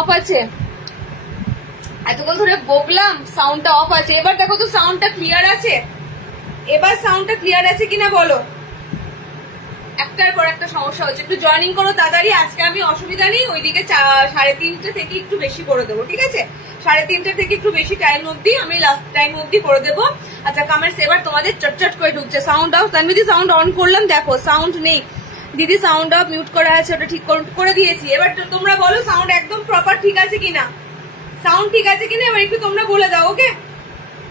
Of আছে, এতক্ষণ ধরে বকলাম সাউন্ডটা অফ আছে। এবার দেখো তো সাউন্ডটা ক্লিয়ার আছে, এবার সাউন্ডটা ক্লিয়ার আছে কিনা বলো। একটার পর একটা সমস্যা হচ্ছে, একটু জয়েনিং করো তাড়াতাড়ি। আজকে আমি অসুবিধা নেই, ওইদিকে 3:30 থেকে একটু বেশি করে দেবো, ঠিক আছে? 3:30 থেকে একটু বেশি টাইম অব্দি, আমি লাস্ট টাইম অব্দি করে দেবো। আচ্ছা কমেন্টস এবার তোমাদের চটচট করে ঢুকছে। সাউন্ড অফ, তানবিদি সাউন্ড অন করলাম, দেখো সাউন্ড নেই। দিদি সাউন্ড অফ, মিউট করা আছে, ওটা ঠিক করে দিয়েছি। এবার তোমরা বলো সাউন্ড একদম প্রপার ঠিক আছে কিনা, সাউন্ড ঠিক আছে কিনা এবার একটু তোমরা বলে দাও। ওকে,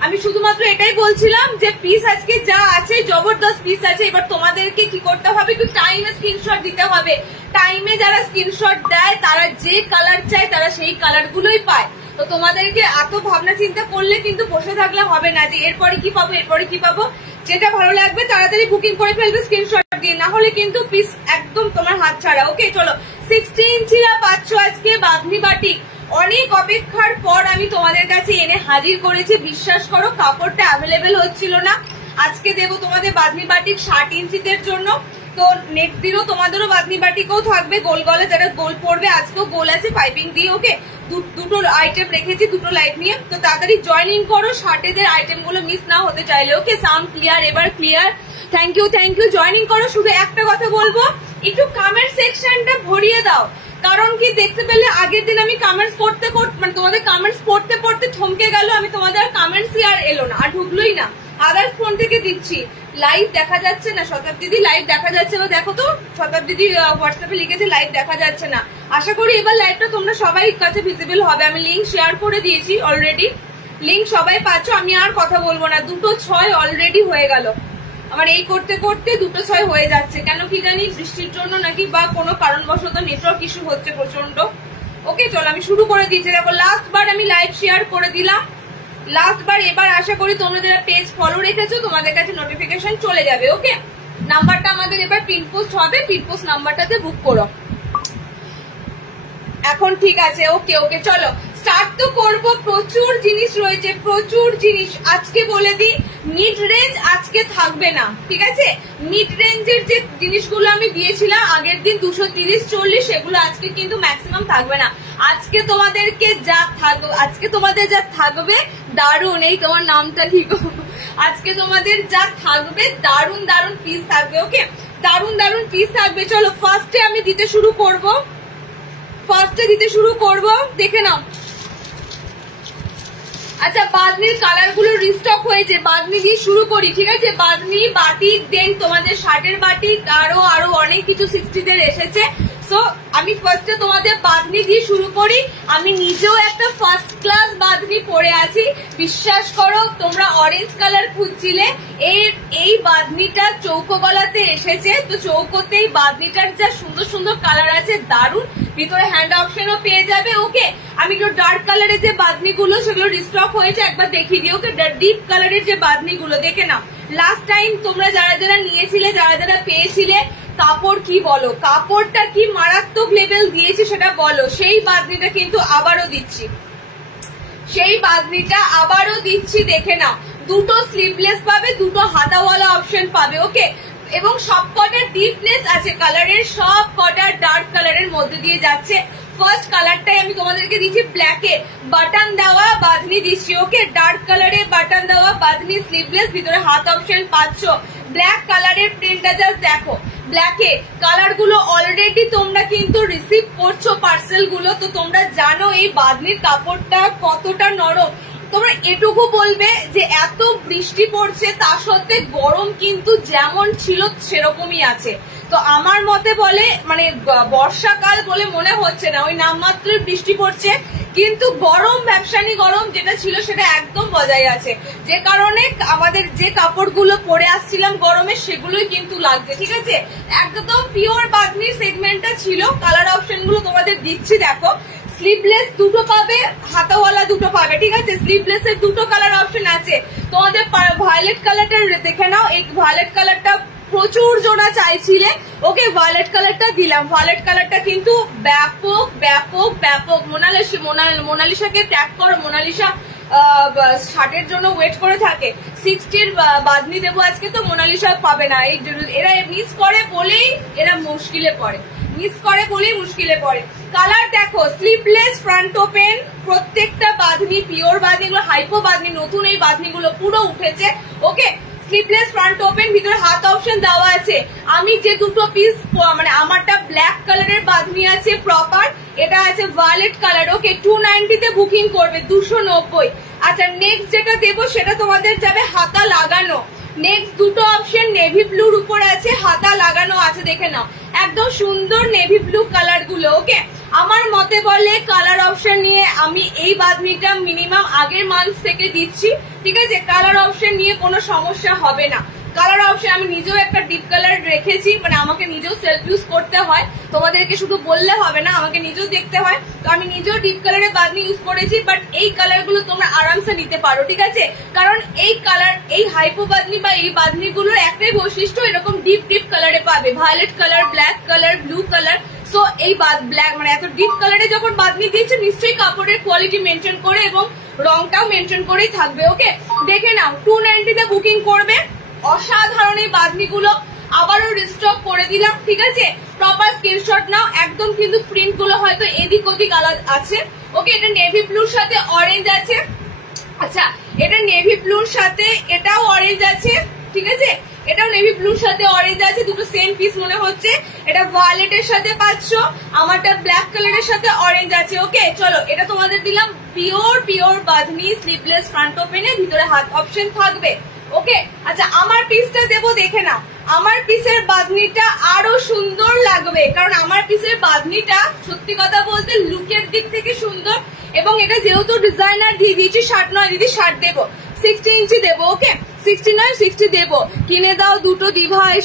আমি শুধুমাত্র এটাই বলছিলাম যে পিস আজকে যা আছে জবরদস্ত পিস আছে। এবার তোমাদেরকে কি করতে হবে, একটু টাইমে স্ক্রিনশট দিতে হবে। টাইমে যারা স্ক্রিনশট দেয় তারা যে কালার চায় তারা সেই কালার গুলোই পায়। তো তোমাদেরকে এত ভাবনা চিন্তা করলে কিন্তু বসে থাকলে হবে না যে এরপরে কি পাবো এরপরে কি পাবো। যেটা ভালো লাগবে তাড়াতাড়ি বুকিং করে ফেলবে স্ক্রিনশট দিয়ে, না হলে কিন্তু পিস একদম তোমার হাত ছাড়া। ওকে চলো, 60 ইঞ্চিরা পাচ্ছ আজকে বাঁধনি বাটিক। অনেক অপেক্ষার পর আমি তোমাদের কাছে এনে হাজির করেছি, বিশ্বাস করো কাপড়টা অ্যাভেলেবেল হচ্ছিল না। আজকে দেবো তোমাদের বাঁধনি বাটিক 60 ইঞ্চিদের জন্য। তো নেক্সট দিনও তোমাদেরও বাঁধনি বাটিকও থাকবে, গোল গলে যারা গোল পড়বে আজকেও গোল আছে পাইপিং দিয়ে। ওকে, দুটো আইটেম রেখেছি, দুটো লাইট নিয়ে। তো তাড়াতাড়ি জয়েনিং করো, 60 আইটেম গুলো মিস না হতে চাইলে। ওকে, সাউন্ড ক্লিয়ার, এবার ক্লিয়ার। থ্যাংক ইউ জয়েনিং করো। শুধু একটা কথা বলবো, একটু কমেন্ট সেকশনটা ভরিয়ে দাও। কারণ কি দেখতে পেলে আগের দিন আমি কমেন্টস পড়তে মানে তোমাদের কমেন্টস পড়তে পড়তে থমকে গেল, আমি তোমাদের কমেন্টসই আর এলো না, আর ঢুকলোই না। আদার্স ফোন থেকে দিচ্ছি, লাইভ দেখা যাচ্ছে না। শতাব্দীদি লাইভ দেখা যাচ্ছে না, দেখো তো শতাব্দীদি হোয়াটসঅ্যাপে লিখেছে লাইভ দেখা যাচ্ছে না। আশা করি এবার লাইভটা তোমরা সবাই কাছে ভিজিবল হবে। আমি লিঙ্ক শেয়ার করে দিয়েছি অলরেডি, লিঙ্ক সবাই পাচ্ছ। আমি আর কথা বলবো না, 2:06 অলরেডি হয়ে গেল আমার। এই করতে করতে 2:06 হয়ে যাচ্ছে, কেন কি জানি বৃষ্টির জন্য নাকি বা কোনো কারণবশত নেটওয়ার্ক ইস্যু হচ্ছে প্রচন্ড। ওকে চলো আমি শুরু করে দিয়েছি। দেখো লাস্ট বার আমি লাইভ শেয়ার করে দিলাম, লাস্ট বার। এবার আশা করি তোমরা যারা পেজ ফলো রেখেছো তোমাদের কাছে নোটিফিকেশন চলে যাবে। ওকে, নাম্বারটা আমাদের এবার পিন পোস্ট হবে, পিন পোস্ট নাম্বারটাতে বুক করো এখন, ঠিক আছে? ওকে চলো স্টার্ট তো করবো। প্রচুর জিনিস রয়েছে, প্রচুর জিনিস। আজকে বলে দিই মিড রেঞ্জ আজকে থাকবে না, ঠিক আছে? মিড রেঞ্জের যে জিনিসগুলো আমি দিয়েছিলাম আগের দিন 230-40, সেগুলো আজকে কিন্তু ম্যাক্সিমাম থাকবে না। আজকে তোমাদেরকে যা থাকবে, আজকে তোমাদের যা থাকবে দারুণ, এই তোমার নামটা লিখো। আজকে তোমাদের যা থাকবে দারুণ দারুণ পিস থাকবে। ওকে, দারুণ দারুণ পিস থাকবে। চলো ফার্স্টে আমি দিতে শুরু করবো, দেখে নাও। আচ্ছা বাঁধনির কালার গুলো রিস্টক হয়েছে, বাঁধনি দিয়ে শুরু করি, ঠিক আছে? বাঁধনি বাটিক, দেন তোমাদের শার্টের বাটিক, আরো অনেক কিছু 60 এসেছে। সো আমি ফার্স্টে তোমাদের বাঁধনি দিয়ে শুরু করি। আমি নিজেও একটা ফার্স্ট ক্লাস বাঁধনি পরে আছি, বিশ্বাস করো। তোমরা অরেঞ্জ কালার খুঁজছিলে, এই বাঁধনিটা চৌকো গলাতে এসেছে। তো চৌকোতেই বাঁধনিটার যা সুন্দর সুন্দর কালার আছে দারুণ, ভিতরে হ্যান্ড অপশনও পেয়ে যাবে। ওকে, আমি একটু ডার্ক কালারের যে বাঁধনি গুলো সেগুলো রিস্টক হয়েছে একবার দেখিয়ে দিই। ওকে, ডিপ কালারের যে বাঁধনি গুলো দেখে নাও। লাস্ট টাইম তোমরা যারা নিয়েছিলে, যারা পেয়েছিলে, কাপড় কি বলো, কাপড়টা কি মারাত্মক লেভেল দিয়েছি সেটা বলো। সেই বাঁধনিটা কিন্তু আবারও দিচ্ছি, দেখে নাও। দুটো স্লিভলেস পাবে, দুটো হাতাওয়ালা অপশন পাবে। ওকে, এবং সব কটা ডিপনেস আছে কালারের, সব কটা ডার্ক কালারের মধ্যে দিয়ে যাচ্ছে। ফার্স্ট কালারটাই আমি তোমাদেরকে দিচ্ছি ব্ল্যাকে, বাটন দেওয়া বাঁধনি দিচ্ছি। ওকে, ডার্ক কালারে বাটন দেওয়া বাঁধনি, স্লিভলেস, ভিতরে হাত অপশন পাচ্ছ। ব্ল্যাক কালারের প্রিন্টটা জাস্ট দেখো, ব্ল্যাকে কালার গুলো অলরেডি তোমরা কিন্তু রিসিভ করছো পার্সেল গুলো। তো তোমরা জানো এই বাঁধনির কাপড়টা কতটা নরম। তোমরা এটুকু বলবে যে এত বৃষ্টি পড়ছে তা সত্ত্বে গরম কিন্তু যেমন ছিল সেরকমই আছে। তো আমার মতে বলে মানে বর্ষাকাল বলে মনে হচ্ছে না, ওই নামমাত্রই বৃষ্টি পড়ছে, কিন্তু গরম ব্যবসায়ী গরম যেটা ছিল সেটা একদম বজায় আছে। যে কারণে আমাদের যে কাপড়গুলো পরে আসছিলাম গরমে সেগুলোই কিন্তু লাগছে, ঠিক আছে? একদম পিওর বাঁধনির সেগমেন্টটা ছিল। কালার অপশন গুলো তোমাদের দিচ্ছি, দেখো। স্লিভলেস দুটো পাবে, হাতাওয়ালা দুটো পাবে, ঠিক আছে? স্লিভলেস এর দুটো কালার অপশন আছে। তোমাদের ভায়োলেট কালারটা দেখে নাও, এই ভায়োলেট কালারটা প্রচুর জোড়া চাইছিলে। ওকে, ভায়োলেট কালারটা দিলাম। ভায়োলেট কালারটা কিন্তু ব্যাপক ব্যাপক ব্যাপক। মোনালিসাকে ট্যাগ করো, মোনালিসা শার্টের জন্য ওয়েট করে থাকে। 60 বাঁধনি দেবো আজকে, তো মোনালিসা পাবে না। এরা মিস করে বলেই এরা মুশকিলে পড়ে, কালার দেখো, স্লিপলেস ফ্রন্ট ওপেন, প্রত্যেকটা বাঁধনি পিওর বাঁধনিগুলো, হাইপো বাঁধনি, নতুন এই বাঁধনিগুলো পুরো উঠেছে। ওকে, স্লিপলেস ফ্রন্ট ওপেন, ভিতরে হাত অপশন দেওয়া আছে। আমি যে দুটো পিস মানে আমারটা ব্ল্যাক কালারের বাঁধনি আছে প্রপার, এটা আছে ভায়োলেট কালার। ওকে, 290 তে বুকিং করবে, 290। আচ্ছা, নেক্সট যেটা দেবো সেটা তোমাদের যাবে হাতা লাগানো। নেক্সট দুটো অপশন নেভি ব্লুর উপর আছে, হাতা লাগানো আছে, দেখে নাও একদম সুন্দর নেভি ব্লু কালার গুলো। ওকে, আমার মতে বলে কালার অপশন নিয়ে আমি এই বাঁধনিটা মিনিমাম আগের মান্থ থেকে দিচ্ছি, ঠিক আছে? কালার অপশন নিয়ে কোনো সমস্যা হবে না। কালার অপশন আমি নিজেও একটা ডিপ কালার রেখেছি, মানে আমাকে নিজেও সেলফ ইউজ করতে হয়, তোমাদেরকে শুধু বললে হবে না, আমাকে নিজেও দেখতে হয়। তো আমি নিজেও ডিপ কালারের বাঁধনি ইউজ করেছি, বাট এই কালার গুলো তোমরা আরামসে নিতে পারো, ঠিক আছে? কারণ এই কালার, এই হাইপো বাঁধনি বা এই বাঁধনিগুলোর একটাই বৈশিষ্ট্য, এরকম ডিপ ডিপ কালারে পাবে, violet colour, black colour, blue colour. So এই ব্ল্যাক মানে এত ডিপ কালারে যখন বাঁধনি দিয়েছে, নিশ্চয়ই কাপড়ের কোয়ালিটি মেনটেন করে এবং রংটাও মেনটেন করেই থাকবে। ওকে, দেখে নাও 290 তে বুকিং করবে। অসাধারণ এই বাঁধনিগুলো আবারও রিস্টক করে দিলাম, ঠিক আছে? প্রপার স্ক্রিনশট নাও, একদম কিন্তু প্রিন্ট গুলো হয়তো এদিক ওদিক আলাদা আছে। ওকে, এটা নেভি ব্লুর সাথে অরেঞ্জ আছে। আচ্ছা, এটা নেভি ব্লুর সাথে এটাও অরেঞ্জ আছে, ঠিক আছে? এটাও নেভি ব্লুর সাথে অরেঞ্জ আছে, দুটো সেম পিস মনে হচ্ছে। এটা ভায়োলেটের সাথে পাচ্ছ, আমারটা ব্ল্যাক কালারের সাথে অরেঞ্জ আছে। ওকে, চলো, এটা তোমাদের দিলাম পিওর বাঁধনি, স্লিভলেস ফ্রন্ট ওপেনে, ভিতরে হাত অপশন থাকবে। ওকে, আচ্ছা, আমার পিসটা দেবো, দেখে নাও আমার পিসের বাঁধনিটা আরো সুন্দর লাগবে, কারণ আমার পিসের বাঁধনিটা সত্যি কথা বলতে লুকের দিক থেকে সুন্দর। এবং এটা যেহেতু ডিজাইনার দিয়ে দিয়েছি, 60 নয় দিদি, 60 দেবো, 60 ইঞ্চি দেবো। ওকে, 60 নয় 60 দেবো, কিনে দাও দুটো দিভাই।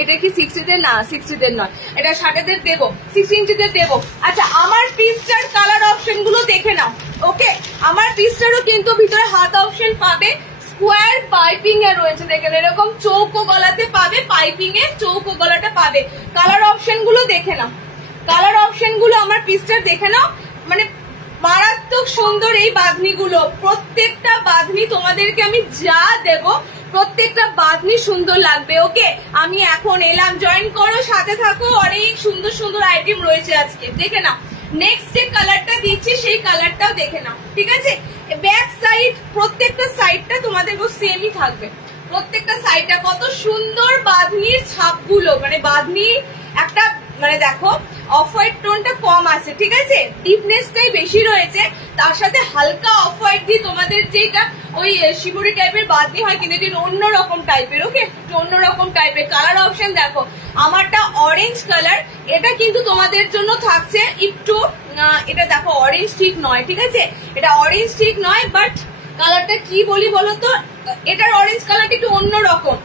এটা কি 60 তে? না, 60 তে নয়, এটা 60 তে দেবো, 60 ইঞ্চিতে দেবো। আচ্ছা, আমার পিসটার কালার অপশন গুলো দেখে নাও। ওকে, আমার পিসটারও কিন্তু ভিতরে হাত অপশন পাবে, স্কোয়ার পাইপিং এ রয়েছে, দেখেন এরকম চৌকো গলাতে পাবে, পাইপিং এ চৌকো গলাটা পাবে। কালার অপশন গুলো দেখে নাও, কালার অপশন গুলো আমার পিসটার দেখে নাও, মানে মারাত্মক সুন্দর এই বাঁধনিগুলো। প্রত্যেকটা বাঁধনি তোমাদেরকে আমি যা দেব, প্রত্যেকটা বাঁধনি সুন্দর লাগবে। ওকে, আমি এখন এলাম, জয়েন করো, সাথে থাকো, অনেক সুন্দর সুন্দর আইটেম রয়েছে আজকে, দেখে নাও। নেক্সট যে কালারটা দিচ্ছি সেই কালারটাও দেখে নাও, ঠিক আছে? ব্যাক সাইড, প্রত্যেকটা সাইডটা তোমাদের সেমই থাকবে, প্রত্যেকটা সাইডটা কত সুন্দর বাঁধনির ছাপগুলো, মানে বাঁধনি একটা, মানে দেখো অফ হোয়াইট টোনটা কম আছে, ঠিক আছে? ডিপনেসটাই বেশি রয়েছে, তার সাথে হালকা অফ হোয়াইট দিয়ে তোমাদের যেটা ওই শিবুরি টাইপের বাঁধনি হয়, কিন্তু এটা অন্যরকম টাইপের। ওকে, অন্যরকম টাইপের। কালার অপশন দেখো, আমারটা অরেঞ্জ কালার, এটা কিন্তু তোমাদের জন্য থাকছে একটু, এটা দেখো অরেঞ্জ ঠিক নয়, ঠিক আছে? এটা অরেঞ্জ ঠিক নয়, বাট কালারটা কি বলি বলো তো, এটার অরেঞ্জ কালারটা একটু অন্যরকম।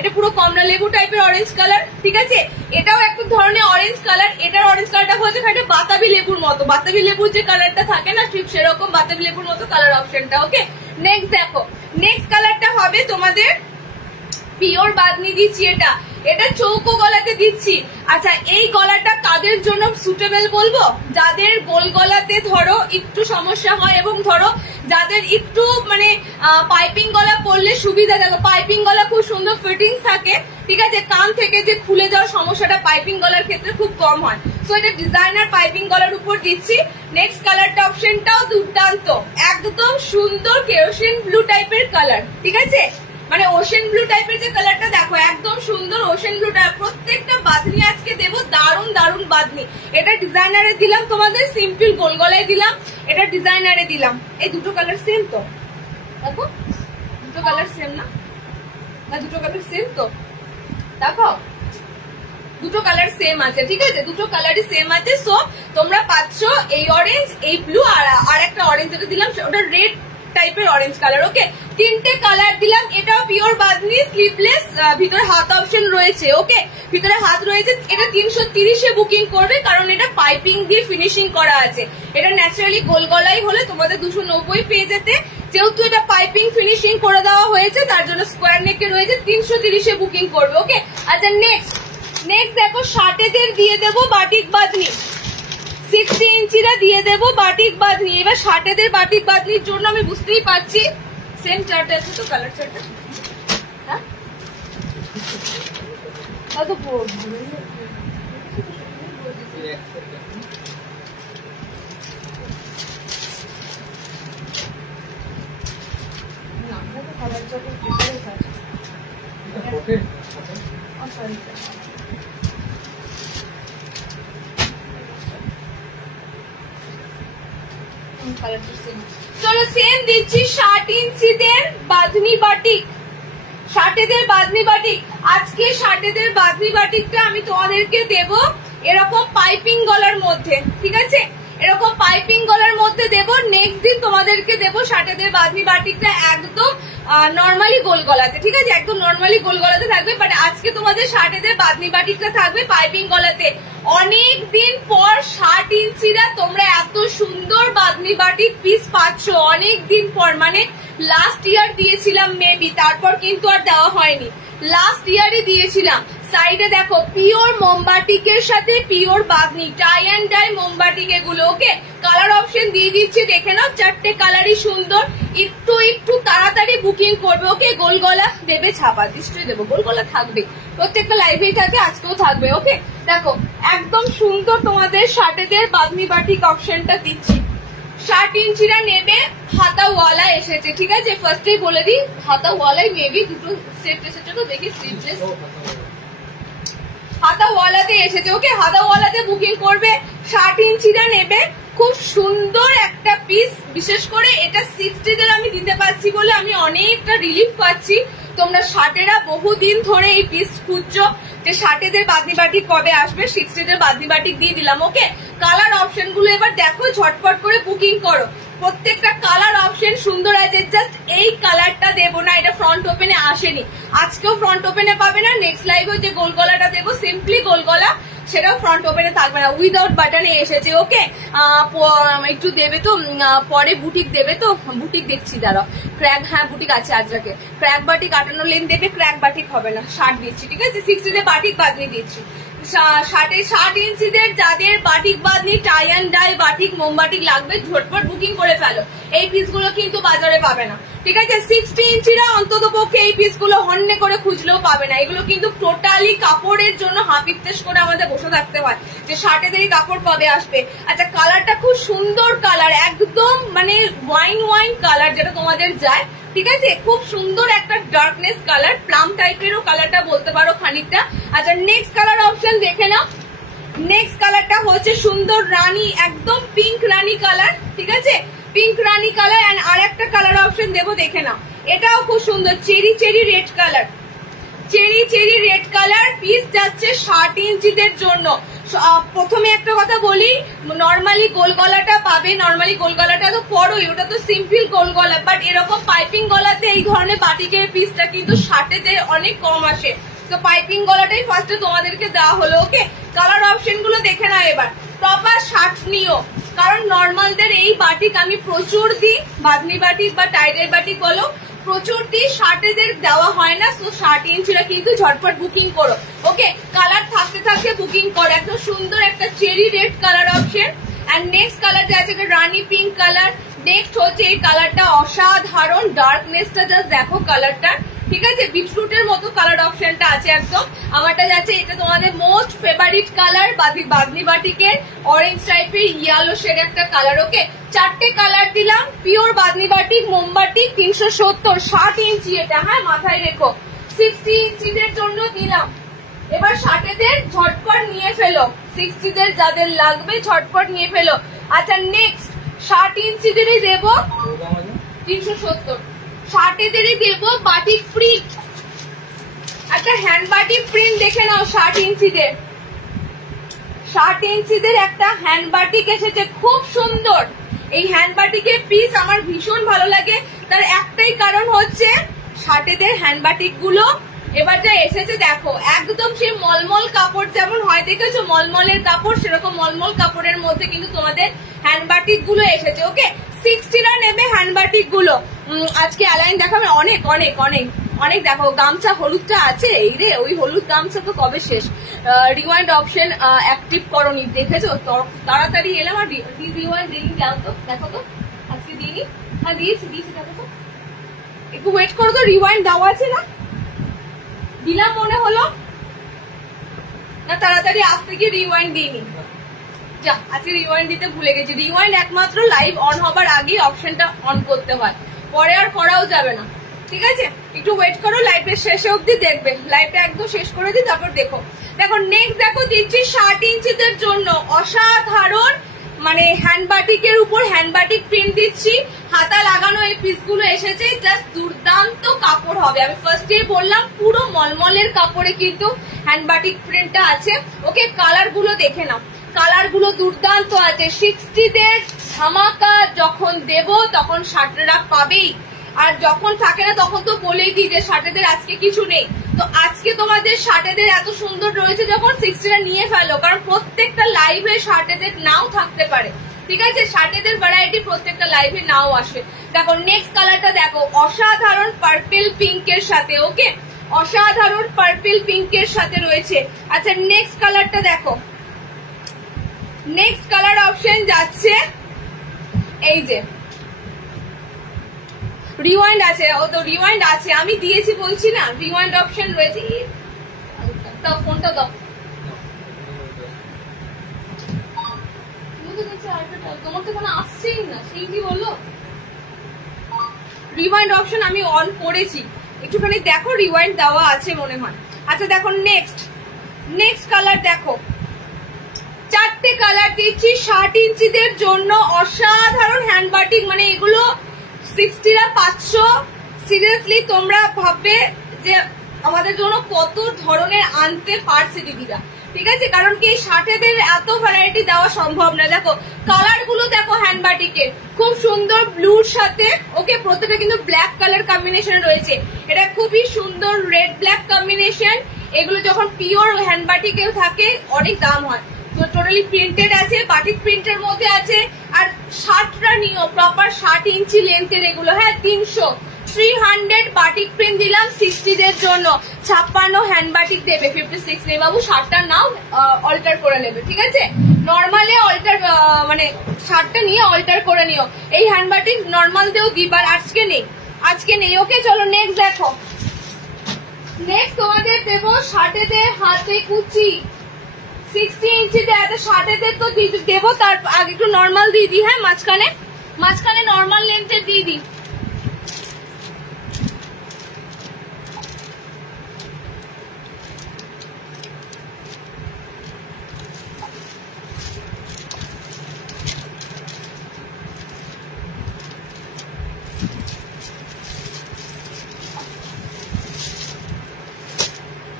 এটা পুরো কমলা লেবু টাইপের অরেঞ্জ কালার, ঠিক আছে? এটাও এক ধরনের অরেঞ্জ কালার। এটার অরেঞ্জ কালারটা হচ্ছে খাটে বাতাবি লেবুর মতো, বাতাবি লেবুর যে কালারটা থাকে না, ঠিক সেরকম বাতাবি লেবুর মতো কালার অপশনটা। ওকে, নেক্সট দেখো, নেক্সট কালারটা হবে তোমাদের পিওর বাঁধনি দিচ্ছি, এটা চৌকো গলাতে দিচ্ছি। আচ্ছা, এই গলাটা কাদের জন্য সুটেবল বলবো? যাদের গোল গলাতে ধরো একটু সমস্যা হয়, এবং ধরো যাদের একটু মানে পাইপিং গলা পরলে সুবিধা। দেখো পাইপিং গলা খুব সুন্দর ফিটিংস থাকে, ঠিক আছে? কান থেকে যে খুলে যাওয়ার সমস্যাটা পাইপিং গলার ক্ষেত্রে খুব কম হয়। সো এটা ডিজাইনার পাইপিং গলার উপর দিচ্ছি। নেক্সট কালারটা অপশনটাও দুর্দান্ত, একদম সুন্দর কেরোসিন ব্লু টাইপের কালার, ঠিক আছে? মানে ওশেন ব্লু টাইপের যে কালারটা দেখো, একদম সুন্দর ওশেন ব্লু টাইপ। প্রত্যেকটা বাঁধনি আজকে দেবো, দারুণ দারুণ বাঁধনি। এটা ডিজাইনারে দিলাম, তোমাদের সিম্পল গোল গলায় দিলাম, এটা ডিজাইনারে দিলাম। এই দুটো কালার সেম তো, দেখো দুটো কালার সেম না, দুটো কালার সেম তো, দেখো দুটো কালার সেম আছে, ঠিক আছে? দুটো কালারই সেম আছে। সো তোমরা পাচ্ছ এই অরেঞ্জ, এই ব্লু, আর একটা অরেঞ্জ যেটা দিলাম ওটা রেড টাইপের অরেঞ্জ কালার। ওকে, তিনটে কালার দিলাম। এটাও পিওর বাঁধনি, স্লিভলেস, ভিতরে হাত অপশন রয়েছে। ওকে, ভিতরে হাত রয়েছে। এটা 330 বুকিং করবে, কারণ এটা পাইপিং দিয়ে ফিনিশিং করা আছে। এটা ন্যাচারালি গোল গলাই হলে তোমাদের 290 পেয়ে যেতে, যেহেতু এটা পাইপিং ফিনিশিং করে দেওয়া হয়েছে তার জন্য স্কোয়ার নেকে রয়েছে, 330 বুকিং করবে। ওকে, আচ্ছা নেক্সট দেখো 60 দিয়ে দেবো বাটিক বাঁধনি, 60 ইঞ্চিরা দিয়ে দেবো বাটিক বাঁধনি। এবার 60 বাটিক বাঁধনির জন্য আমি বুঝতেই পারছি সেম চার্ট আছে তো, কালার চার্টটা হ্যাঁ তো কালার চার্টের ডিফারেন্স আছে। চলো সেম দিচ্ছি 60 ইঞ্চিদের বাঁধনি বাটিক, 60 বাঁধনি বাটিক। আজকে 60 বাঁধনি বাটিকটা আমি তোমাদেরকে দেব এরকম পাইপিং গলার মধ্যে, ঠিক আছে, এরকম পাইপিং গলার মধ্যে দেব। নেক্সট দিন তোমাদেরকে দেব 60 বাঁধনি বাটিকটা একদম নর্মালি গোল গলাতে, ঠিক আছে, একদম নর্মালি গোল গলাতে থাকবে। বাট আজকে তোমাদের 60 বাঁধনি বাটিকটা থাকবে পাইপিং গলাতে। অনেক দিন পর 60 ইঞ্চিরা তোমরা এত সুন্দর বাঁধনি বাটিক পিস পাচ্ছ, অনেক দিন পর, মানে লাস্ট ইয়ার দিয়েছিলাম মেবি, তারপর কিন্তু আর দেওয়া হয়নি, লাস্ট ইয়ারই দিয়েছিলাম। সাইডে দেখো পিওর মোমবাটিকের সাথে pure bandhani, tie and die মোমবাটিক এগুলো। ওকে, কালার অপশন দিয়ে দিচ্ছি, দেখে নাও, 4টে কালারই সুন্দর। একটু একটু তাড়াতাড়ি বুকিং করবে। ওকে, গোল গলা দেবে, ছাপা নিশ্চয়ই দেবো, গোল গলা থাকবে, প্রত্যেকটা লাইভেই থাকে, আজকেও থাকবে। ওকে, দেখো একদম সুন্দর তোমাদের 60 বাঁধনি বাটিক অপশনটা দিচ্ছি। 60 ইঞ্চিরা নেবে, হাতাওয়ালা এসেছে, ঠিক আছে, ফার্স্টেই বলে দিই হাতাওয়ালাই মেবি দুটো সেট এসেছে, তো দেখি স্লিভলেস হাতাওয়ালাতে এসেছে। ওকে, হাতাওয়ালাতে বুকিং করবে। 60 ইঞ্চিরা নেবে, খুব সুন্দর একটা পিস, বিশেষ করে এটা 60 আমি দিতে পারছি বলে আমি অনেকটা রিলিফ পাচ্ছি। তোমরা 60 বহুদিন ধরে এই পিস খুঁজছো যে 60 বাঁধনি বাটিক কবে আসবে, 60 বাঁধনি বাটিক দিয়ে দিলাম। ওকে, কালার অপশন গুলো এবার দেখো, ঝটপট করে বুকিং করো। প্রত্যেকটা কালার অপশন সুন্দর আছে, জাস্ট এই কালারটা দেবো না, এটা ফ্রন্ট ওপেনে আসেনি, আজকেও ফ্রন্ট ওপেনে পাবে না। নেক্সট লাইভে যে গোল গলাটা দেবো সিম্পলি গোল গলা, সেটাও ফ্রন্ট ওপেনে থাকবে না, উইদাউট বাটনে এসেছে। ওকে, একটু দেবে তো পরে বুটিক দেবে তো, বুটিক দেখছি দাঁড়াও, ক্র্যাক, হ্যাঁ বুটিক আছে আজরাকে, ক্র্যাক বাটিক 58 লেন দেবে, ক্র্যাক বাটিক হবে না, 60 দিচ্ছি, ঠিক আছে, 60 বাটিক বাঁধনি দিচ্ছি। 60 ইঞ্চিদের যাদের batik bandhani tie and dye batik মোমবাটিক লাগবে, ঝটপট বুকিং করে ফেলো। এই পিসগুলো কিন্তু বাজারে পাবে না, ঠিক আছে। 60 ইঞ্চিরা অন্তত পক্ষে এই পিসগুলো হন্যে করে খুঁজলেও পাবে না। এগুলো কিন্তু টোটালি কাপড়ের জন্য হাপিত্তেশ করে আমাদের বসে থাকতে হয় যে 60 কাপড় কবে আসবে। আচ্ছা, কালারটা খুব সুন্দর কালার, একদম মানে ওয়াইন ওয়াইন কালার, যেটা তোমাদের যায়, ঠিক আছে, খুব সুন্দর একটা ডার্কনেস কালার, প্লাম টাইপেরও কালারটা বলতে পারো খানিকটা। আচ্ছা, নেক্সট কালার অপশন দেখে নাও। নেক্সট কালারটা হচ্ছে সুন্দর রানী, একদম পিঙ্ক রানী কালার, ঠিক আছে, পিঙ্ক রানী কালার। এন্ড আর একটা কালার অপশন দেবো, দেখে নাও, এটাও খুব সুন্দর, cherry cherry red colour, cherry cherry red colour. Piece যাচ্ছে 60 ইঞ্চিদের জন্য। প্রথমে একটা কথা বলি, নর্মালি গোল গলাটা পাবে, নর্মালি গোল গলাটা তো পরোই, ওটা তো সিম্পল গোল গলা, বাট এরকম পাইপিং গলাতে এই ধরনের বাটিকের পিসটা কিন্তু 60 অনেক কম আসে, তো পাইপিং গলাটাই ফার্স্টে তোমাদেরকে দেওয়া হলো। ওকে, কালার অপশন গুলো দেখে নাও এবার, প্রপার 60 নিও, কারণ নর্মালদের এই বাটিক আমি প্রচুর দিই, বাঁধনি বাটিক বা টাইডের বাটিক বলো, প্রচুর দিই, 60 দেওয়া হয় না। সো 60 ইঞ্চিরা কিন্তু ঝটপট বুকিং করো। ওকে, কালার থাকতে থাকতে বুকিং করো। এত সুন্দর একটা cherry red colour option. And next কালারটা আছে রানী পিঙ্ক কালার। নেক্সট হচ্ছে এই কালারটা অসাধারণ, ডার্কনেসটা জাস্ট দেখো কালারটা, ঠিক আছে, বিটরুটের মতো কালার অপশনটা আছে একদম। আমারটা যাচ্ছে, এটা তোমাদের মোস্ট ফেভারিট কালার, বাঁধনি বাটিকের অরেঞ্জ টাইপের ইয়েলো শেড একটা কালার। ওকে, 4টে কালার দিলাম, পিওর বাঁধনি বাটিক মোমবাটিক, 370, 60 ইঞ্চি এটা, হ্যাঁ মাথায় রেখো, 60 ইঞ্চিদের জন্য দিলাম। এবার 60 ঝটপট নিয়ে ফেলো, 60 যাদের লাগবে ঝটপট নিয়ে ফেলো। আচ্ছা, নেক্সট 60 ইঞ্চিদেরই দেবো 370, 60 দেবো বাটিক প্রিন্ট, একটা হ্যান্ড বাটিক প্রিন্ট দেখে নাও। 60 ইঞ্চিদের, 60 ইঞ্চিদের একটা হ্যান্ড বাটিক এসেছে, খুব সুন্দর। এই হ্যান্ড বাটিকের পিস আমার ভীষণ ভালো লাগে, তার একটাই কারণ হচ্ছে 60 হ্যান্ড বাটিক গুলো এবার যা এসেছে দেখো, একদম সেই মলমল কাপড় যেমন হয়, দেখেছো মলমলের কাপড়, সেরকম মলমল কাপড়ের মধ্যে কিন্তু তোমাদের হ্যান্ড বাটিক গুলো এসেছে। ওকে, 60 নেবে হ্যান্ড বাটিক গুলো। আজকে অ্যালাইন দেখাবে, অনেক অনেক অনেক অনেক দেখো গামছা হলুদটা আছে, এই রে ওই হলুদ গামছা তো কবে শেষ। রিওয়াইন্ড অপশন অ্যাক্টিভ করনি, দেখেছো? তাড়াতাড়ি এলাম আর রিওয়াইন্ড দিই, যাও তো দেখো তো আজকে দিইনি। হ্যাঁ দিয়েছি দেখো তো, একটু ওয়েট করো তো। রিওয়াইন্ড দেওয়া আছে না? দিলাম মনে হলো না, তাড়াতাড়ি আসতে গিয়ে রিওয়াইন্ড দিইনি। যা, আজকে রিওয়াইন্ড দিতে ভুলে গেছি। রিওয়াইন্ড একমাত্র লাইভ অন হবার আগেই অপশনটা অন করতে হয়, পরে আর করাও যাবে না। ঠিক আছে, একটু ওয়েট করো, লাইভের শেষে অব্দি দেখবে। লাইভটা একদম শেষ করে দিই, তারপর দেখো। দেখো নেক্সট দেখো দিচ্ছি 60 ইঞ্চিদের জন্য অসাধারণ মানে হ্যান্ড বাটিকের উপর হ্যান্ড বাটিক প্রিন্ট দিচ্ছি। হাতা লাগানো এই পিসগুলো এসেছে, জাস্ট দুর্দান্ত কাপড় হবে। আমি ফার্স্টেই বললাম পুরো মলমলের কাপড়ে কিন্তু হ্যান্ড বাটিক প্রিন্টটা আছে। ওকে, কালার গুলো দেখে নাও, কালার গুলো দুর্দান্ত আছে। 60দের ধামাকা যখন দেব তখন 60রা পাবেই, আর যখন থাকে না তখন তো বলেই দিই যে 60দের আজকে কিছু নেই। তো আজকে তোমাদের 60দের এত সুন্দর রয়েছে যখন 60রা নিয়ে ফেলো, কারণ প্রত্যেকটা লাইভে 60দের নাও থাকতে পারে। ঠিক আছে, 60দের ভ্যারাইটি প্রত্যেকটা লাইভে নাও আসে। দেখো নেক্সট কালারটা দেখো, অসাধারণ পার্পল পিঙ্কের সাথে। ওকে, অসাধারণ পার্পল পিঙ্কের সাথে রয়েছে। আচ্ছা নেক্সট কালারটা দেখো, নেক্সট কালার অপশন যাচ্ছে এই যে রিওয়াইন্ড আছে। ও তো রিওয়াইন্ড আছে, আমি দিয়েছি বলছি না, রিওয়াইন্ড অপশন রয়েছে। দাও ফোনটা দাও, তোমার তো কোনো আসছেই না, সেই কি বললো। রিওয়াইন্ড অপশন আমি অন করেছি, একটুখানি দেখো রিওয়াইন্ড দেওয়া আছে মনে হয়। আচ্ছা দেখো নেক্সট কালার দেখো, 4টে কালার দিচ্ছি 60 ইঞ্চিদের জন্য। অসাধারণ হ্যান্ড বাটিক, মানে এগুলো 60রা 500। সিরিয়াসলি তোমরা ভাববে যে আমাদের জন্য কত ধরনের আনতে পারছে দিদিরা। ঠিক আছে, কারণ কি 60দের এত ভ্যারাইটি দেওয়া সম্ভব না। দেখো কালার গুলো দেখো, হ্যান্ড বাটিকে খুব সুন্দর ব্লুর সাথে। ওকে, প্রত্যেকটা কিন্তু ব্ল্যাক কালার কম্বিনেশন রয়েছে। এটা খুবই সুন্দর রেড ব্ল্যাক কম্বিনেশন। এগুলো যখন পিওর হ্যান্ড বাটিকেও থাকে অনেক দাম হয়। তো টোটালি প্রিন্টেড আছে, বাটিক প্রিন্টের মধ্যে আছে। আর 60টা নিও, প্রপার 60 ইঞ্চি লেন্থের এগুলো। হ্যাঁ 300 বাটিক প্রিন্ট দিলাম 60দের জন্য। 56 হ্যান্ড বাটিক দেবে, 56 নেই বাবু, 60টা নাও অল্টার করে নেবে। ঠিক আছে, নর্মালে অল্টার মানে 60টা নিয়ে অল্টার করে নিও। এই হ্যান্ড বাটিক নর্মাল দিয়েও দিবার আজকে নেই। ওকে চলো নেক্সট দেখো, নেক্সট তোমাদের দেবো 60দের হাতে কুচি 60 ইঞ্চিতে। এত 60দের তো দেবো, তার আগে একটু নর্মাল দিয়ে দিই। হ্যাঁ মাঝখানে নর্মাল লেন্থের দিয়ে দিই।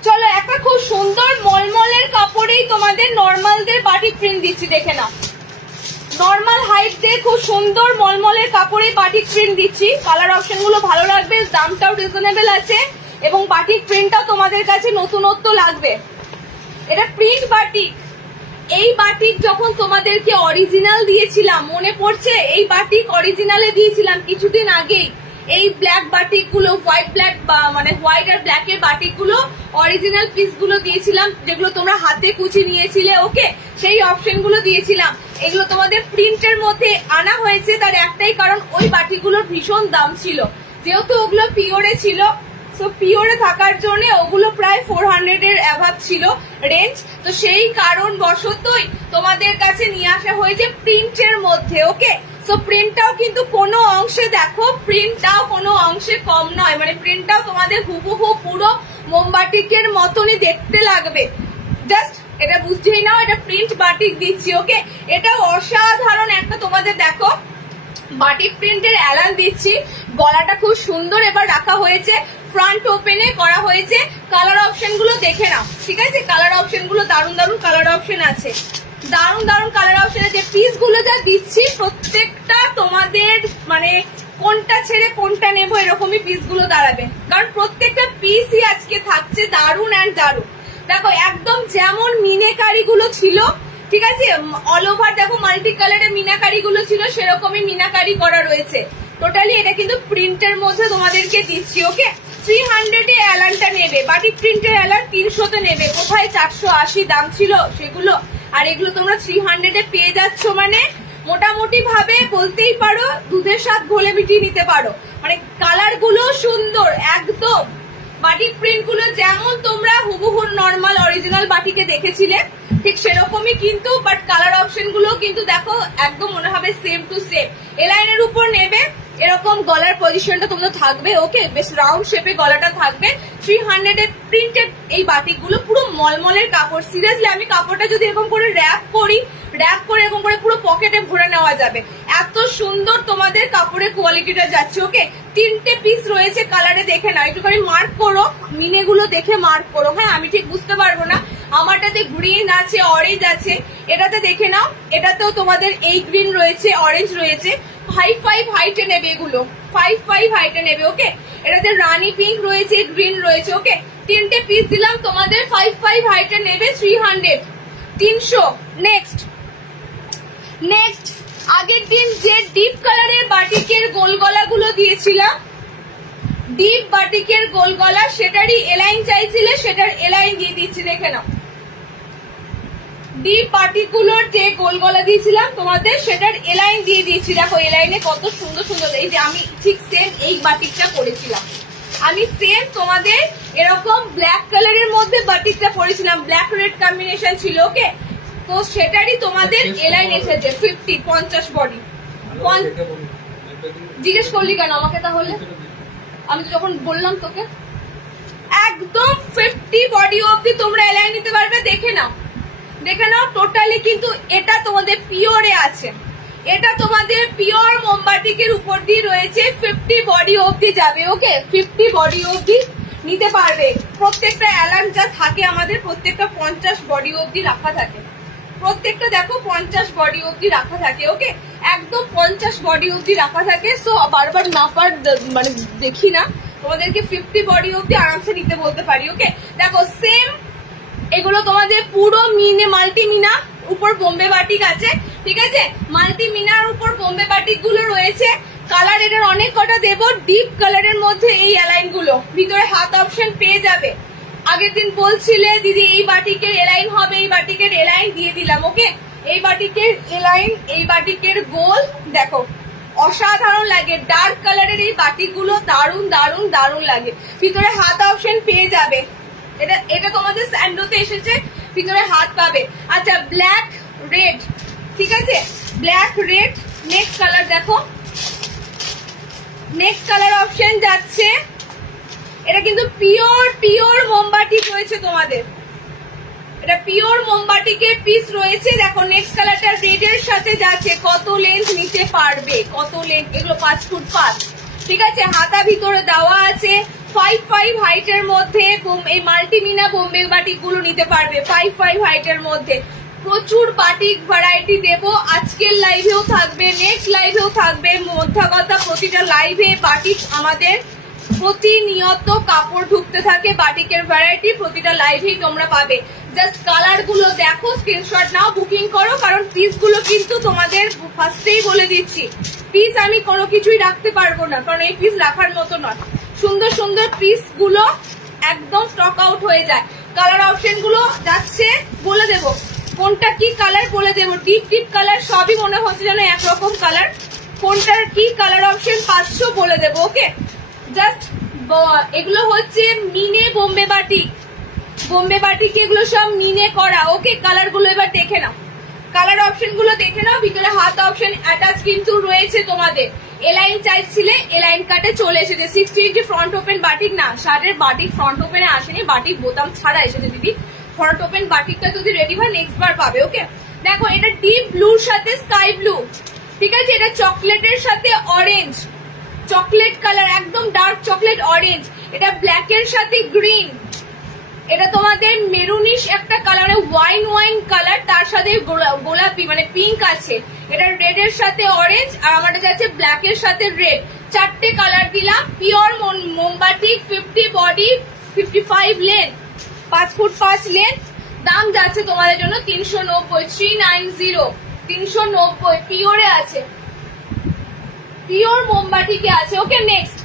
চলো একটা খুব সুন্দর মলমলের কাপড়েই তোমাদের নর্মালদের বাটিক প্রিন্ট দিচ্ছি, দেখে নাও। নর্মাল হাইট দিয়ে খুব সুন্দর মলমলের কাপড়েই বাটিক প্রিন্ট দিচ্ছি। কালার অপশন গুলো ভালো লাগবে, দামটাও রিজনেবল আছে, এবং বাটিক প্রিন্টটাও তোমাদের কাছে নতুনত্ব লাগবে। এটা প্রিন্ট বাটিক। এই বাটিক যখন তোমাদেরকে অরিজিনাল দিয়েছিলাম মনে পড়ছে? এই বাটিক অরিজিনালে দিয়েছিলাম কিছুদিন আগেই। এই ব্ল্যাক বাটিক গুলো, মানে হোয়াইট আর ব্ল্যাক এর বাটিক গুলো অরিজিনাল পিস গুলো দিয়েছিলাম, যেগুলো তোমরা হাতে কুচি নিয়েছিলে। ওকে, সেই অপশন গুলো দিয়েছিলাম। এগুলো তোমাদের প্রিন্টের মধ্যে আনা হয়েছে, তার একটাই কারণ ওই বাটিগুলোর ভীষণ দাম ছিল, যেহেতু ওগুলো পিওরে ছিল। তো পিওরে থাকার জন্য ওগুলো প্রায় 400 এর অ্যাভাব ছিল রেঞ্জ। তো সেই কারণ বশতই তোমাদের কাছে নিয়ে আসা হয়েছে প্রিন্টের মধ্যে। ওকে, সো প্রিন্টটাও কিন্তু কোনো অংশে দেখো, প্রিন্টটাও কোনো অংশে কম নয়, মানে প্রিন্টটাও তোমাদের হুবহু পুরো মোমবাটিকের মতনই দেখতে লাগবে। জাস্ট এটা বুঝতেই নাও, এটা প্রিন্ট বাটিক দিচ্ছি। ওকে, এটাও অসাধারণ একটা তোমাদের দেখো বাটিক প্রিন্টের অ্যালান দিচ্ছি। গলাটা খুব সুন্দর এবার রাখা হয়েছে, ফ্রন্ট ওপেনে করা হয়েছে। কালার অপশন গুলো দেখে নাও। ঠিক আছে, কালার অপশন গুলো দারুণ কালার অপশন আছে, দারুণ কালার অপশন আছে। পিস গুলো যা দিচ্ছি প্রত্যেকটা তোমাদের মানে কোনটা ছেড়ে কোনটা নেবো এরকমই পিস গুলো দাঁড়াবে, কারণ প্রত্যেকটা পিসই আজকে থাকছে দারুণ অ্যান্ড দারুণ। দেখো একদম যেমন মিনাকারি গুলো ছিল, ঠিক আছে, অল ওভার দেখো মাল্টি কালারের মিনাকারি গুলো ছিল, সেরকমই মিনাকারি করা রয়েছে। টোটালি এটা কিন্তু প্রিন্টের মধ্যে তোমাদেরকে দিচ্ছি। ওকে, 300 এ অ্যালানটা নেবে, বাটিক প্রিন্টের অ্যালান 300-তে নেবে। কোথায় 480 দাম ছিল সেগুলো, আর এগুলো তোমরা 300-এ পেয়ে যাচ্ছ, মানে মোটামুটি ভাবে বলতেই পারো দুধের স্বাদ ঘোলে মিটিয়ে নিতে পারো। মানে কালার গুলো সুন্দর একদম, বাটিক প্রিন্ট গুলো যেমন তোমরা হুবহু নর্মাল অরিজিনাল বাটিকে দেখেছিলে ঠিক সেরকমই কিন্তু, বাট কালার অপশন গুলো কিন্তু দেখো একদম মনে হবে সেম টু সেম। এলাইনের উপর নেবে, এরকম গলার পজিশনটা তোমরা থাকবে, ওকে, বেশ রাউন্ড শেপে গলাটা থাকবে। 300 এর প্রিন্টেড এই বাটিক গুলো পুরো মলমলের কাপড়। সিরিয়াসলি আমি কাপড়টা যদি এরকম করে র্যাপ করে এরকম করে পুরো পকেটে ভরে নেওয়া যাবে, এত সুন্দর তোমাদের কাপড়ের কোয়ালিটিটা যাচ্ছে। ওকে, 3টে পিস রয়েছে, কালারে দেখে নাও, একটুখানি মার্ক করো, মিনে গুলো দেখে মার্ক করো। হ্যাঁ, আমি ঠিক বুঝতে পারবো না, আমারটাতে গ্রিন আছে, অরেঞ্জ আছে, এটাতে দেখে নাও, এটাতেও তোমাদের এই গ্রিন রয়েছে, অরেঞ্জ রয়েছে। 5 হাইটে নেবে এগুলো, 5 হাইটে নেবে। ওকে, এটাতে রানী পিঙ্ক রয়েছে, গ্রিন রয়েছে। ওকে, 3টে পিস দিলাম তোমাদের, 5 হাইটে নেবে, 300। নেক্সট আগের দিন যে ডিপ কালারের বাটিকের গোল গলা গুলো দিয়েছিলাম, ডিপ বাটিকের গোল গলা, সেটারই এলাইন চাইছিলে, সেটার এলাইন দিয়ে দিচ্ছি, দেখে নাও। ডিপ বাটিকগুলোর যে গোল গলা দিয়েছিলাম তোমাদের, সেটার এলাইন দিয়ে দিচ্ছি। দেখো এলাইনে কত সুন্দর সুন্দর, এই যে আমি ঠিক সেম এই বাটিকটা করেছিলাম, আমি সেম তোমাদের এরকম ব্ল্যাক কালারের মধ্যে বাটিকটা পরেছিলাম, ব্ল্যাক রেড কম্বিনেশন ছিল। ওকে, তো সেটারই তোমাদের এলাইন এসেছে 50 বডি। জিজ্ঞেস করলি কেন আমাকে তাহলে? আমি তো যখন বললাম তোকে, একদম 50 বডি অবধি তোমরা এলাইন নিতে পারবে। দেখে নাও টোটালি, কিন্তু এটা তোমাদের পিওরে আছে, এটা তোমাদের পিওর মোমবাটিকের উপর দিয়ে রয়েছে, 50 বডি অবধি যাবে। ওকে, 50 বডি অবধি নিতে পারবে। প্রত্যেকটা অ্যালান যা থাকে আমাদের, প্রত্যেকটা 50 বডি অবধি রাখা থাকে, প্রত্যেকটা দেখো 50 বডি অবধি রাখা থাকে। ওকে, একদম 50 বডি অবধি রাখা থাকে। সো বারবার নাপার মানে দেখি না, তোমাদেরকে 50 বডি অবধি আরামসে নিতে বলতে পারি। ওকে, দেখো সেম এগুলো তোমাদের পুরো মিনে মাল্টি মিনা, উপর বোম্বে বাটিক আছে, ঠিক আছে, মাল্টি মিনার উপর বোম্বে বাটিক গুলো রয়েছে। কালার এটার অনেক কটা দেবো, ডিপ কালারের মধ্যে এই অ্যালাইন গুলো, ভিতরে হাত অপশন পেয়ে যাবে। আগের দিন বলছিলে দিদি এই বাটিকের এলাইন হবে, এই বাটিকের এলাইন দিয়ে দিলাম। ওকে, এই বাটিকের এলাইন, এই বাটিকের গোল দেখো অসাধারণ লাগে, ডার্ক কালারের এই বাটিক গুলো দারুন দারুন দারুন লাগে। ভিতরে হাত অপশন পেয়ে যাবে, এটা তোমাদের স্যান্ডোতে এসেছে, ভিতরে হাত পাবে। আচ্ছা, ব্ল্যাক রেড, ঠিক আছে, ব্ল্যাক রেড। নেক্সট কালার দেখো, নেক্সট কালার অপশন যাচ্ছে, এটা কিন্তু পিওর মোমবাটিক রয়েছে তোমাদের, এটা পিওর মোমবাটিকের পিস রয়েছে। দেখো নেক্সট কালারটা রেড এর সাথে যাচ্ছে, কত লেন্থ নিতে পারবে, কত লেন্থ, এগুলো 5 ফুট 5, ঠিক আছে, হাতা ভিতরে দেওয়া আছে। 5 হাইটের মধ্যে এই মাল্টিমিনা বোম্বে বাটিক গুলো নিতে পারবে, 5 হাইটের মধ্যে। প্রচুর বাটিক ভ্যারাইটি দেব, আজকের লাইভেও থাকবে, নেক্সট লাইভেও থাকবে। মধ্যা কথা, প্রতিটা লাইভে বাটিক আমাদের প্রতিনিয়ত কাপড় ঢুকতে থাকে, বাটিকের ভ্যারাইটি প্রতিটা লাইভেই তোমরা পাবে। জাস্ট কালার গুলো দেখো, স্ক্রিনশট নাও, বুকিং করো, কারণ পিস গুলো কিন্তু তোমাদের ফার্স্টেই বলে দিচ্ছি, পিস আমি কোনো কিছুই রাখতে পারবো না, কারণ এই পিস রাখার মতো নয়। সুন্দর সুন্দর পিস গুলো একদম স্টক আউট হয়ে যায়। কালার অপশন গুলো যাচ্ছে, বলে দেবো কোনটা কি কালার, বলে দেবো। ডিপ কালার সবই মনে হচ্ছে যেন একরকম কালার, কোনটার কি কালার অপশন পাচ্ছ বলে দেবো। ওকে, জাস্ট এগুলো হচ্ছে মিনে বোম্বে বাটিক, এগুলো সব মিনে করা। ওকে, কালার গুলো এবার দেখে নাও, কালার অপশন গুলো দেখে নাও। ভিতরে হাত অপশন অ্যাটাচ কিন্তু রয়েছে তোমাদের। এলাইন চাইছিলে, এলাইন কাটে চলে এসেছে। 60 ইঞ্চি ফ্রন্ট ওপেন বাটিক, না শার্টের বাটিক ফ্রন্ট ওপেনে আসেনি, বাটিক বোতাম ছাড়া এসেছে দিদি। ফ্রন্ট ওপেন বাটিকটা যদি রেডি হয় নেক্সট বার পাবে। ওকে, দেখো এটা ডিপ ব্লুর সাথে স্কাই ব্লু, ঠিক আছে, এটা চকলেটের সাথে অরেঞ্জ, চকলেট কালার, একদম ডার্ক চকলেট অরেঞ্জ। এটা ব্ল্যাকের সাথে গ্রিন, এটা তোমাদের মেরুনিশ একটা কালারে ওয়াইন কালার, তার সাথে গোলাপি মানে পিঙ্ক আছে। এটা রেড এর সাথে অরেঞ্জ, আর আমারটা যাচ্ছে ব্ল্যাক এর সাথে রেড। 4টে কালার দিলাম, পিওর মোমবাটিক, 50 বডি, 55 লেন্থ, 5 ফুট 5 লেন্থ। দাম যাচ্ছে তোমাদের জন্য 390, 390, 390 পিওরে আছে, পিওর মোমবাটিকে আছে। ওকে, নেক্সট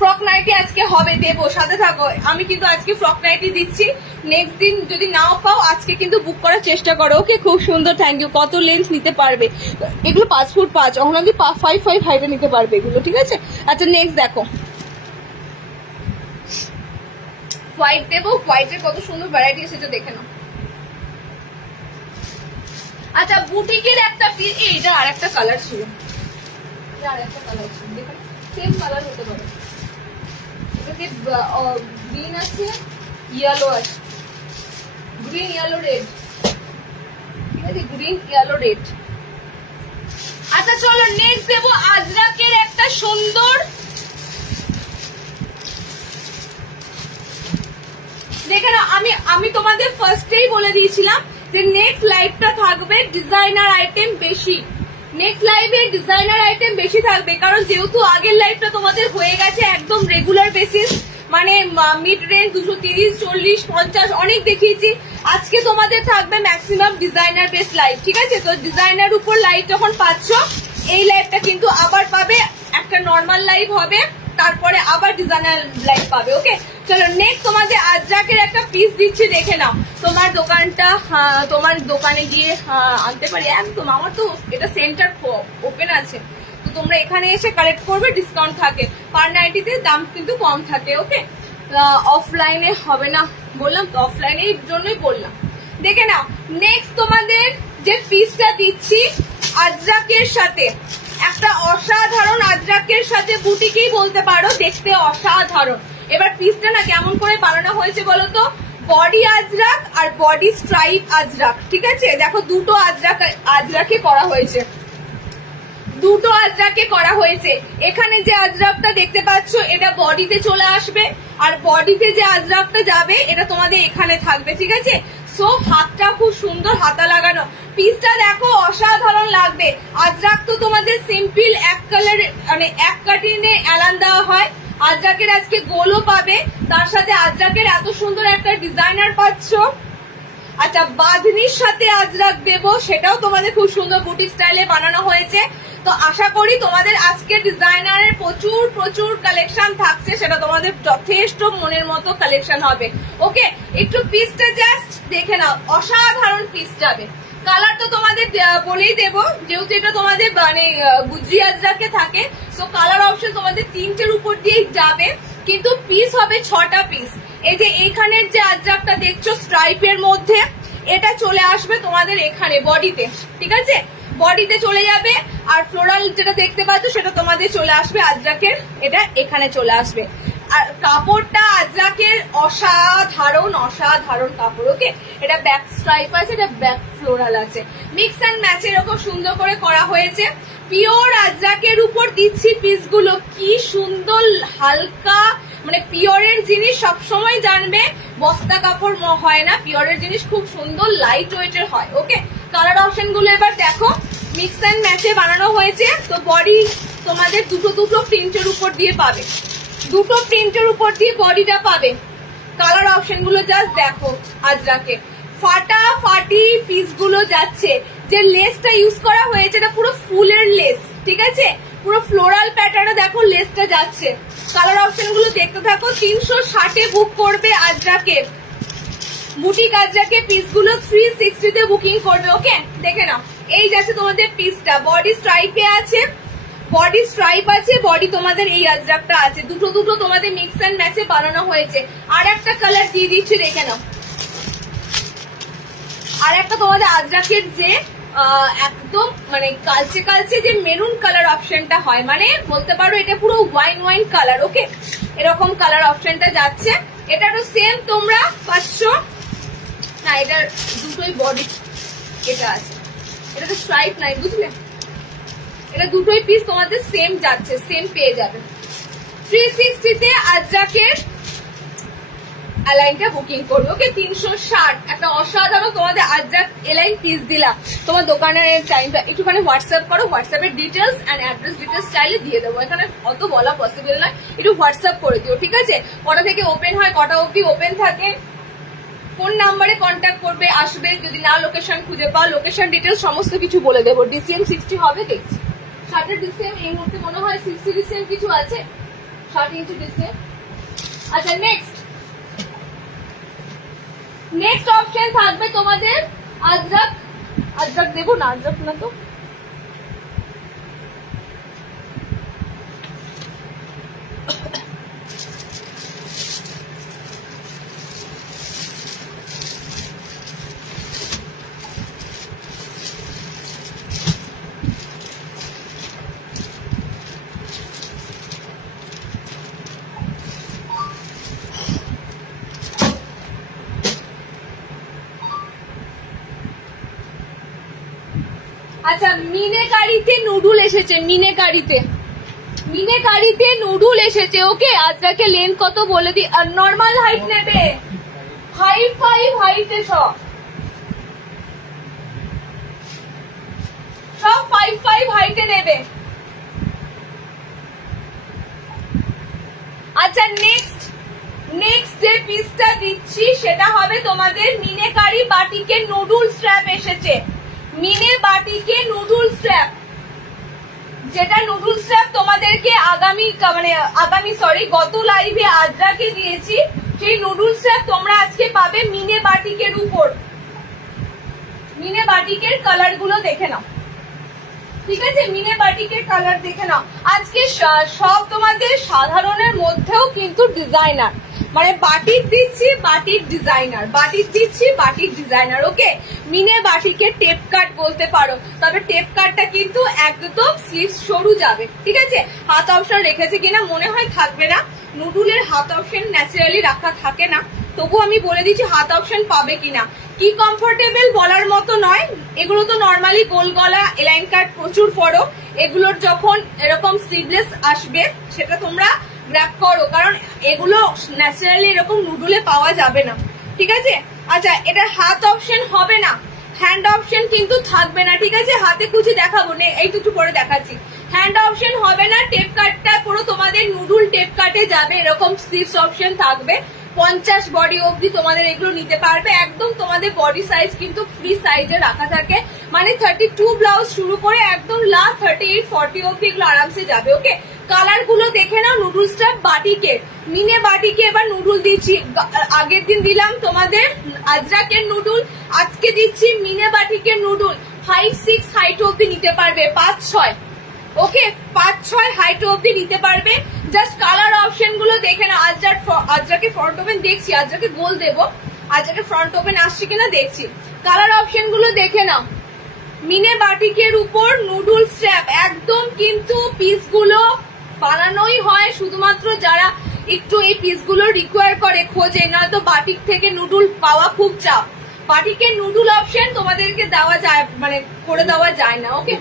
ফ্রক নাইটি আজকে হবে, দেবো, সাথে থাকো। আমি কিন্তু আজকে ফ্রক নাইটি দিচ্ছি, নেক্সট দিন যদি নাও পাও আজকে কিন্তু বুক করার চেষ্টা করো। ওকে, খুব সুন্দর, থ্যাংক ইউ। কত লেন্থ নিতে পারবে এগুলো? 5 ফুট 5, এখন অব্দি 5 হাইটে নিতে পারবে এগুলো, ঠিক আছে। আচ্ছা নেক্সট দেখো, হোয়াইট দেবো। হোয়াইটের কত সুন্দর ভ্যারাইটি এসেছে, দেখে নাও। আচ্ছা বুটিকের একটা পিস, এইটা আর একটা কালার ছিল, আর একটা কালার ছিল, দেখো সেম কালার হতে পারে। এটাতে গ্রিন আছে, ইয়েলো আছে, গ্রিন ইয়েলো রেড, ঠিক আছে, গ্রিন ইয়েলো রেড। আচ্ছা চলো নেক্সট দেবো আজরাকের একটা সুন্দর, দেখে না, আমি তোমাদের ফার্স্টেই বলে দিয়েছিলাম যে নেক্সট লাইভটা থাকবে ডিজাইনার আইটেম বেশি, নেক্সট লাইভে ডিজাইনার আইটেম বেশি থাকবে, কারণ যেহেতু আগের লাইভটা তোমাদের হয়ে গেছে একদম রেগুলার বেসিস, মানে মিড রেঞ্জ 230, 40, 50 অনেক দেখিয়েছি। আজকে তোমাদের থাকবে ম্যাক্সিমাম ডিজাইনার বেস লাইভ, ঠিক আছে। তো ডিজাইনার উপর লাইভ যখন পাচ্ছ, এই লাইভটা কিন্তু আবার পাবে, একটা নর্মাল লাইভ হবে, তারপরে আবার ডিজাইনার লাইভ পাবে। ওকে চলো নেক্সট তোমাদের আজরাকের একটা পিস দিচ্ছি, দেখে নাও। তোমার দোকানটা, তোমার দোকানে গিয়ে আনতে পারি একদম, আমার তো এটা সেন্টার ওপেন আছে, তো তোমরা এখানে এসে কালেক্ট করবে, ডিসকাউন্ট থাকে, পার নাইটিতে দাম কিন্তু কম থাকে। ওকে, অফলাইনে হবে না বললাম তো, অফলাইনে এই জন্যই বললাম। দেখে নাও নেক্সট তোমাদের যে পিসটা দিচ্ছি আজরাকের সাথে, একটা অসাধারণ আজরাকের সাথে বুটিকেই বলতে পারো, দেখতে অসাধারণ। এবার পিসটা না কেমন করে বানানো হয়েছে বলতো, বডি আজরাক আর বডি স্ট্রাইপ আজরাক, ঠিক আছে। দেখো দুটো আজরাকে করা হয়েছে, দুটো আজরাকে করা হয়েছে। এখানে যে আজরাকটা দেখতে পাচ্ছ এটা বডিতে চলে আসবে, আর বডিতে যে আজরাকটা যাবে এটা তোমাদের এখানে থাকবে, ঠিক আছে। সো হাতটা খুব সুন্দর হাতা লাগানো, পিসটা দেখো অসাধারণ লাগবে। আজরাক তো তোমাদের সিম্পল এক কালার, মানে এক কাটিনে এলান দেওয়া হয়, আজরাকের আজকে গোলও পাবে, তার সাথে আজরাকের এত সুন্দর একটা ডিজাইনার পাচ্ছ। আচ্ছা বাঁধনির সাথে আজরাক দেবো, সেটাও তোমাদের খুব সুন্দর বুটিক স্টাইলে বানানো হয়েছে। তো আশা করি তোমাদের আজকে ডিজাইনারের প্রচুর প্রচুর কালেকশন থাকছে, সেটা তোমাদের যথেষ্ট মনের মতো কালেকশন হবে। ওকে, একটু পিসটা জাস্ট দেখে নাও, অসাধারণ পিস যাবে। কালার তো তোমাদের বলেই দেবো, যেহেতু এটা তোমাদের মানে গুজরি আজরাকে থাকে, সো কালার অপশন তোমাদের 3টের উপর দিয়ে যাবে, কিন্তু পিস হবে 6টা পিস। এই যে এইখানের যে আজরাকটা দেখছো স্ট্রাইপের মধ্যে, এটা চলে আসবে তোমাদের এখানে বডিতে, ঠিক আছে, বডিতে চলে যাবে। আর ফ্লোরাল যেটা দেখতে পাচ্ছ সেটা তোমাদের চলে আসবে আজরাকের, এটা এখানে চলে আসবে। আর কাপড়টা আজরাকের অসাধারণ অসাধারণ কাপড়। ওকে, এটা ব্যাক স্ট্রাইপ আছে, এটা ব্যাক ফ্লোরাল আছে, মিক্স অ্যান্ড ম্যাচ এরকম সুন্দর করে করা হয়েছে। পিওর আজরাকের উপর দিচ্ছি পিসগুলো, কি সুন্দর হালকা, মানে পিওরের জিনিস সবসময় জানবে বস্তা কাপড় হয় না, পিওরের জিনিস খুব সুন্দর লাইট ওয়েটের হয়। ওকে, কালার অপশন গুলো এবার দেখো, মিক্স অ্যান্ড ম্যাচে বানানো হয়েছে। তো বডি তোমাদের দুটো প্রিন্টের উপর দিয়ে পাবে, দুটো প্রিন্টের উপর দিয়ে বডিটা পাবে। কালার অপশন গুলো জাস্ট দেখো, আজরাকে ফাটাফাটি পিসগুলো যাচ্ছে। যে লেসটা ইউজ করা হয়েছে এটা পুরো ফুলের লেস, ঠিক আছে, পুরো ফ্লোরাল প্যাটার্নে দেখো লেসটা যাচ্ছে। কালার অপশন গুলো দেখতে থাকো। 360-এ বুক করবে আজরাকে, বুটিক আজরাকে পিসগুলো 360-তে বুকিং করবে। ওকে, দেখে নাও, এই যাচ্ছে তোমাদের পিসটা, বডি স্ট্রাইপে আছে, বডি স্ট্রাইপ আছে, বডি তোমাদের এই আজরাকটা আছে, দুটো তোমাদের মিক্স অ্যান্ড ম্যাচে বানানো হয়েছে। আর একটা কালার দিয়ে দিচ্ছি, দেখে নাও, আর একটা তোমাদের আজরাকের যে একদম মানে কালচে কালচে যে মেরুন কালার অপশনটা হয়, মানে বলতে পারো এটা পুরো ওয়াইন কালার। ওকে, এরকম কালার অপশনটা যাচ্ছে। এটারও সেম তোমরা পাচ্ছ না, এটার দুটোই বডি এটা আছে, এটা তো স্ট্রাইপ নাই, বুঝলে, এটা দুটোই পিস তোমাদের সেম যাচ্ছে, সেম পেয়ে যাবে। 360-তে আজরাকের এলাইনটা বুকিং করবে। ওকে, 360 একটা অসাধারণ তোমাদের আজরাক এলাইন পিস দিলা। তোমার দোকানের টাইমটা একটুখানি হোয়াটসঅ্যাপ করো, হোয়াটসঅ্যাপের ডিটেলস এন্ড অ্যাড্রেস ডিটেলস চাইলে দিয়ে দেবো, এখানে অত বলা পসিবল নয়, একটু হোয়াটসঅ্যাপ করে দিও, ঠিক আছে। কটা থেকে ওপেন হয়, কটা অবধি ওপেন থাকে, কোন নাম্বারে কন্ট্যাক্ট করবে, আসবে, যদি না লোকেশন খুঁজে পাও লোকেশন ডিটেলস সমস্ত কিছু বলে দেবো। DCM 60 হবে দেখছি, শার্টের DCM এই মুহূর্তে মনে হয় 60 DCM কিছু আছে, 60 ইঞ্চি দিচ্ছে। আচ্ছা নেক্সট অপশন থাকবে তোমাদের আজরাক। আজরাক দেবো না, আজরাক না তো আচ্ছা মিনেকারিতে নুডুল এসেছে, মিনেকারিতে নুডুল এসেছে। ওকে আজরাকে লেন্থ কত বলে দি, নর্মাল হাইট নেবে 5'5" হাইটে সব 5'5" হাইটে নেবে। আচ্ছা নেক্সট যে পিসটা দিচ্ছি সেটা হবে তোমাদের মিনেকারি বাটিকের নুডুল স্ট্র্যাপ এসেছে। মিনে বাটিকে নুডুল স্ট্র্যাপ, যেটা নুডুল স্ট্র্যাপ তোমাদেরকে গত লাইভে আজরাকে দিয়েছি, সেই নুডুল স্ট্র্যাপ তোমরা আজকে পাবে মিনে বাটিকের উপর। মিনে বাটিকের কালার গুলো দেখে নাও, ঠিক আছে? মিনে বাটিকের কালার দেখে নাও। আজকে সব তোমাদের সাধারণের মধ্যেও কিন্তু ডিজাইনার, মানে বাটিক দিচ্ছি বাটিক ডিজাইনার। ওকে মিনে বাটিকের টেপ কাট বলতে পারো, তবে টেপ কাটটা কিন্তু একদম স্লিভ সরু যাবে, ঠিক আছে? হাত অপশন রেখেছে কিনা মনে হয় থাকবে না, নুডুলের হাত অপশন ন্যাচারালি রাখা থাকে না, তবু আমি বলে দিচ্ছি হাত অপশন পাবে কিনা। কি কমফোর্টেবল বলার মতো নয়, এগুলো তো নর্মালি গোল গলা এলাইন কাট প্রচুর পরো, এগুলোর যখন এরকম স্লিভলেস আসবে সেটা তোমরা গ্র্যাব করো, কারণ এগুলো ন্যাচারালি এরকম নুডুলে পাওয়া যাবে না, ঠিক আছে? আচ্ছা এটা হাত অপশন হবে না, হ্যান্ড অপশন কিন্তু থাকবে না, ঠিক আছে? হাতে কুচি দেখাবো না, এই একটু পরে দেখাচ্ছি। হ্যান্ড অপশন হবে না, টেপ কাটটা পুরো তোমাদের নুডুল টেপ কাটে যাবে, এরকম স্লিভস অপশন থাকবে। 50 বডি অবধি তোমাদের এগুলো নিতে পারবে, একদম তোমাদের বডি সাইজ কিন্তু ফ্রি সাইজে রাখা থাকে, মানে 32 ব্লাউজ শুরু করে একদম লাস্ট 38-40 অবধি এগুলো আরামসে যাবে। ওকে কালার গুলো দেখে নাও। নুডুল স্ট্র্যাপ বাটিকে, মিনে বাটিকে এবার নুডুল দিচ্ছি। আগের দিন দিলাম তোমাদের আজরাকের নুডুল, আজকে দিচ্ছি মিনে বাটিকের নুডুল। 5'6" হাইট অবধি নিতে পারবে, 5'6", ওকে 5'6" হাইট অবধি নিতে পারবে। জাস্ট কালার অপশন গুলো দেখে নাও। আজরাকে ফ্রন্ট ওপেন দেখছি, আজরাকে গোল দেবো, আজরাকে ফ্রন্ট ওপেন আসছে কিনা দেখছি। কালার অপশন গুলো দেখে নাও। মিনে বাটিকের উপর নুডুল স্ট্র্যাপ, একদম কিন্তু পিসগুলো বানানোই হয় শুধুমাত্র যারা একটু এই পিসগুলো রিকোয়ার করে, খোঁজে, নয়তো বাটিক থেকে নুডুল পাওয়া খুব চাপ। বাটিকের নুডুল অপশন তোমাদেরকে দেওয়া যায়, মানে করে দেওয়া যায় না। ওকে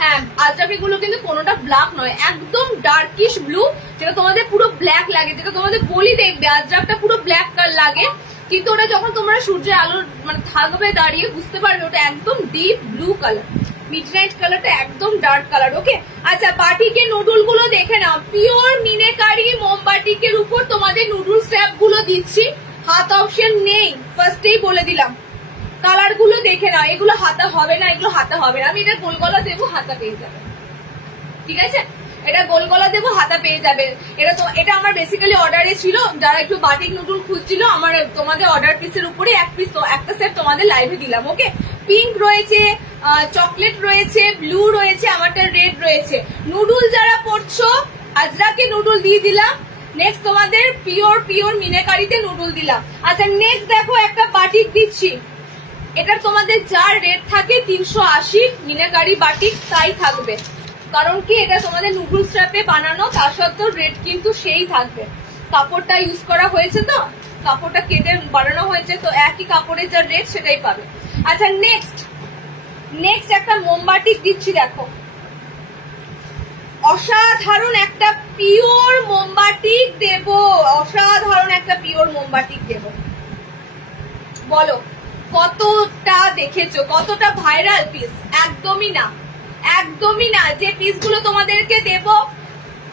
হ্যাঁ আজরাকে গুলো কিন্তু কোনোটা ব্ল্যাক নয়, একদম ডার্কিশ ব্লু, যেটা তোমাদের পুরো ব্ল্যাক লাগে, যেটা তোমাদের বলি দেখবে আজরাকটা পুরো ব্ল্যাক কালার লাগে, কিন্তু ওটা যখন তোমরা সূর্যের আলোর মানে থাকবে দাঁড়িয়ে বুঝতে পারবে ওটা একদম ডিপ ব্লু কালার, মিডনাইট কালারটা একদম ডার্ক কালার। ওকে আচ্ছা বাটিকের নুডুল গুলো দেখে নাও, পিওর মিনেকারি মোমবাটিকের উপর তোমাদের নুডুল স্ট্র্যাপ গুলো দিচ্ছি। হাত অপশন নেই, ফার্স্টেই বলে দিলাম। কালার গুলো দেখে নাও, এগুলো হাতা হবে না, এগুলো হাতা হবে না। আমি এটা গোল গলা দেবো, হাতা পেয়ে যাবে, ঠিক আছে? এটা গোল গলা দেবো, হাতা পেয়ে যাবে। এটা আমার বেসিক্যালি অর্ডারে ছিল, যারা একটু বাটিক নুডুল খুঁজছিল, আমার তোমাদের অর্ডার পিসের উপরে একটা সেট তোমাদের লাইভে দিলাম। ওকে পিঙ্ক রয়েছে, চকলেট রয়েছে, ব্লু রয়েছে, আমারটা রেড রয়েছে। নুডুল যারা পড়ছো আজরাকে নুডুল দিয়ে দিলাম। নেক্সট তোমাদের পিওর মিনেকারিতে নুডুল দিলাম। আচ্ছা নেক্সট দেখো একটা বাটিক দিচ্ছি, এটা তোমাদের যার রেট থাকে 380 মিনেকারি বাটিক তাই থাকবে, কারণ কি এটা তোমাদের নুডুল স্ট্র্যাপে বানানো, তা সত্ত্বেও রেট কিন্তু সেই থাকবে। কাপড়টা ইউজ করা হয়েছে, তো কাপড়টা কেটে বানানো হয়েছে, তো একই কাপড়ের যা রেট সেটাই পাবে। আচ্ছা নেক্সট একটা মোমবাটিক দিচ্ছি, দেখো অসাধারণ একটা পিওর মোমবাটিক দেব, অসাধারণ একটা পিওর মোমবাটিক দেব। বলো কতটা দেখেছো, কতটা ভাইরাল পিস? একদমই না, একদমই না। যে পিসগুলো তোমাদেরকে দেব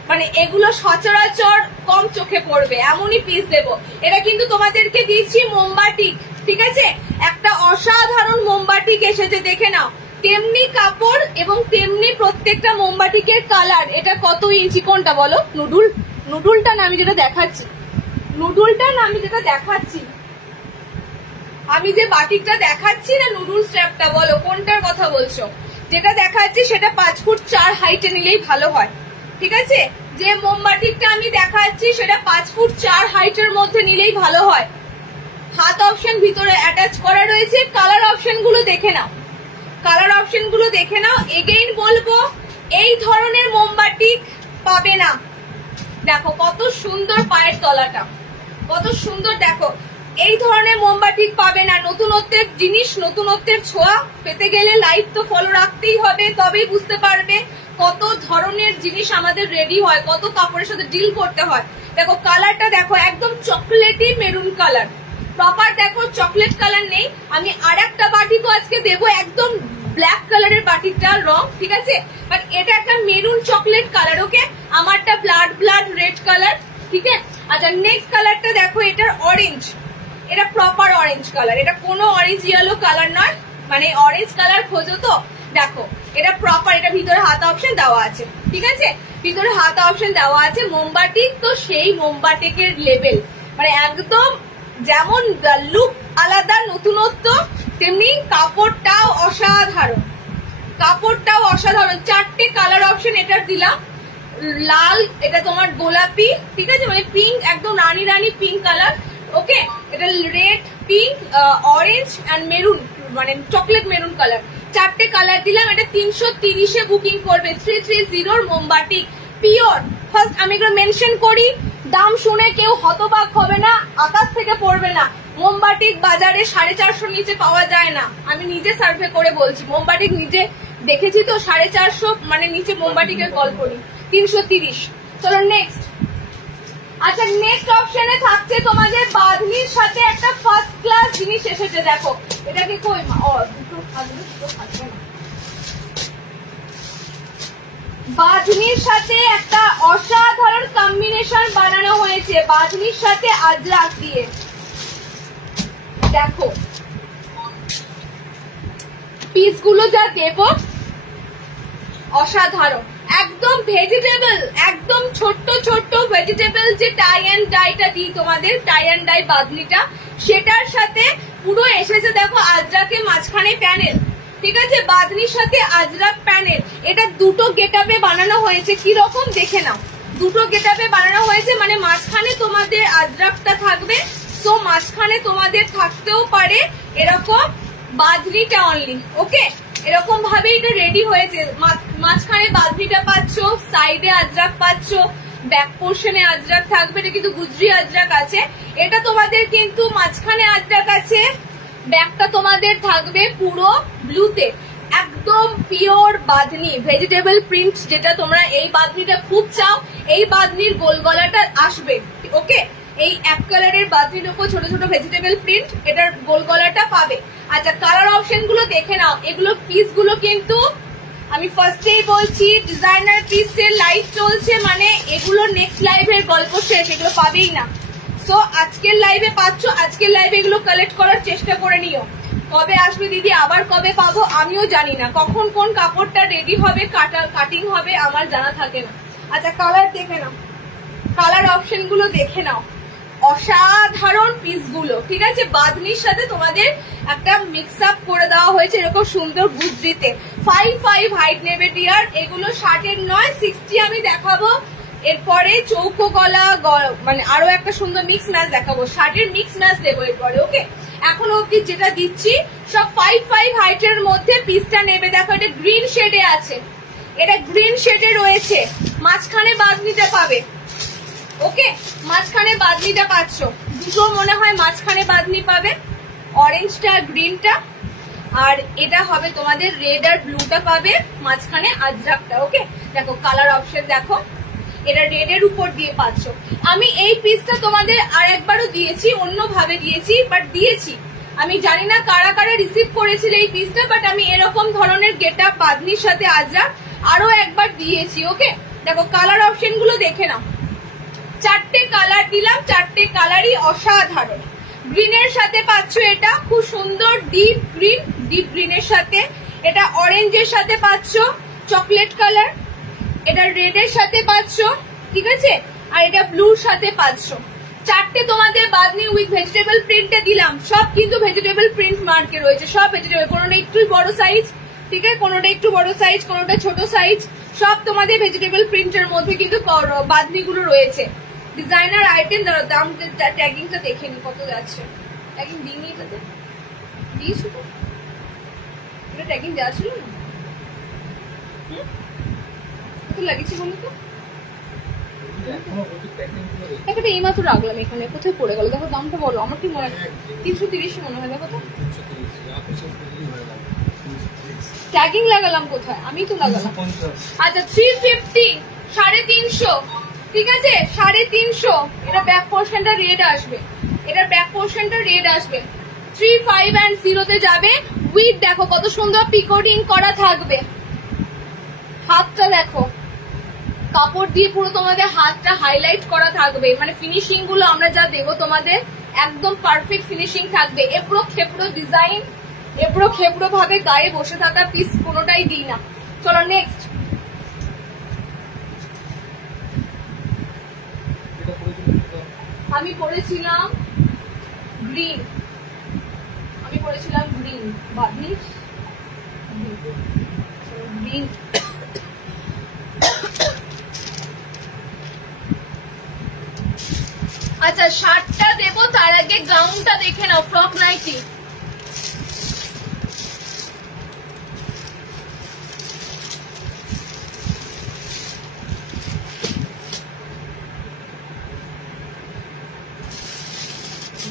মানে এগুলো সচরাচর কম চোখে পড়বে, এমনই পিস দেব। এটা কিন্তু তোমাদেরকে দিচ্ছি মোমবাটিক, ঠিক আছে? একটা অসাধারণ মোমবাটিক এসেছে, দেখে নাও। তেমনি কাপড় এবং তেমনি প্রত্যেকটা মোমবাটিকের কালার। এটা কত ইঞ্চি কোনটা বলো? নুডুলটা না আমি যেটা দেখাচ্ছি, আমি যে বাটিকটা দেখাচ্ছি না নুডুল স্ট্র্যাপটা, বলো কোনটার কথা বলছো? যেটা দেখাচ্ছি সেটা 5 ফুট 4 হাইটে নিলেই ভালো হয়, ঠিক আছে? যে মোমবাটিকটা আমি দেখাচ্ছি সেটা 5 ফুট 4 হাইটের মধ্যে নিলেই ভালো হয়। হাত অপশন ভিতরে অ্যাটাচ করা রয়েছে। কালার অপশন গুলো দেখে নাও। এগেইন বলবো এই ধরনের মোমবাটিক পাবে না। দেখো কত সুন্দর পায়ের তলাটা, কত সুন্দর। দেখো এই ধরনের মোমবাটিক পাবে না। নতুনত্বের জিনিস, নতুনত্বের ছোঁয়া পেতে গেলে লাইভ তো ফলো রাখতেই হবে, তবেই বুঝতে পারবে কত ধরনের জিনিস আমাদের রেডি হয়, কত কাপড়ের সাথে ডিল করতে হয়। দেখো কালারটা দেখো, একদম চকলেটি মেরুন কালার, প্রপার দেখো চকলেট কালার নেই। আমি আর একটা বাটিকও আজকে দেবো, একদম ব্ল্যাক কালারের বাটিকটার রং, ঠিক আছে? বাট এটা একটা মেরুন চকলেট কালার, ওকে? আমারটা ব্লাড রেড কালার, ঠিক আছে? আচ্ছা নেক্সট কালারটা দেখো, এটার অরেঞ্জ, এটা প্রপার অরেঞ্জ কালার, এটা কোনো অরেঞ্জ ইয়েলো কালার নয়, মানে অরেঞ্জ কালার খোঁজো তো দেখো এটা প্রপার। এটা ভিতরে হাতা অপশন দেওয়া আছে, ঠিক আছে? ভিতরে হাতা অপশন দেওয়া আছে। মোমবাটিক তো সেই মোমবাটিকের লেভেল, মানে একদম যেমন লুক আলাদা, নতুনত্ব, তেমনি কাপড়টাও অসাধারণ, 4টে কালার অপশন এটার দিলাম। লাল, এটা তোমার গোলাপি, ঠিক আছে, মানে পিঙ্ক, একদম রানী পিঙ্ক কালার, ওকে? এটা red, pink, orange and maroon, মানে চকলেট মেরুন কালার। 4টে কালার দিলাম। এটা 330-এ বুকিং করবে। 330 মোমবাটিক পিওর। ফার্স্ট আমি এগুলো মেনশন করি, দাম শুনে কেউ হতবাক হবে না, আকাশ থেকে পড়বে না। মোমবাটিক বাজারে 450 নিচে পাওয়া যায় না। আমি নিজে সার্ভে করে বলছি, মোমবাটিক নিজে দেখেছি তো, 450 মানে নিচে মোমবাটিকের গল্প নেই। 330। চলো নেক্সট। আচ্ছা নেক্সট অপশনে থাকছে তোমাদের বাঁধনির সাথে একটা ফার্স্ট ক্লাস জিনিস এসেছে। দেখো এটাকে কই দুটো থাকবে, দুটো থাকবে না। বাঁধনির সাথে একটা অসাধারণ কম্বিনেশন বানানো হয়েছে, বাঁধনির সাথে আজরাক দিয়ে। দেখো পিসগুলো যা দেব অসাধারণ, একদম ভেজিটেবল, একদম ছোট্ট ভেজিটেবল যে টাই অ্যান্ড ডাইটা দিই তোমাদের, টাই অ্যান্ড ডাই বাঁধনিটা, সেটার সাথে পুরো এসেছে দেখো আজরাকের মাঝখানে প্যানেল, ঠিক আছে? বাঁধনির সাথে আজরাক প্যানেল। এটা দুটো গেটআপে বানানো হয়েছে, কি রকম দেখে নাও। দুটো গেটআপে বানানো হয়েছে, মানে মাঝখানে তোমাদের আজরাকটা থাকবে, তো মাঝখানে তোমাদের থাকতেও পারে এরকম বাঁধনিটা অনলি, ওকে? এরকম ভাবে এটা রেডি হয়েছে। মাঝখানে বাঁধনিটা পাচ্ছ, সাইডে আজরাক পাচ্ছ, ব্যাক পোর্শনে আজরাক থাকবে। এটা কিন্তু গুজরি আজরাক আছে। এটা তোমাদের কিন্তু মাঝখানে আজরাক আছে, ব্যাকটা তোমাদের থাকবে পুরো ব্লুতে, একদম পিওর বাঁধনি, ভেজিটেবল প্রিন্ট, যেটা তোমরা এই বাঁধনিটা খুব চাও। এই বাঁধনির গোল গলাটা আসবে, ওকে? এই এক কালারের বাঁধনির উপর ছোট ছোট ভেজিটেবল প্রিন্ট, এটার গোল গলাটা পাবে। আচ্ছা কালার অপশন গুলো দেখে নাও। এগুলো পিস গুলো কিন্তু আমি ফার্স্টেই বলছি ডিজাইনার পিসের লাইভ চলছে, মানে এগুলো নেক্সট লাইভের গল্প শেষ, এগুলো পাবেই না। সো আজকের লাইভে পাচ্ছ, আজকের লাইভে এগুলো কালেক্ট করার চেষ্টা করে নিও। কবে আসবে দিদি, আবার কবে পাবো আমিও জানি না, কখন কোন কাপড়টা রেডি হবে, কাটিং হবে আমার জানা থাকে না। আচ্ছা কালার দেখে নাও, কালার অপশন গুলো দেখে নাও, অসাধারণ পিসগুলো, ঠিক আছে? বাঁধনির সাথে তোমাদের একটা মিক্স আপ করে দেওয়া হয়েছে এরকম সুন্দর গুজরিতে। 5'5" হাইট নেবে ডিয়ার। এগুলো 60-এর নয়, 60 আমি দেখাবো। এরপরে চৌকো গলা, মানে আরো একটা সুন্দর মিক্স ম্যাচ দেখাবো, 60-এর মিক্স ম্যাচ দেবো এরপরে, ওকে? এখন অব্দি যেটা দিচ্ছি সব 5'5" হাইটের মধ্যে পিসটা নেবে। দেখো এটা গ্রিন শেডে আছে, এটা গ্রিন শেডে রয়েছে, মাঝখানে বাঁধনিটা পাবে, ওকে? মাঝখানে বাঁধনিটা পাচ্ছ, দুটো মনে হয় মাঝখানে বাঁধনি পাবে, অরেঞ্জটা আর গ্রিনটা, আর এটা হবে তোমাদের রেড আর ব্লুটা পাবে, মাঝখানে আজরাকটা, ওকে? দেখো কালার অপশন দেখো, এটা রেড এর উপর দিয়ে পাচ্ছ। আমি এই পিসটা তোমাদের আর একবারও দিয়েছি, অন্যভাবে দিয়েছি, বাট দিয়েছি। আমি জানি না কারা কারা রিসিভ করেছিল এই পিসটা, বাট আমি এরকম ধরনের গেটআপ বাঁধনির সাথে আজরাক আরো একবার দিয়েছি, ওকে? দেখো কালার অপশন গুলো দেখে নাও। 4টে কালার দিলাম, 4টে কালারই অসাধারণ। গ্রিনের সাথে পাচ্ছ এটা খুব সুন্দর ডিপ গ্রিনের সাথে এটা অরেঞ্জের সাথে পাচ্ছ চকলেট কালার, এটা রেডের সাথে পাচ্ছ, ঠিক আছে, আর এটা ব্লুর সাথে পাচ্ছ। চারটে তোমাদের বাদনি উইথ ভেজিটেবল প্রিন্টে দিলাম, সব কিন্তু ভেজিটেবল প্রিন্ট মার্কে রয়েছে, সব ভেজিটেবল, কোনোটা একটু বড় সাইজ, ঠিক আছে, কোনোটা একটু বড় সাইজ, কোনোটা ছোট সাইজ, সব তোমাদের ভেজিটেবল প্রিন্টের মধ্যে কিন্তু বাদনি গুলো রয়েছে। ডিজাইনার আইটেম, দাম ট্যাগিংটা দেখে নি কত যাচ্ছে। ট্যাগিং দিইনি, এটাতে দিয়েছি তো, এটা ট্যাগিং দেওয়া ছিল না, কত লাগিয়েছি বলো তো? একটা এইমাত্র রাখলাম এখানে, কোথায় পড়ে গেল দেখো, দামটা বলো, আমার কি মনে হয় 330 মনে হয়, দেখো তো ট্যাগিং লাগালাম কোথায়, আমি তো লাগালাম। আচ্ছা 350, 350, ঠিক আছে, 350। এটা ব্যাক পোর্শনটা রেড আসবে, এটার ব্যাক পোর্শনটা রেড আসবে। 35 and 0 তে যাবে উইথ, দেখো কত সুন্দর পিকোডিং করা থাকবে। হাতটা দেখো, কাপড় দিয়ে পুরো তোমাদের হাতটা হাইলাইট করা থাকবে, মানে ফিনিশিং গুলো আমরা যা দেবো তোমাদের একদম পারফেক্ট ফিনিশিং থাকবে। এবড়ো খেপড়ো ডিজাইন, এবড়ো খেপড়ো ভাবে গায়ে বসে থাকা পিস কোনোটাই দিই না। চলো নেক্সট, আমি পরেছিলাম গ্রিন, আমি পরেছিলাম গ্রিন, বাদনি গ্রিন। আচ্ছা শার্টটা দেবো তার আগে গাউনটা দেখে নাও, ফ্রক নাইটি।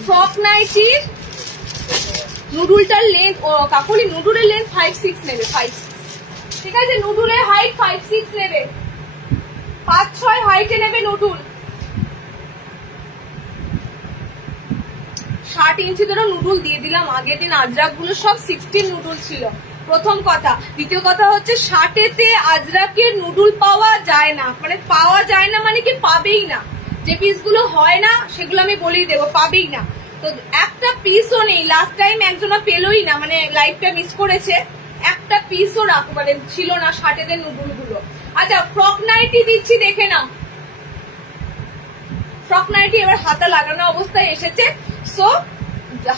ফ্রক নাইটির নুডুলটার লেন্থ, কাকুলি নুডুলের লেন্থ 5-6 নেবে, 5-6, ঠিক আছে, নুডুলের হাইট 5-6 নেবে, 5-6 হাইটে নেবে নুডুল। 60 ইঞ্চি ধরে নুডুল দিয়ে দিলাম। আগের দিন আজরাক গুলো সব 16 নুডুল ছিল, প্রথম কথা। দ্বিতীয় কথা হচ্ছে 60-তে আজরাকের নুডুল পাওয়া যায় না, মানে পাওয়া যায় না মানে কি পাবেই না, যে পিস গুলো হয় না সেগুলো আমি বলেই দেবো, পাবেই না। তো একটা পিসও নেই, লাস্ট টাইম একজনা পেলোই না, মানে লাইভটা মিস করেছে, একটা পিসও মানে ছিল না 60-তে নুডুল গুলো। আচ্ছা ফ্রক নাইটি দিচ্ছি, দেখে নাও। ফ্রক নাইটি এবার হাতা লাগানো অবস্থায় এসেছে, সো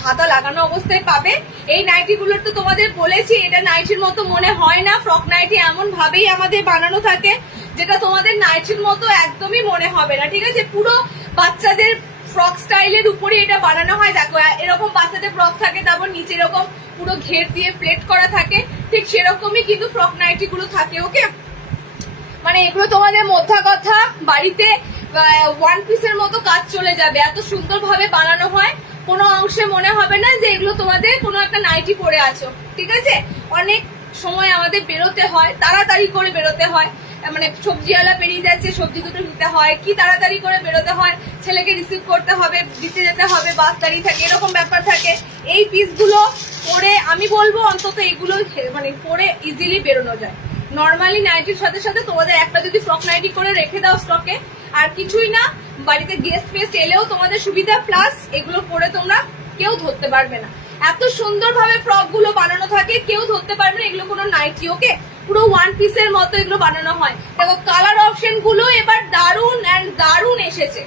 হাতা লাগানো অবস্থায় পাবে। এই নাইটি গুলোর তো তোমাদের বলেছি এটা নাইটির মতো মনে হয় না, ফ্রক নাইটি এমন ভাবেই আমাদের বানানো থাকে যেটা তোমাদের নাইটির মতো একদমই মনে হবে না, ঠিক আছে। পুরো বাচ্চাদের ফ্রক স্টাইলের উপরে এটা বানানো হয়। দেখো এরকম বাচ্চাদের ফ্রক থাকে, তারপর নিচে এরকম পুরো ঘের দিয়ে প্লেট করা থাকে, ঠিক সেরকমই কিন্তু ফ্রক নাইটি গুলো থাকে, ওকে। মানে এগুলো তোমাদের মোদ্দা কথা বাড়িতে ওয়ান পিসের মতো কাজ চলে যাবে, এত সুন্দর ভাবে বানানো হয়, কোনো অংশে মনে হবে না যে এগুলো তোমাদের কোনো একটা নাইটি পরে আছো, ঠিক আছে। অনেক সময় আমাদের বেরোতে হয়, তাড়াতাড়ি করে বেরোতে হয়, মানে সবজিওয়ালা পেরিয়ে যাচ্ছে, সবজি দুটো নিতে হয়, কি তাড়াতাড়ি করে বেরোতে হয়, ছেলেকে রিসিভ করতে হবে, দিতে যেতে হবে, বাস দাঁড়িয়ে থাকে, এরকম ব্যাপার থাকে। এই পিসগুলো পরে আমি বলবো অন্তত এগুলো মানে পরে ইজিলি বেরোনো যায়। নর্মালি নাইটির সাথে সাথে তোমাদের একটা যদি ফ্রক নাইটি করে রেখে দাও স্টকে, আর কিছুই না, বাড়িতে গেস্ট ফেস্ট এলেও তোমাদের সুবিধা, প্লাস এগুলো পরে তোমরা কেউ ধরতে পারবে না। এত সুন্দর ভাবে ফ্রক গুলো বানানো থাকে, কেউ ধরতে পারবে না এগুলো কোনো নাইটি, ওকে। পুরো ওয়ান পিসের মতো এগুলো বানানো হয়। দেখো কালার অপশন গুলো এবার দারুন এন্ড দারুন এসেছে,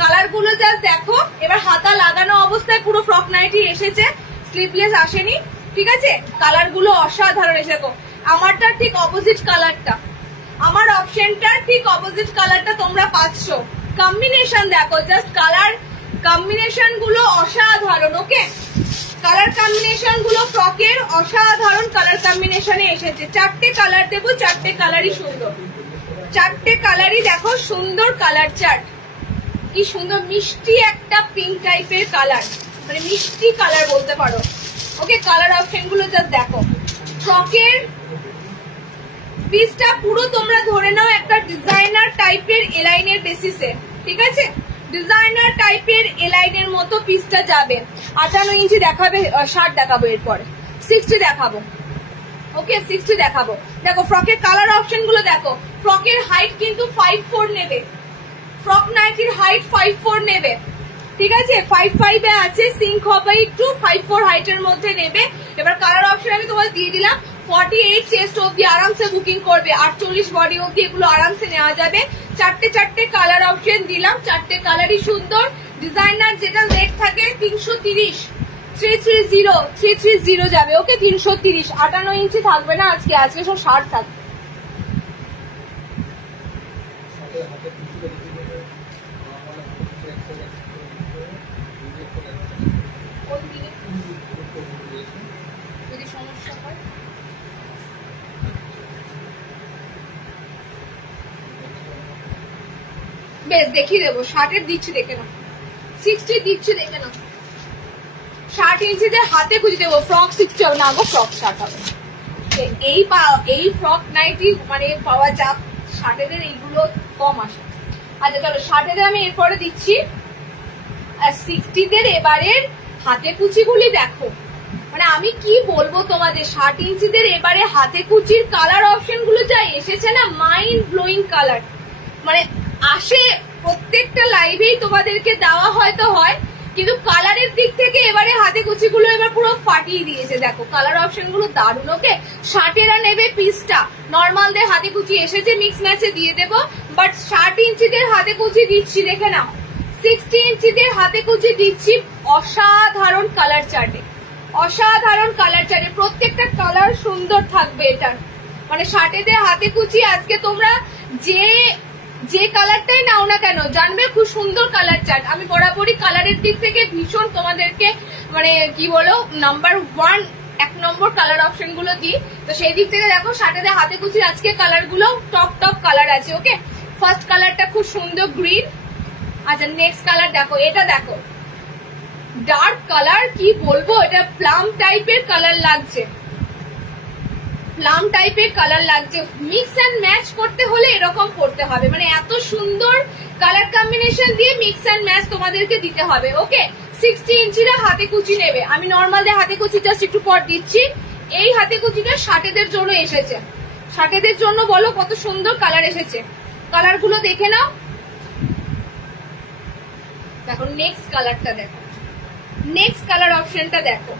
কালার গুলো জাস্ট দেখো। এবার হাতা লাগানো অবস্থায় পুরো ফ্রক নাইটি এসেছে, স্লিভলেস আসেনি, ঠিক আছে। কালার গুলো অসাধারণ এসে, দেখো আমারটা ঠিক অপোজিট কালারটা, আমার অপশনটার ঠিক অপোজিট কালারটা তোমরা পাচ্ছ। কম্বিনেশন দেখো, জাস্ট কালার কম্বিনেশন গুলো অসাধারণ, ওকে। কালার কম্বিনেশন গুলো ফ্রকের অসাধারণ কালার কম্বিনেশনে এসেছে। 4টে কালার দেবো, 4টে কালারই সুন্দর, 4টে কালারই দেখো সুন্দর কালার চার্ট, কি সুন্দর মিষ্টি একটা পিঙ্ক টাইপের কালার, মানে মিষ্টি কালার বলতে পারো, ওকে। কালার অপশন গুলো জাস্ট দেখো। ফ্রকের পিসটা পুরো তোমরা ধরে নাও একটা ডিজাইনার টাইপের এলাইনের বেসিসে, ঠিক আছে, ডিজাইনার টাইপের এলাইনের মতো পিসটা যাবে। 58 ইঞ্চি দেখাবে, 60 দেখাবো, এরপরে 60 দেখাবো, ওকে 60 দেখাবো। দেখো ফ্রকের কালার অপশন গুলো দেখো, ফ্রকের হাইট কিন্তু 5'4" নেবে, ফ্রক নাইটির হাইট 5'4" নেবে, ঠিক আছে। 5'5" এ আছে, সিঙ্ক হবে একটু, 5'4" হাইটের মধ্যে নেবে। এবার কালার অপশন আমি তোমাদের দিয়ে দিলাম। 48 চেস্ট অব্দি আরামসে বুকিং করবে, 48 বডি অব্দি এগুলো আরামসে নেওয়া যাবে। চারটে কালার অপশন দিলাম, চারটে কালারই সুন্দর। ডিজাইনার যেটা রেট থাকে 330, 330 যাবে। ওকে 330, 58 ইঞ্চি থাকবে না আজকে, আজকে সব 60 থাকবে। যদি সমস্যা হয় বেশ দেখিয়ে দেবো। 60 দিচ্ছি দেখে নাও, 60 দিচ্ছি দেখে নাও। 60 ইঞ্চিতে হাতে খুঁজে দেবো। ফ্রক 60 হবে না গো, ফ্রক 60 হবে। এই ফ্রক নাইটি মানে পাওয়া যাক 60 এইগুলো কম আসে। আচ্ছা চলো 60 আমি এরপরে দিচ্ছি। আর 60 এবারের হাতে কুচিগুলি দেখো, মানে আমি কি বলবো তোমাদের, 60 ইঞ্চিদের এবারে হাতে কুচির কালার অপশন গুলো যা এসেছে না, মাইন্ড ব্লোয়িং কালার। মানে আসে প্রত্যেকটা লাইভেই তোমাদেরকে দেওয়া হয়তো হয়, কিন্তু কালারের দিক থেকে এবারে হাতে কুচিগুলো এবার পুরো ফাটিয়ে দিয়েছে। দেখো কালার অপশন গুলো দারুণ। ওকে 60 নেবে পিসটা, নর্মালদের হাতে কুচি এসেছে, মিক্স ম্যাচে দিয়ে দেবো। বাট 60 ইঞ্চিদের হাতে কুচি দিচ্ছি দেখে নাও, 60 ইঞ্চিদের হাতে কুচি দিচ্ছি অসাধারণ কালার চার্টে, অসাধারণ কালার চার্টে। প্রত্যেকটা কালার সুন্দর থাকবে এটার। মানে 60 হাতে কুচি আজকে তোমরা যে কালারটাই নাও না কেন জানবে খুব সুন্দর কালার চার্ট। আমি বরাবরই কালারের দিক থেকে ভীষণ তোমাদেরকে মানে কি বলো নাম্বার 1 এক নম্বর কালার অপশন গুলো দিই। তো সেই দিক থেকে দেখো 60 হাতে কুচির আজকে কালার গুলো টপ কালার আছে। ওকে ফার্স্ট কালারটা খুব সুন্দর গ্রিন। আচ্ছা নেক্সট কালার দেখো, এটা দেখো ডার্ক কালার, কি বলবো এটা প্লাম টাইপের কালার লাগছে, প্লাম টাইপের কালার লাগছে। মিক্স এন্ড ম্যাচ করতে হলে এরকম করতে হবে, মানে এত সুন্দর কালার কম্বিনেশন দিয়ে মিক্স এন্ড ম্যাচ তোমাদেরকে দিতে হবে। ওকে 60 ইঞ্চিরা হাতে কুচি নেবে। আমি নর্মাল হাতে কুচি জাস্ট একটু পর দিচ্ছি। এই হাতে কুচিটা 60 জন্য এসেছে, 60 জন্য বলো কত সুন্দর কালার এসেছে। কালার গুলো দেখে নাও। দেখো নেক্সট কালারটা দেখো, নেক্সট কালার অপশনটা দেখো।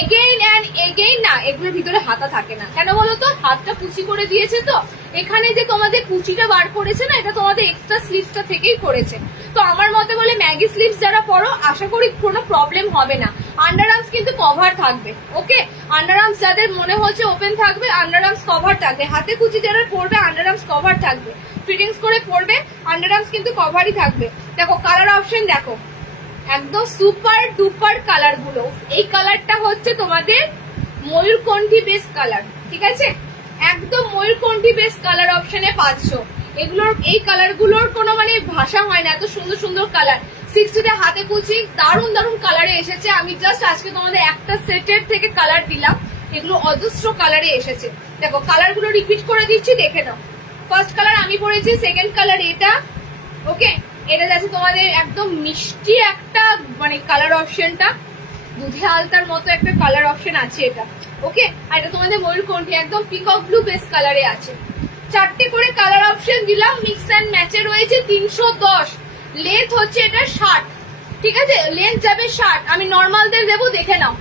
এগেইন এন্ড এগেইন না, এগুলোর ভিতরে হাতা থাকে না কেন বলো তো, হাতটা কুচি করে দিয়েছে। তো এখানে যে তোমাদের কুচিটা বার করেছে না, এটা তোমাদের এক্সট্রা স্লিভসটা থেকেই করেছে। তো আমার মতে বলে ম্যাগি স্লিভস যারা পরো আশা করি কোনো প্রবলেম হবে না। আন্ডার আর্মস কিন্তু কভার থাকবে। ওকে আন্ডার আর্মস যাদের মনে হচ্ছে ওপেন থাকবে, আন্ডার আর্মস কভার থাকবে। হাতে কুচি যারা পরবে আন্ডার আর্মস কভার থাকবে, ফিটিংস করে পরবে, আন্ডার আর্মস কিন্তু কভারই থাকবে। দেখো কালার অপশন দেখো, একদম সুপার ডুপার কালার গুলো। এই কালারটা হচ্ছে তোমাদের ময়ূরকণ্ঠী বেস কালার, ঠিক আছে, একদম ময়ূরকণ্ঠী বেস কালার অপশনে 500। এগুলোর এই কালার গুলোর কোনো মানে ভাষা হয় না, এত সুন্দর সুন্দর কালার। 60 হাতে কুচি দারুণ দারুণ কালারে এসেছে। আমি জাস্ট আজকে তোমাদের একটা সেটের থেকে কালার দিলাম, এগুলো অজস্র কালারে এসেছে। দেখো কালার গুলো রিপিট করে দিচ্ছি দেখে নাও। ফার্স্ট কালার আমি পরেছি, সেকেন্ড কালার এটা। ওকে এটা যাচ্ছে তোমাদের একদম মিষ্টি একটা মানে কালার অপশনটা, দুধে আলতার মতো একটা কালার অপশন আছে এটা। ওকে আর এটা তোমাদের ময়ূরকণ্ঠী একদম পিকক ব্লু বেস কালারে আছে। 4টে করে কালার অপশন দিলাম, মিক্স অ্যান্ড ম্যাচে রয়েছে। 310 লেন্থ হচ্ছে এটা 60, ঠিক আছে, লেন্থ যাবে 60। আমি নর্মালদের দেবো দেখে নাও,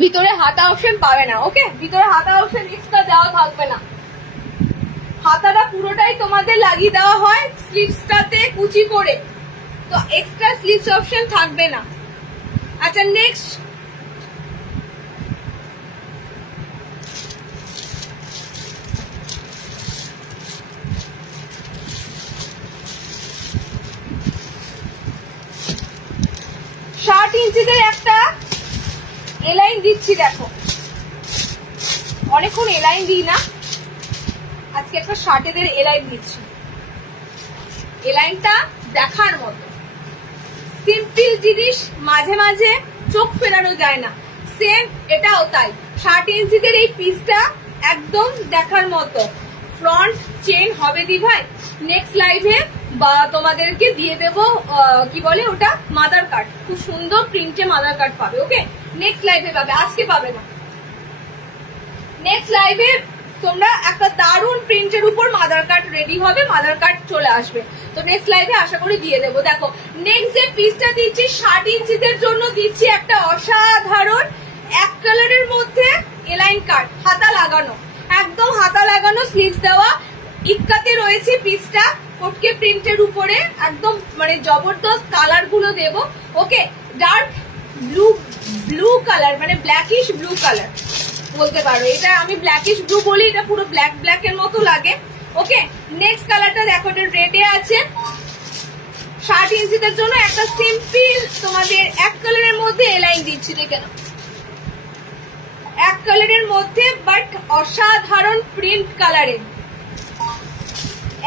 ভিতরে হাতা অপশন পাবে না। ওকে ভিতরে হাতা অপশন এক্সট্রা দেওয়া থাকবে না, হাতাটা পুরোটাই তোমাদের লাগিয়ে দেওয়া হয় স্লিভসটাতে কুচি করে, তো এক্সট্রা স্লিভস অপশন থাকবে না। আচ্ছা নেক্সট ইঞ্চিদের একটা এলাইন দিচ্ছি। দেখো অনেকক্ষণ এলাইন দিই না, আজকে একটা 60 এলাইন দিচ্ছি। এলাইনটা দেখার মতো সিম্পল জিনিস, মাঝে মাঝে চোখ ফেরানো যায় না, সেম এটাও তাই। 60 ইঞ্চিদের এই পিসটা একদম দেখার মতো। ফ্রন্ট চেন হবে দি ভাই, নেক্সট লাইভে বা তোমাদেরকে দিয়ে দেবো কি বলে ওটা মাদার কাট, খুব সুন্দর প্রিন্টে মাদার কাট পাবে। ওকে নেক্সট লাইভে পাবে, আজকে পাবে না। নেক্সট লাইভে তোমরা একটা দারুণ প্রিন্টের উপর মাদার কাট রেডি হবে, মাদার কাট চলে আসবে। তো নেক্সট লাইভে আশা করি দিয়ে দেবো। দেখো নেক্সট যে পিসটা দিচ্ছি 60 ইঞ্চিদের জন্য দিচ্ছি একটা অসাধারণ এক কালারের মধ্যে এলাইন কাট, হাতা লাগানো, একদম হাতা লাগানো, স্লিভস দেওয়া, ইক্কাতে রয়েছে পিসটা কোটকে প্রিন্টের উপরে, একদম মানে জবরদস্ত কালার গুলো দেবো। ওকে, ডার্ক ব্লু কালার, মানে ব্ল্যাকিশ ব্লু কালার বলতে পারো, এটা আমি ব্ল্যাকিশ ব্লু বলি, এটা পুরো ব্ল্যাক এর মতো লাগে। ওকে, নেক্সট কালারটা দেখো, এটা রেডে আছে। 60 ইঞ্চিদের জন্য একটা সিম্পল তোমাদের এক কালারের মধ্যে এলাইন দিচ্ছি, দেখে নাও, এক কালারের মধ্যে বাট অসাধারণ প্রিন্ট কালারের।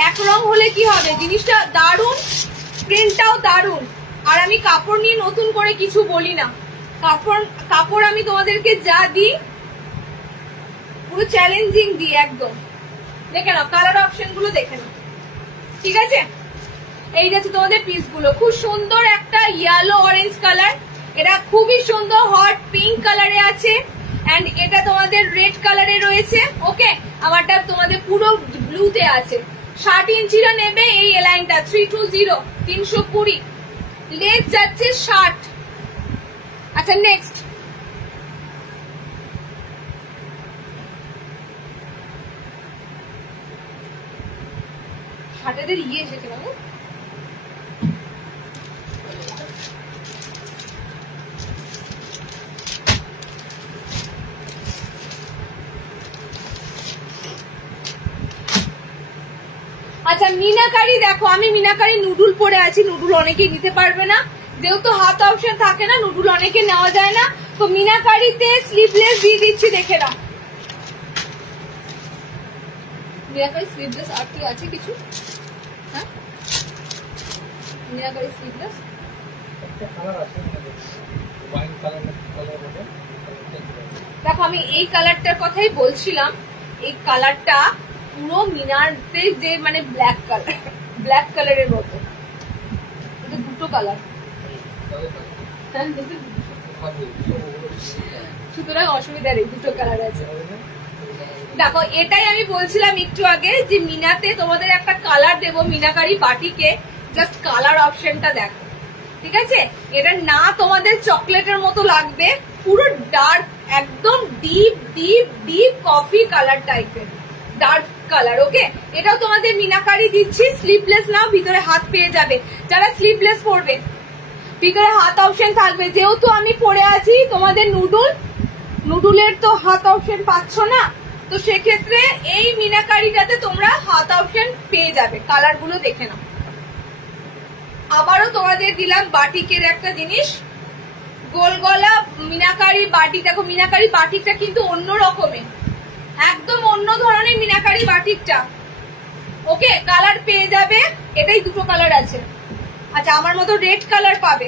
এক রং হলে কি হবে, জিনিসটা দারুন, প্রিন্টটাও দারুন। আর আমি কাপড় নিয়ে নতুন করে কিছু বলি না, কাপড় আমি তোমাদেরকে যা দিই পুরো চ্যালেঞ্জিং দিই একদম। দেখে নাও কালার অপশন গুলো, দেখে নাও, ঠিক আছে। এই যাচ্ছে তোমাদের পিস গুলো, খুব সুন্দর একটা ইয়েলো অরেঞ্জ কালার, এটা খুবই সুন্দর হট পিঙ্ক কালারে আছে, এন্ড এটা তোমাদের রেড কালারে রয়েছে। ওকে, আমারটা তোমাদের পুরো ব্লুতে আছে। 60 ইঞ্চিরা নেবে এই এলাইনটা 320, 320, লেস যাচ্ছে 60। আচ্ছা, নেক্সট হাটেদের ইয়ে এসেছে না, আচ্ছা মিনাকারি দেখো, আমি মিনাকারি নুডুল পরে আছি, নুডুল অনেকেই নিতে পারবে না, যেহেতু হাত অপশন থাকে না, নুডুল অনেকে নেওয়া যায় না, তো মিনাকারিতে স্লিভলেস দিয়ে দিচ্ছি, দেখে নাও। মিনাকারি স্লিভলেস আর কি আছে কিছু? হ্যাঁ, মিনাকারি স্লিভলেস দেখো, আমি এই কালারটার কথাই বলছিলাম, এই কালারটা পুরো মিনারতে যে মানে ব্ল্যাক কালারের মতো, এটা দুটো কালার, সুতরাং অসুবিধা নেই, দুটো কালার আছে। দেখো, এটাই আমি বলছিলাম একটু আগে যে মিনাতে তোমাদের একটা কালার দেবো, মিনাকারি বাটিকে, জাস্ট কালার অপশনটা দেখো, ঠিক আছে। এটা না তোমাদের চকলেটের মতো লাগবে, পুরো ডার্ক, একদম deep deep deep coffee colour টাইপের ডার্ক কালার। ওকে, এটাও তোমাদের মিনাকারি দিচ্ছি, স্লিভলেস নাও, ভিতরে হাত পেয়ে যাবে, যারা স্লিভলেস পরবে ভিতরে হাত অপশন থাকবে। যেহেতু আমি পরে আছি তোমাদের নুডুলের তো হাত অপশন পাচ্ছ না, তো সেক্ষেত্রে এই মিনাকারিটাতে তোমরা হাত অপশন পেয়ে যাবে। কালার গুলো দেখে নাও। আবারও তোমাদের দিলাম বাটিকের একটা জিনিস, গোল গলা মিনাকারি বাটিক। দেখো, মিনাকারি বাটিকটা কিন্তু অন্য রকমের, একদম অন্য ধরনের মিনাকারি বাটিকটা। ওকে, কালার পেয়ে যাবে, এটাই দুটো কালার আছে। আচ্ছা, আমার মতো রেড কালার পাবে,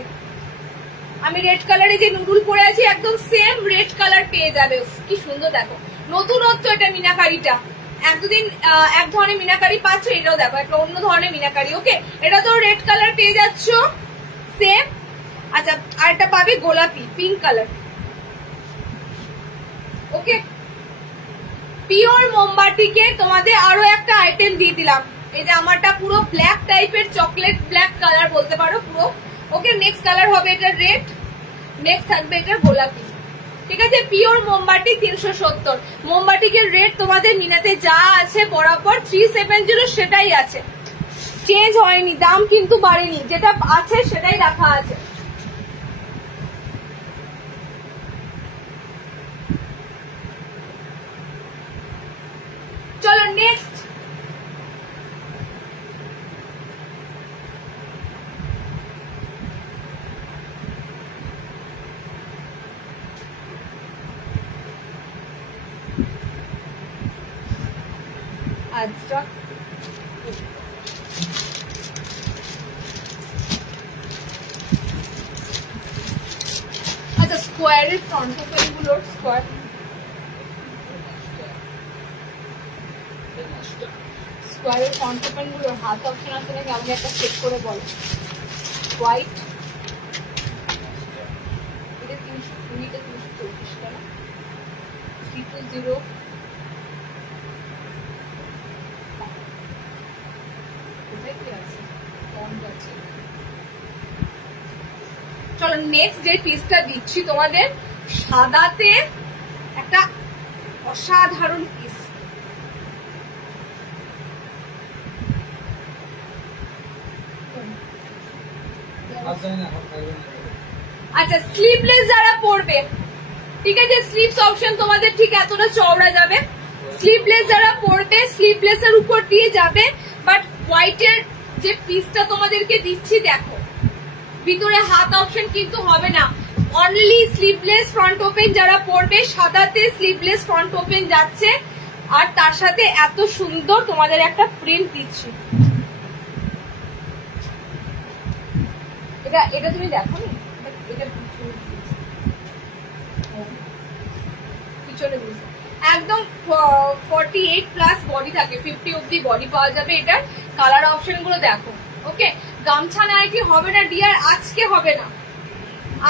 আমি রেড কালারে যে নুডুল পরে আছি একদম সেম রেড কালার পেয়ে যাবে। কি সুন্দর, দেখো নতুনত্ব এটা মিনাকারিটা, একদিন এক ধরনের মিনাকারি পাচ্ছ, এটাও দেখো একটা অন্য ধরনের মিনাকারি। ওকে, এটা তো রেড কালার পেয়ে যাচ্ছ সেম। আচ্ছা, আর একটা পাবে গোলাপি পিঙ্ক কালার। ওকে, পিওর মোমবাটিকে তোমাদের আরো একটা আইটেম দিয়ে দিলাম, এই যে আমারটা পুরো ব্ল্যাক টাইপের, চকলেট ব্ল্যাক কালার বলতে পারো পুরো। ওকে, নেক্সট কালার হবে এটা রেড, নেক্সট থাকবে এটা গোলাপি, ঠিক আছে। পিওর মোমবাটিক 370, মোমবাটিকের রেট তোমাদের মিনাতে যা আছে বরাবর 370 সেটাই আছে, চেঞ্জ হয়নি, দাম কিন্তু বাড়েনি, যেটা আছে সেটাই রাখা আছে। চলো নেক্সট, আচ্ছা আচ্ছা, স্কোয়ারের ফ্রন্ট ওপেন গুলোর স্কোয়ারের ফ্রন্ট ওপেন গুলোর হাত অপশন আছে নাকি আমাকে একটা চেক করে বলো। হোয়াইট, এটা 320, এটা 334 টাকা, 320। চলো নেক্সট যে পিসটা দিচ্ছি তোমাদের সাদাতে একটা অসাধারণ পিস। আচ্ছা স্লিভলেস যারা পরবে, ঠিক আছে, স্লিভস অপশন তোমাদের ঠিক এতটা চওড়া যাবে। স্লিভলেস যারা পরবে স্লিভলেস এর উপর দিয়ে যাবে, বাট হোয়াইটের যে পিসটা তোমাদেরকে দিচ্ছি দেখো, ভিতরে হাত অপশন কিন্তু হবে না, অনলি স্লিভলেস ফ্রন্ট ওপেন যারা পরবে, সাদাতে স্লিভলেস ফ্রন্ট ওপেন যাচ্ছে, আর তার সাথে এত সুন্দর তোমাদের একটা প্রিন্ট দিচ্ছি। এটা তুমি দেখো নি, এটা পিছনে দিয়েছে একদম 48 প্লাস বডি থাকে, 50 অব্দি বডি পাওয়া যাবে। এটার কালার অপশন গুলো দেখো। ওকে, গামছা নাইটি হবে না ডিয়ার, আজকে হবে না,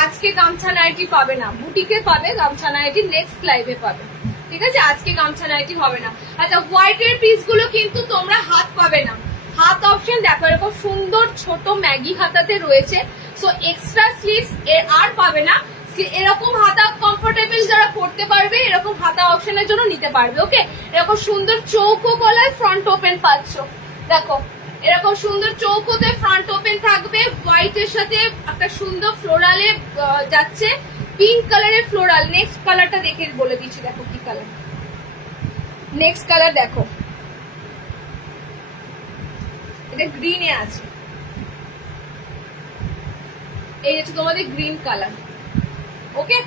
আজকে গামছা নাইটি পাবে না, বুটিকে পাবে গামছা নাইটি, নেক্সট লাইভে পাবে, ঠিক আছে, আজকে গামছা নাইটি হবে না। আচ্ছা হোয়াইটের পিস গুলো কিন্তু তোমরা হাত পাবে না, হাত অপশন দেখো এরকম সুন্দর ছোট ম্যাগি হাতাতে রয়েছে, সো এক্সট্রা স্লিভস আর পাবে না। এরকম হাতা কমফোর্টেবল যারা পড়তে পারবে এরকম হাতা অপশনের জন্য নিতে পারবে। ওকে, এরকম সুন্দর চৌকো গলায় ফ্রন্ট ওপেন পাচ্ছ, দেখো এরকম সুন্দর চৌকোতে ফ্রন্ট ওপেন থাকবে, হোয়াইটের সাথে একটা সুন্দর ফ্লোরালে যাচ্ছে, পিঙ্ক কালারের ফ্লোরাল। নেক্সট কালারটা দেখে বলে দিচ্ছি, দেখো কি কালার, নেক্সট কালার দেখো, এটা গ্রিনে আছে, এই হচ্ছে তোমাদের গ্রিন কালার। ওকে,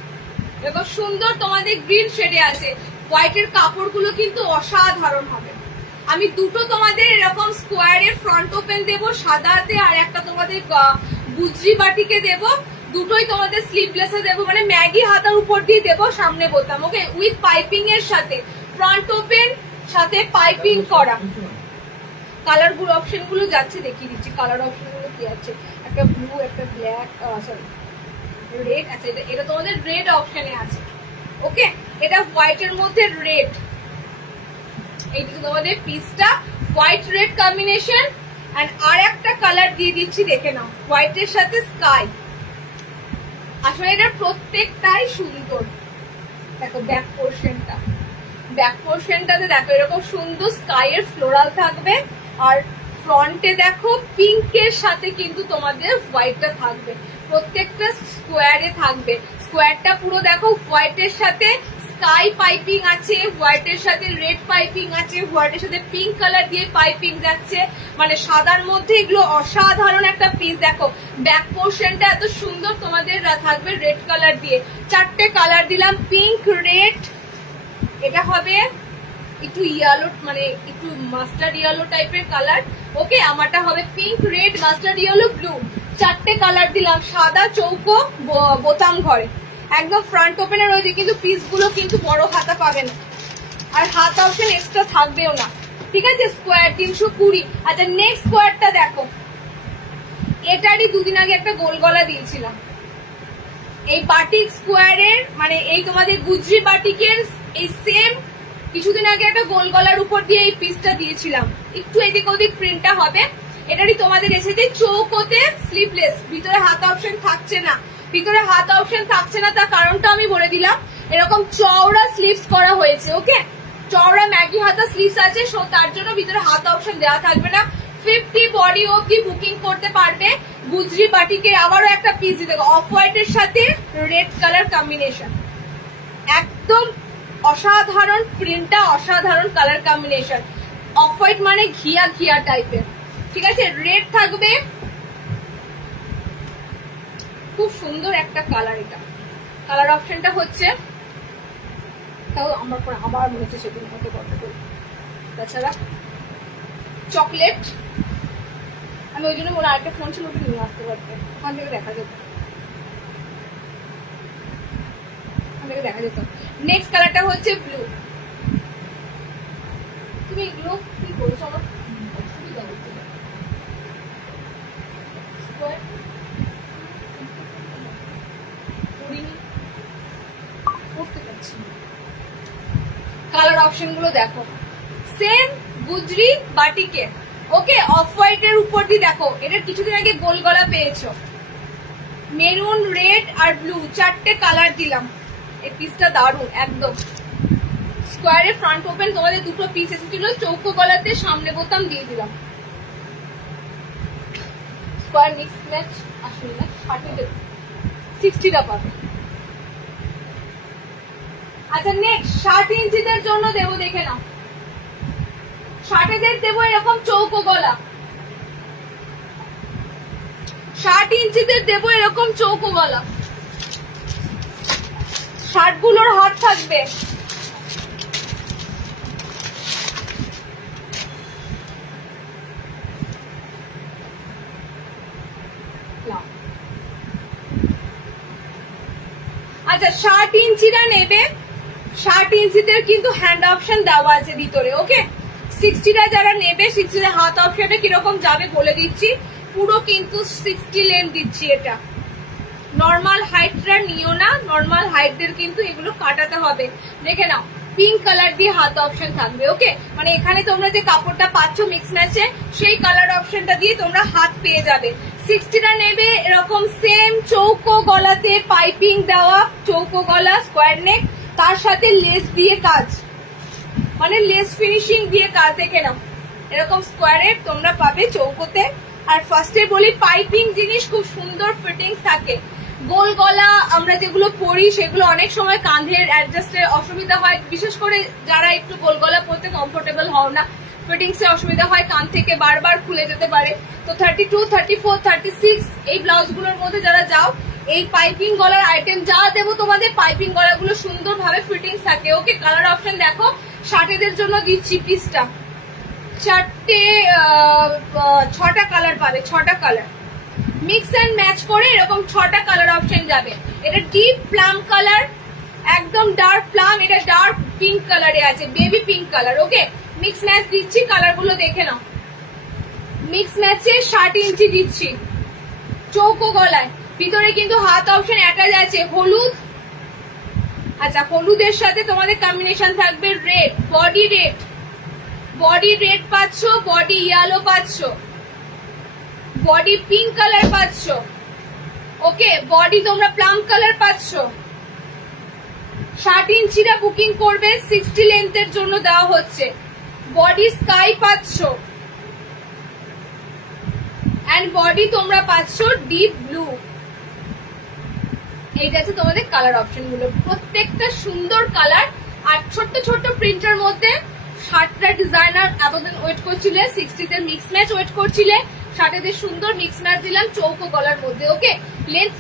এরকম সুন্দর তোমাদের গ্রিন শেডে আছে, হোয়াইটের কাপড়গুলো কিন্তু অসাধারণ হবে। আমি দুটো তোমাদের এরকম স্কোয়ারের ফ্রন্ট ওপেন দেবো সাদাতে, আর একটা তোমাদের গুজরি বাটিকে দেবো, দুটোই তোমাদের স্লিভলেসে দেবো, মানে ম্যাগি হাতার উপর দিয়ে দেবো, সামনে বোতাম। ওকে, উইথ পাইপিং এর সাথে, ফ্রন্ট ওপেন সাথে পাইপিং করা। কালার গুলো অপশন গুলো যাচ্ছে, দেখিয়ে দিচ্ছি কালার অপশন গুলো কি আছে, একটা ব্লু, একটা ব্ল্যাক, সরি রেড আছে, এটা তোমাদের রেড অপশনে আছে। ওকে, এটা হোয়াইটের মধ্যে রেড, এইটা তোমাদের পিসটা হোয়াইট রেড কম্বিনেশন। আর একটা কালার দিয়ে দিচ্ছি, দেখে নাও, হোয়াইটের সাথে স্কাই। আসলে এটা প্রত্যেকটাই সুন্দর। দেখো ব্যাক পোর্শনটা, ব্যাক পোর্শনটাতে দেখো এরকম সুন্দর স্কাই এর ফ্লোরাল থাকবে, আর ফ্রন্টে দেখো পিঙ্কের সাথে কিন্তু তোমাদের হোয়াইটটা থাকবে, প্রত্যেকটা স্কোয়ারে থাকবে। স্কোয়ারটা পুরো দেখো হোয়াইটের সাথে স্কাই পাইপিং আছে, হোয়াইটের সাথে রেড পাইপিং আছে, হোয়াইটের সাথে পিঙ্ক কালার দিয়ে পাইপিং যাচ্ছে, মানে সাদার মধ্যে এগুলো অসাধারণ একটা পিস। দেখো ব্যাক পোর্শনটা এত সুন্দর তোমাদের থাকবে রেড কালার দিয়ে, চারটে কালার দিলাম, পিঙ্ক, রেড, এটা হবে একটু ইয়েলো, মানে একটু মাস্টার্ড ইয়েলো টাইপের কালার। ওকে, আমারটা হবে pink, red, mustard yellow, blue, চারটে কালার দিলাম, সাদা চৌকো বোতাম ঘরে, একদম ফ্রন্ট ওপেনে রয়েছে, কিন্তু পিস গুলো কিন্তু বড় হাতা পাবে না, আর হাত অপশন এক্সট্রা থাকবেও না, ঠিক আছে। স্কোয়ার 320। আচ্ছা নেক্সট স্কোয়ারটা দেখো, এটারই দুদিন আগে একটা গোল গলা দিয়েছিলাম, এই বাটিক স্কোয়ারের, মানে এই তোমাদের গুজরি বাটিকের এই সেম কিছুদিন আগে একটা গোল গলার উপর দিয়ে এই পিসটা দিয়েছিলাম, একটু এদিক ওদিক প্রিন্টটা হবে। এটারই তোমাদের এসেছে চৌকোতে স্লিভলেস, ভিতরে হাত অপশন থাকছে না, ভিতরে হাত অপশন থাকছে না, তার কারণটা আমি বলে দিলাম, এরকম চওড়া স্লিভস করা হয়েছে। ওকে, চওড়া ম্যাগি হাতা স্লিভস আছে, সো তার জন্য ভিতরে হাত অপশন দেওয়া থাকবে না। 50 বডি অবধি বুকিং করতে পারবে। গুজরি বাটিকে আবারও একটা পিস দিতে, অফ হোয়াইটের সাথে রেড কালার কম্বিনেশন, একদম অসাধারণ প্রিন্টটা, অসাধারণ কালার কম্বিনেশন। অফ হোয়াইট মানে ঘিয়া ঘিয়া টাইপের, ঠিক আছে, রেড থাকবে, খুব সুন্দর একটা কালার। এটা কালার অপশনটা হচ্ছে, তাও আমার পরে আবার মনে হচ্ছে সেদিন কত কত করে, তাছাড়া চকলেট, আমি ওই জন্য বলে আরেকটা ফোন ছিল ওটা নিয়ে আসতে পারতে, ওখান থেকে দেখা যেত, ওখান থেকে দেখা যেত। নেক্সট কালারটা হচ্ছে ব্লু। তুমি এগুলো কি করেছো আমার অসুবিধা হচ্ছে, করতে পারছি না। কালার অপশন গুলো দেখো, সেম গুজরি বাটিকে। ওকে, অফ হোয়াইটের উপর দিয়ে দেখো, এটার কিছুদিন আগে গোল গলা পেয়েছো, মেরুন, রেড আর ব্লু, চারটে কালার দিলাম, এই পিসটা দারুন একদম। স্কোয়ারে ফ্রন্ট ওপেন তোমাদের দুটো পিস এসেছিল, চৌকো গলাতে সামনে বোতাম দিয়ে দিলাম। স্কোয়ার মিক্স ম্যাচ আসলে না, 60টা পাবে। আচ্ছা নেক্সট 60 ইঞ্চিদের জন্য দেবো, দেখে নাও 60 দেবো এরকম চৌকো গলা, 60 ইঞ্চিদের দেবো এরকম চৌকো গলা, 60 গুলোর হাত থাকবে। আচ্ছা 60 ইঞ্চিরা নেবে, 60 ইঞ্চিদের কিন্তু হ্যান্ড অপশন দেওয়া আছে ভিতরে, ওকে। 60টা যারা নেবে 60 হাত অপশনটা কিরকম যাবে বলে দিচ্ছি, পুরো কিন্তু 60 লেন্থ দিচ্ছি। এটা নর্মাল হাইটটা নিও না, নর্মাল হাইটদের কিন্তু এগুলো কাটাতে হবে। দেখে নাও পিঙ্ক কালার দিয়ে হাত অপশন থাকবে, ওকে। মানে এখানে তোমরা যে কাপড়টা পাচ্ছ মিক্স ম্যাচে সেই কালার অপশনটা দিয়ে তোমরা হাত পেয়ে যাবে। 60টা নেবে এরকম সেম চৌকো গলাতে পাইপিং দেওয়া, চৌকো গলা স্কোয়ার নেক, তার সাথে লেস দিয়ে কাজ, মানে লেস ফিনিশিং দিয়ে কাজ। দেখে নাও এরকম স্কোয়ারে তোমরা পাবে চৌকোতে। আর ফার্স্টে বলি পাইপিং জিনিস খুব সুন্দর ফিটিংস থাকে। গোল গলা আমরা যেগুলো পরি সেগুলো অনেক সময় কাঁধের অ্যাডজাস্টের অসুবিধা হয়, বিশেষ করে যারা একটু গোল গলা পরতে কমফোর্টেবল হও না, ফিটিংস এ অসুবিধা হয়, কান থেকে বারবার খুলে যেতে পারে। তো 32, 34, 36 এই ব্লাউজ গুলোর মধ্যে যারা যাও, এই পাইপিং গলার আইটেম যা দেবো তোমাদের পাইপিং গলাগুলো সুন্দরভাবে ফিটিংস থাকে, ওকে। কালার অপশন দেখো 60দের জন্য দিচ্ছি পিসটা 6টা কালার পাবে, 6টা কালার মিক্স এন্ড ম্যাচ করে এরকম 6টা কালার অপশন যাবে। এটা ডিপ প্লাম কালার, একদম ডার্ক প্লাম, এটা ডার্ক পিঙ্ক কালারে আছে, বেবি পিঙ্ক কালার, ওকে। মিক্স ম্যাচ দিচ্ছি, কালার গুলো দেখে নাও। মিক্স ম্যাচে 60 ইঞ্চি দিচ্ছি চৌকো গলায়, ভিতরে কিন্তু হাত অপশন অ্যাটাচ আছে হলুদ। আচ্ছা হলুদের সাথে তোমাদের কম্বিনেশন থাকবে red, body red, body red পাচ্ছ, বডি ইয়েলো পাচ্ছ, বডি পিঙ্ক কালার পাচ্ছ, ওকে। বডি তোমরা প্লাম কালার পাচ্ছ। 60 ইঞ্চিটা বুকিং করবে, 60 লেন্থের জন্য দেওয়া হচ্ছে। বডি স্কাই পাচ্ছ এন্ড বডি তোমরা পাচ্ছ ডিপ ব্লু। এইটা আছে তোমাদের কালার অপশন গুলো, প্রত্যেকটা সুন্দর কালার। আর ছোট্ট ছোট্ট প্রিন্টের মধ্যে 60টা ডিজাইনার এতদিন ওয়েট করছিলে, 60তে মিক্স ম্যাচ ওয়েট করছিলে, 60তে সুন্দর মিক্স ম্যাচ দিলাম চৌকো গলার মধ্যে, ওকে। লেন্থ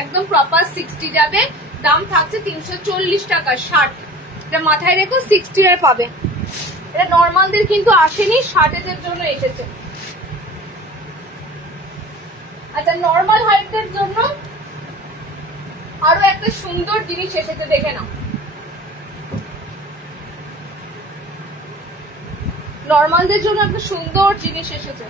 একদম প্রপার 60 যাবে, দাম থাকছে 340 টাকা 60। এটা মাথায় রেখো 60 এর পাবে। এটা নর্মালদের কিন্তু আসেনি, 60দের জন্য এসেছে। আচ্ছা নর্মাল হাইটদের জন্য আরো একটা সুন্দর জিনিস এসেছে, দেখে নাও। নর্মালদের জন্য একটা সুন্দর জিনিস এসেছে,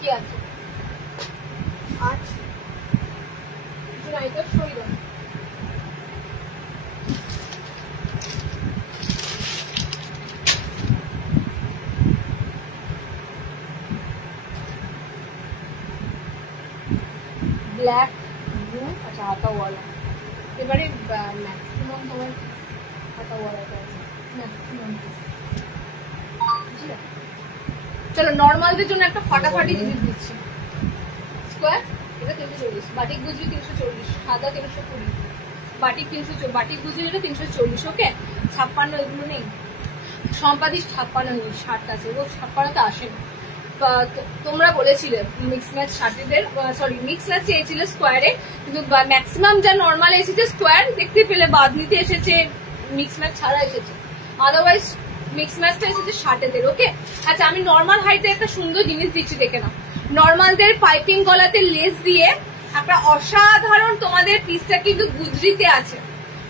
কি আছে আর এটা সই দাও। ব্ল্যাক ব্লু, আচ্ছা হাতাওয়ালা। এবারে ম্যাক্সিমাম তোমার হাতাওয়ালাটা আছে, ম্যাক্সিমাম। চলো নর্মালদের জন্য একটা ফাটাফাটি জিনিস দিচ্ছি। স্কোয়ার এটা 340, বাটিক গুজরি 340, সাদা 320, বাটিক 340, বাটিক গুজরি এটা 340, ওকে। 56 এগুলো নেই, সম্পাদি 56 নেই, 60 আছে, ও 56 তো আসে না। তোমরা বলেছিলে মিক্স ম্যাচ 60দের, সরি মিক্স ম্যাচ চেয়েছিলে স্কোয়ারে, কিন্তু ম্যাক্সিমাম যা নর্মাল এসেছে স্কোয়ার দেখতে পেলে বাদনিতে এসেছে, মিক্স ম্যাচ ছাড়া এসেছে, আদারওয়াইজ মিক্স ম্যাচটা এসেছে 60দের, ওকে। আচ্ছা আমি নর্মাল হাইটে একটা সুন্দর জিনিস দিচ্ছি, দেখে নাও। নর্মালদের পাইপিং গলাতে লেস দিয়ে একটা অসাধারণ তোমাদের পিসটা কিন্তু গুজরিতে আছে,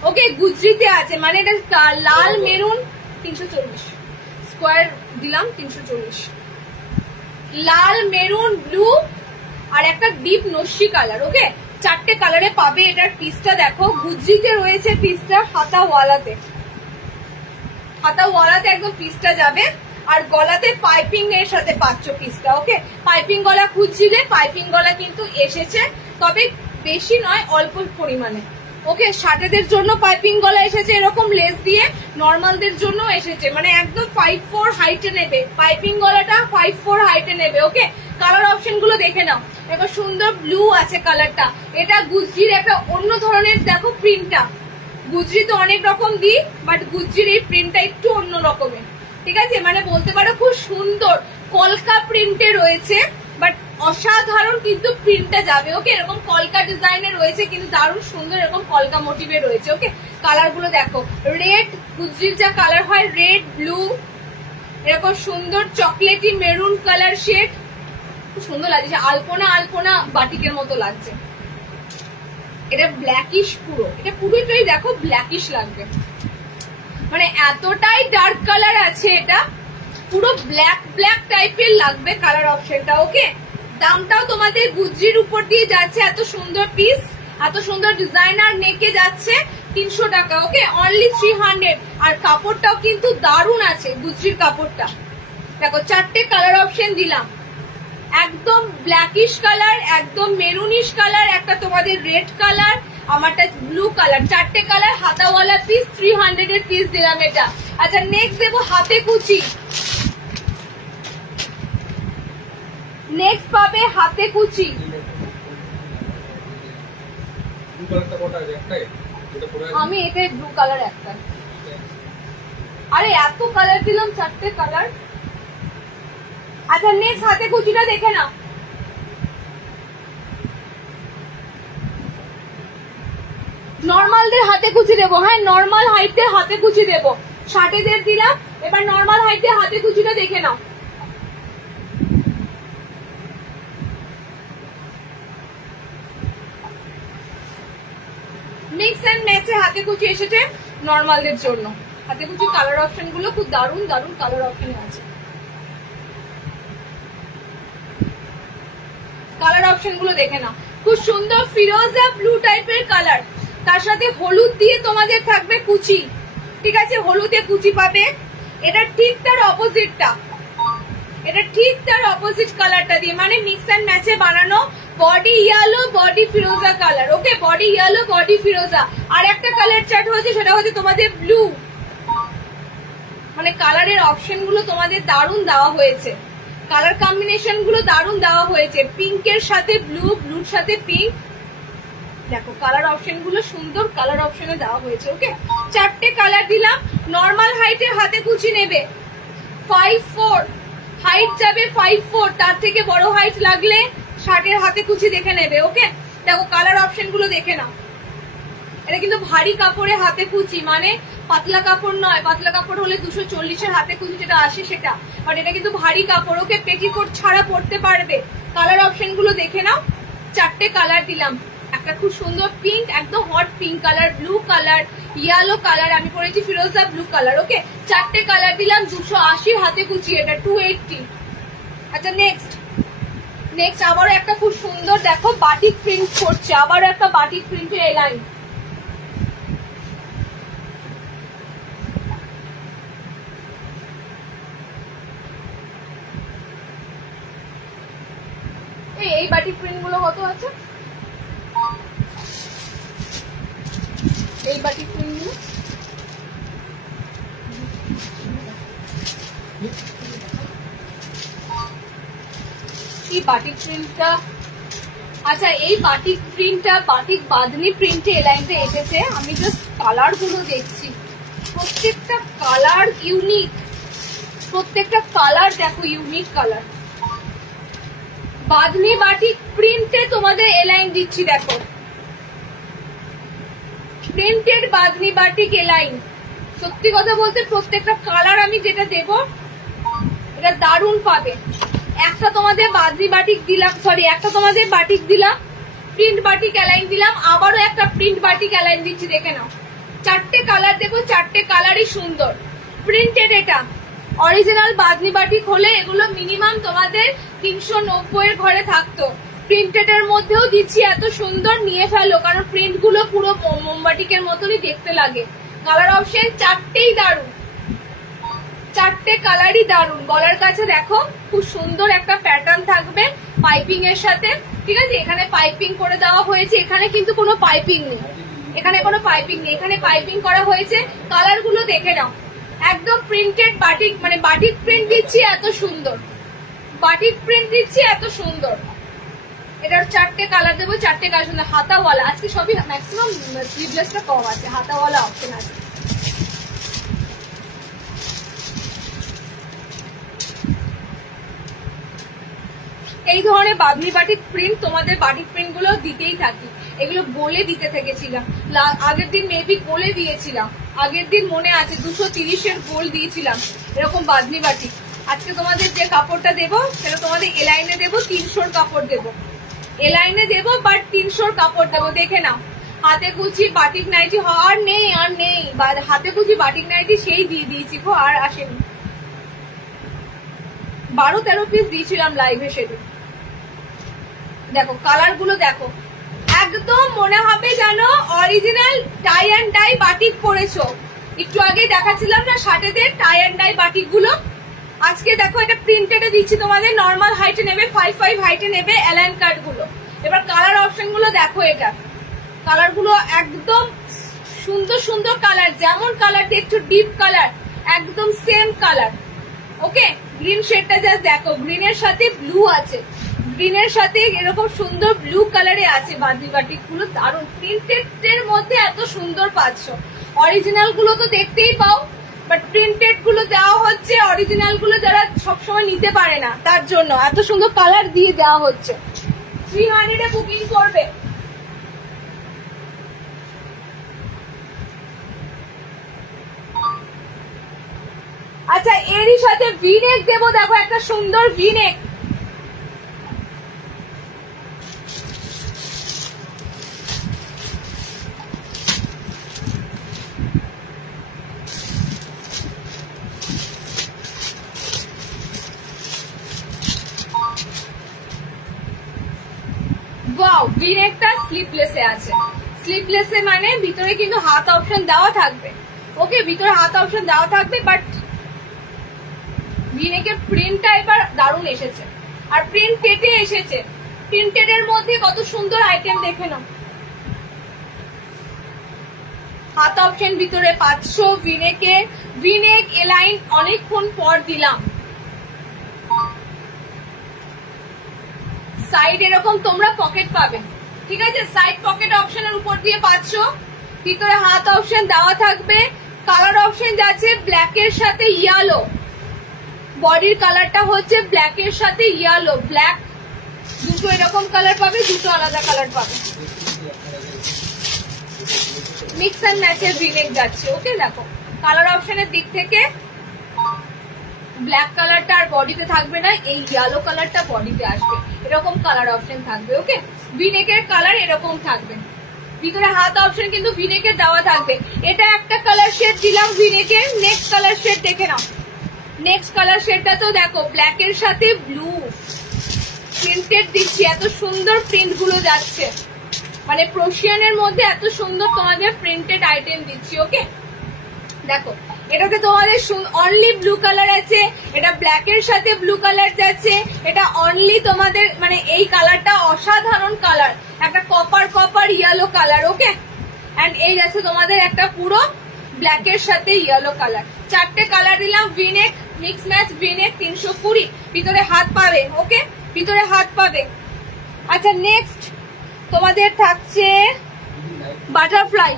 ওকে গুজরিতে আছে, মানে এটা লাল মেরুন 340 স্কোয়ার দিলাম 340, লাল মেরুন ব্লু আর একটা ডিপ নস্যি কালার। ওকে 4টে কালারে পাবে। এটার পিসটা দেখো, গুজরিতে রয়েছে পিসটা, হাতাওয়ালাতে একদম পিসটা যাবে। আর গলাতে পাইপিং এর সাথে পাচ্ছ পিসটা। ওকে পাইপিং গলা খুঁজছিলে, পাইপিং গলা কিন্তু এসেছে, তবে বেশি নয়, অল্প পরিমাণে। ওকে শার্টেদের জন্য পাইপিং গলা এসেছে এরকম লেস দিয়ে, নর্মালদের জন্য এসেছে, মানে একদম 5'4" হাইটে নেবে, পাইপিং গলাটা 5'4" হাইটে নেবে। ওকে কালার অপশন গুলো দেখে নাও, দেখো সুন্দর ব্লু আছে কালারটা। এটা গুজরির একটা অন্য ধরনের, দেখো প্রিন্টটা, গুজরি তো অনেক রকম দিই, বাট গুজরির এই প্রিন্টটা একটু অন্য রকমের, ঠিক আছে, মানে বলতে পারো খুব সুন্দর কলকা প্রিন্টে রয়েছে, বাট অসাধারণ কিন্তু প্রিন্টটা যাবে। ওকে এরকম কলকা ডিজাইনে রয়েছে, কিন্তু দারুণ সুন্দর এরকম কলকা মোটিভে রয়েছে। ওকে কালার গুলো দেখো, রেড, গুজরির যা কালার হয় রেড, ব্লু, এরকম সুন্দর চকলেটি মেরুন কালার শেড, খুব সুন্দর লাগছে, আলপনা বাটিকের মতো লাগছে। এটা ব্ল্যাকিশ, এটা পুরোটাই দেখো ব্ল্যাকিশ লাগবে, মানে এতটাই ডার্ক কালার আছে, এটা পুরো ব্ল্যাক টাইপের লাগবে কালার অপশনটা। ওকে দামটাও তোমাদের গুজরির উপর দিয়ে যাচ্ছে, এত সুন্দর পিস, এত সুন্দর ডিজাইনার নেকে যাচ্ছে 300 টাকা। Okay only 300। আর কাপড়টাও কিন্তু দারুণ আছে গুজরির কাপড়টা। দেখো 4টে কালার অপশন দিলাম, একদম ব্ল্যাকিশ কালার, একদম মেরুনিশ কালার, একটা তোমাদের রেড কালার, আমারটা ব্লু কালার, 4টে কালার, হাতাওয়ালা পিস, 300 এর পিস দিলাম এটা। আচ্ছা নেক্সট দেবো হাতে কুচি, নেক্সট পাবে হাতে কুচি। আমি এটাই ব্লু কালার একটা, আরে এত কালার দিলাম, 4টে কালার। আচ্ছা নেক্সট হাতে কুচিটা দেখে নাও, নর্মালদের হাতে কুচি দেবো, হ্যাঁ নর্মাল হাইটের হাতে কুচি দেবো, শার্টেদের দিলাম, এবার নর্মাল হাইটের হাতে কুচিটা দেখে নাও। মিক্স এন্ড ম্যাচে হাতে কুচি এসেছে নর্মালদের জন্য। হাতে কুচি কালার অপশন গুলো খুব দারুণ কালার অপশন আছে, কালার অপশন গুলো দেখে নাও, খুব সুন্দর ফিরোজা ব্লু টাইপের কালার, তার সাথে হলুদ দিয়ে তোমাদের থাকবে কুচি, ঠিক আছে, হলুদে কুচি পাবে। এটা ঠিক তার অপোজিটটা, এটা ঠিক তার অপোজিট কালারটা দিয়ে, মানে মিক্স এন্ড ম্যাচে বানানো। বডি ইয়েলো, বডি ফিরোজা colour. Okay body yellow, body ফিরোজা। আর একটা কালার চার্ট হয়েছে, সেটা হচ্ছে তোমাদের ব্লু, মানে কালারের অপশন গুলো তোমাদের দারুণ দেওয়া হয়েছে, কালার কম্বিনেশন গুলো দারুণ দেওয়া হয়েছে, পিঙ্কের সাথে ব্লু, ব্লুর সাথে পিঙ্ক, দেখো কালার অপশন গুলো সুন্দর কালার অপশনে দেওয়া হয়েছে। ওকে 4টে কালার দিলাম। নর্মাল হাইটের হাতে কুচি নেবে 5'4", হাইট যাবে 5'4", তার থেকে বড় হাইট লাগলে শার্টের হাতে কুচি দেখে নেবে। ওকে দেখো কালার অপশন গুলো দেখে নাও, এটা কিন্তু ভারী কাপড়ে হাতে কুচি, মানে পাতলা কাপড় নয়, পাতলা কাপড় হলে 240-এর হাতে কুচি যেটা আসে সেটা, বাট এটা কিন্তু ভারী কাপড়। ওকে পেটিকোট ছাড়া পরতে পারবে। কালার অপশন গুলো দেখে নাও, 4টে কালার দিলাম, একটা খুব সুন্দর পিঙ্ক, একদম hot pink colour, blue colour, yellow colour, আমি পরেছি ফিরোজা ব্লু কালার। ওকে 4টে কালার দিলাম, 280 হাতে কুচি, এটা 280। আচ্ছা নেক্সট আবারও একটা খুব সুন্দর দেখো বাটিক প্রিন্ট করছে, আবারও একটা বাটিক প্রিন্টের এলাইন, এই বাটিক প্রিন্ট গুলো কত আছে, এই বাটিক প্রিন্ট গুলো এই বাটিক প্রিন্টটা, আচ্ছা এই বাটিক প্রিন্টটা বাটিক বাঁধনি প্রিন্টে এলাইনতে এসেছে। আমি জাস্ট কালার গুলো দেখছি, প্রত্যেকটা কালার ইউনিক, প্রত্যেকটা কালার দেখো ইউনিক কালার। বাঁধনি বাটিক প্রিন্টে তোমাদের এলাইন দিচ্ছি, দেখো প্রিন্টেড বাঁধনি বাটিক এলাইন। সত্যি কথা বলতে প্রত্যেকটা কালার আমি যেটা দেব এটা দারুণ পাবে। একটা তোমাদের বাঁধনি বাটিক দিলাম, সরি একটা তোমাদের বাটিক দিলাম, প্রিন্ট বাটিক এলাইন দিলাম, আবারও একটা প্রিন্ট বাটিক এলাইন দিচ্ছি, দেখে নাও চারটে কালার দেবো, চারটে কালারই সুন্দর। প্রিন্টেড, এটা অরিজিনাল বাদনি বাটিক হলে এগুলো মিনিমাম তোমাদের 390 এর ঘরে থাকতো। প্রিন্টেড এর মধ্যেও দিচ্ছি, এত সুন্দর, নিয়ে ফেলো, কারণ প্রিন্ট গুলো পুরো মোমবাটিকের মতনই দেখতে লাগে। কালার অপশন চারটেই দারুন, চারটে কালারই দারুন। গলার কাছে দেখো খুব সুন্দর একটা প্যাটার্ন থাকবে পাইপিং এর সাথে, ঠিক আছে? এখানে পাইপিং করে দেওয়া হয়েছে, এখানে কিন্তু কোনো পাইপিং নেই, এখানে কোনো পাইপিং নেই, এখানে পাইপিং করা হয়েছে। কালার গুলো দেখে নাও, একদম প্রিন্টেড বাটিক, মানে বাটিক প্রিন্ট দিচ্ছি এত সুন্দর, বাটিক প্রিন্ট দিচ্ছি এত সুন্দর। এটার চারটে কালার দেবো, চারটে কালার সুন্দর। হাতাওয়ালা, আজকে সবই ম্যাক্সিমাম স্লিভলেসটা কম আছে, হাতাওয়ালা অপশন আছে। এই ধরনের বাদনি বাটিক প্রিন্ট তোমাদের বাটিক প্রিন্ট গুলো দিতেই থাকি, এগুলো বলে দিতে থেকেছিলাম। আগের দিন মেবি বলে দিয়েছিলাম, আগের দিন মনে আছে 230-এর গোল দিয়েছিলাম এরকম বাদনি বাটিক। আজকে তোমাদের যে কাপড়টা দেবো সেটা তোমাদের এলাইনে দেবো, 300-র কাপড় দেবো, এলাইনে দেবো, বাট 300-র কাপড় দেবো। দেখে নাও, হাতে কুচি বাটিক নাইটি আর নেই, আর নেই, হাতে কুচি বাটিক নাইটি সেই দিয়ে দিয়েছি গো, আর আসেনি। 12-13 পিস দিয়েছিলাম লাইভে সেদিন। দেখো কালার গুলো দেখো, একদম মনে হবে যেন original tie and dye batik পরেছো। একটু আগে দেখাচ্ছিলাম না শার্টেদের টাই অ্যান্ড ডাই বাটিক গুলো, আজকে দেখো এটা প্রিন্টেডে দিচ্ছি তোমাদের। নর্মাল হাইটে নেবে, 5 হাইটে নেবে অ্যালাইন কাট গুলো। এবার কালার অপশন গুলো দেখো, এটা কালার গুলো একদম সুন্দর সুন্দর কালার, যেমন কালার দেখছো ডিপ কালার, একদম সেম কালার। ওকে, গ্রিন শেডটা জাস্ট দেখো, গ্রিনের সাথে ব্লু আছে, গ্রিনের সাথে এরকম সুন্দর ব্লু কালারে আছে বাদনি বাটিক গুলো, দারুন। প্রিন্টেড এর মধ্যে এত সুন্দর পাচ্ছ, অরিজিনাল গুলো তো দেখতেই পাও, বাট প্রিন্টেড গুলো দেওয়া হচ্ছে, অরিজিনাল গুলো যারা সবসময় নিতে পারে না তার জন্য এত সুন্দর কালার দিয়ে দেওয়া হচ্ছে। 300-এ বুকিং করবে। আচ্ছা, এরই সাথে ভিনেক দেবো, দেখো একটা সুন্দর ভিনেক। ওয়াও, ভিনেকটা স্লিপলেসে আছে, স্লিপলেসে মানে ভিতরে কিন্তু হাত অপশন দেওয়া থাকবে। ওকে, ভিতরে হাত অপশন দেওয়া থাকবে, বাট ভিনেকের প্রিন্টটা এবার দারুণ এসেছে, আর প্রিন্ট কেটে এসেছে। প্রিন্টেড এর মধ্যে কত সুন্দর আইটেম দেখে নাও। হাত অপশন ভিতরে পাচ্ছ ভিনেকে, ভিনেক এলাইন অনেকক্ষণ পর দিলাম। সাইড এরকম তোমরা পকেট পাবে, ঠিক আছে? সাইড পকেট অপশনের উপর দিয়ে পাচ্ছ, ভিতরে হাত অপশন দেওয়া থাকবে। কালার অপশন যাচ্ছে ব্ল্যাক এর সাথে ইয়েলো, বডির কালারটা হচ্ছে ব্ল্যাক এর সাথে ইয়েলো, ব্ল্যাক দুটো এরকম কালার পাবে, দুটো আলাদা কালার পাবে, মিক্স অ্যান্ড ম্যাচের ভিনেক যাচ্ছে। ওকে, দেখো কালার অপশনের দিক থেকে ব্ল্যাক কালারটা আর বডিতে থাকবে না, এই ইয়েলো কালারটা বডিতে আসবে, এরকম কালার অপশন থাকবে। ওকে, ভিনেকের কালার এরকম থাকবে, ভিতরে হাত অপশন কিন্তু ভিনেকের দেওয়া থাকবে। এটা একটা কালার শেড দিলাম ভিনেকের, নেক্সট কালার শেড দেখে নাও। নেক্সট কালার শেডটা তো দেখো, ব্ল্যাক এর সাথে ব্লু প্রিন্টেড দিচ্ছি, এত সুন্দর প্রিন্ট গুলো যাচ্ছে, মানে প্রোশিয়ানের মধ্যে এত সুন্দর তোমাদের প্রিন্টেড আইটেম দিচ্ছি। ওকে, দেখো এটাতে তোমাদের অনলি ব্লু কালার আছে, এটা ব্ল্যাক এর সাথে ব্লু কালার যাচ্ছে, এটা অনলি তোমাদের মানে এই কালারটা অসাধারণ কালার, একটা copper copper yellow colour. Okay, and এই যাচ্ছে তোমাদের একটা পুরো ব্ল্যাক এর সাথে ইয়েলো কালার। চারটে কালার দিলাম, ভিনেক মিক্স ম্যাচ ভিনেক 320, ভিতরে হাত পাবে। ওকে, ভিতরে হাত পাবে। আচ্ছা, নেক্সট তোমাদের থাকছে বাটারফ্লাই।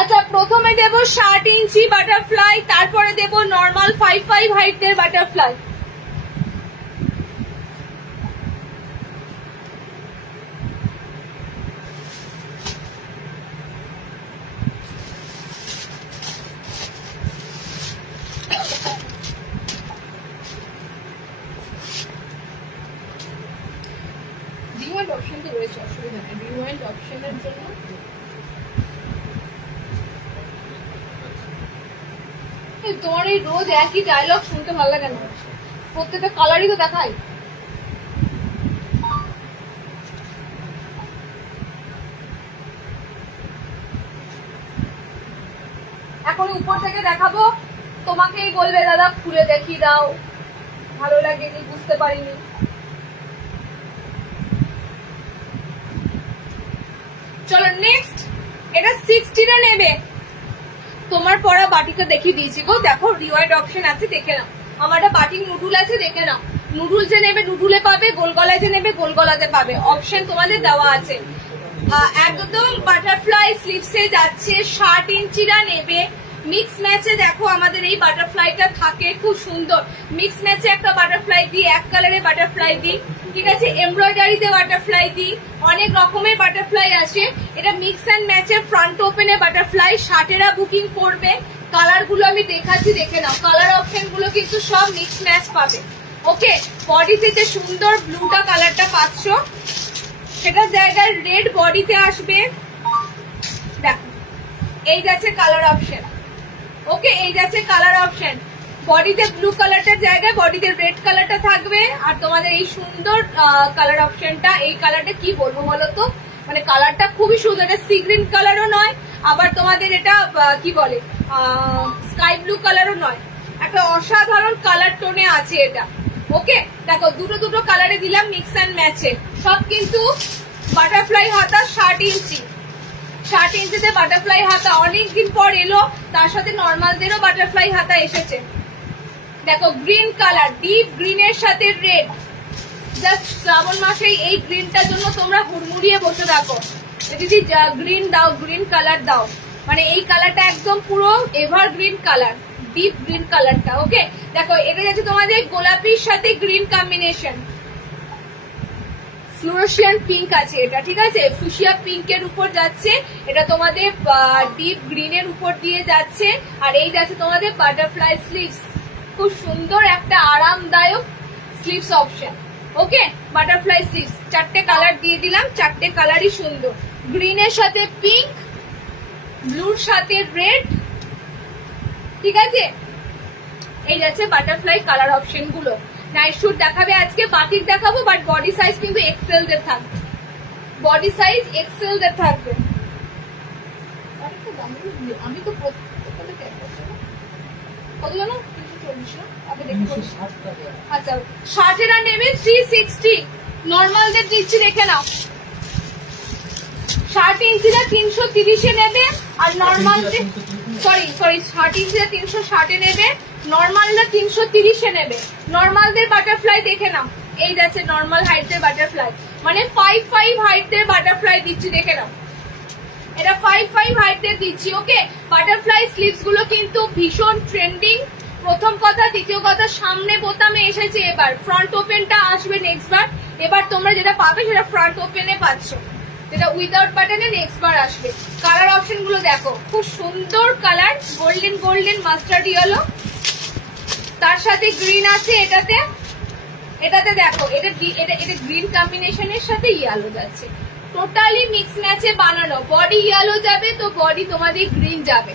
আচ্ছা, প্রথমে দেব 60 ইঞ্চি বাটারফ্লাই, তারপরে দেব নর্মাল 5 হাইটের বাটারফ্লাই। রয়েছে, অসুবিধা নেই। রিওয়াইন্ড অপশনের জন্য তোমার এই রোজ একই ডায়লগ শুনতে ভালো লাগে না, প্রত্যেকটা কালারই তো দেখাই। এখন উপর থেকে দেখাবো, তোমাকেই বলবে দাদা খুলে দেখিয়ে দাও, ভালো লাগেনি, বুঝতে পারিনি। চলো নেক্সট, এটা 60 নেবে। তোমার পরা বাটিটা দেখিয়ে দিয়েছি গো, দেখো রিওয়াইড অপশন আছে, দেখে নাও। আমার একটা বাটির নুডুল আছে, দেখে নাও। নুডুল যে নেবে নুডুলে পাবে, গোলগলায় যে নেবে গোলগলাতে পাবে, অপশন তোমাদের দেওয়া আছে। একদম বাটারফ্লাই স্লিভসে যাচ্ছে, 60 ইঞ্চিরা নেবে। মিক্স ম্যাচে দেখো আমাদের এই বাটারফ্লাইটা থাকে, খুব সুন্দর। মিক্স ম্যাচে একটা বাটারফ্লাই দিই, এক কালারে বাটারফ্লাই দিই, ঠিক আছে, এমব্রয়ডারিতে বাটারফ্লাই দিই, অনেক রকমের বাটারফ্লাই আছে। এটা মিক্স অ্যান্ড ম্যাচের ফ্রন্ট ওপেনে বাটারফ্লাই, 60 বুকিং করবে। কালার গুলো আমি দেখাচ্ছি, দেখে নাও। কালার অপশন গুলো কিন্তু সব মিক্স ম্যাচ পাবে। ওকে, বডিতে যে সুন্দর ব্লুটা কালারটা পাচ্ছ, সেটা জায়গায় রেড বডিতে আসবে। দেখো এই যাচ্ছে কালার অপশন। ওকে, এই যাচ্ছে কালার অপশন। বডিতে ব্লু কালারটার জায়গায় বডিতে রেড কালারটা থাকবে। আর তোমাদের এই সুন্দর কালার অপশনটা, এই কালারটা কি বলবো বলো তো, মানে কালারটা খুবই সুন্দর। এটা সি গ্রিন কালারও নয়, আবার তোমাদের এটা কি বলে স্কাই ব্লু কালারও নয়, একটা অসাধারণ কালার টোনে আছে এটা। ওকে, দেখো দুটো দুটো কালারে দিলাম মিক্স অ্যান্ড ম্যাচে। সব কিন্তু বাটারফ্লাই হাতা, 60 ইঞ্চি। 60 ইঞ্চিতে বাটারফ্লাই হাতা অনেকদিন পর এলো, তার সাথে নর্মালদেরও বাটারফ্লাই হাতা এসেছে। দেখো গ্রিন কালার, ডিপ গ্রিনের সাথে রেড। জাস্ট শ্রাবণ মাসে এই গ্রিনটার জন্য তোমরা হুড়মুড়িয়ে বসে থাকো, দিদি গ্রিন দাও, গ্রিন কালার দাও। মানে এই কালারটা একদম পুরো এভারগ্রিন কালার, ডিপ গ্রিন কালারটা। ওকে, দেখো এটা যাচ্ছে তোমাদের গোলাপির সাথে গ্রিন কম্বিনেশন, ফ্লোরোসিয়ান পিঙ্ক আছে এটা, ঠিক আছে, ফুশিয়া পিঙ্কের উপর যাচ্ছে, এটা তোমাদের ডিপ গ্রিনের উপর দিয়ে যাচ্ছে। আর এই যাচ্ছে তোমাদের বাটারফ্লাই স্লিভস, খুব সুন্দর একটা আরামদায়ক স্লিভস অপশন। ওকে, বাটারফ্লাই স্লিভস, 4টে কালার দিয়ে দিলাম, 4টে কালারই সুন্দর। গ্রিনের সাথে পিঙ্ক, ব্লুর সাথে রেড, ঠিক আছে। এই যাচ্ছে বাটারফ্লাই কালার অপশন গুলো। নাইট স্যুট দেখাবে আজকে, বাটিক দেখাবো, বাট বডি সাইজ কিন্তু এক্সেল দের থাকবে, বডি সাইজ এক্সেল দের থাকবে। আমি তো কত জানো, 340 না? আচ্ছা, 60 নেবে 360, নর্মালদের দিচ্ছি, দেখে নাও। 60 ইঞ্চিটা 330 নেবে, আর নর্মাল সরি 60 ইঞ্চিটা 360 নেবে, নর্মালটা 330 নেবে। নর্মালদের বাটারফ্লাই দেখে নাও, এই যাচ্ছে নর্মাল হাইটের বাটারফ্লাই, মানে 5'5" হাইটের বাটারফ্লাই দিচ্ছি, দেখে নাও। এটা 5'5" হাইটের দিচ্ছি। ওকে, বাটারফ্লাই স্লিভস গুলো কিন্তু ভীষণ ট্রেন্ডিং, প্রথম কথা। দ্বিতীয় কথা, সামনে বোতামে এসেছে, এবার ফ্রন্ট ওপেনটা আসবে নেক্সট বার। এবার তোমরা যেটা পাবে সেটা ফ্রন্ট ওপেনে পাচ্ছ, যেটা উইদাউট বাটনে নেক্সট বার আসবে। কালার অপশন গুলো দেখো, খুব সুন্দর colour, golden golden mustard yellow, তার সাথে গ্রিন আছে এটাতে। এটাতে দেখো, এটা গ্রিন কম্বিনেশনের সাথে ইয়েলো যাচ্ছে, টোটালি মিক্স ম্যাচে বানানো। বডি ইয়েলো যাবে তো বডি তোমাদের গ্রিন যাবে।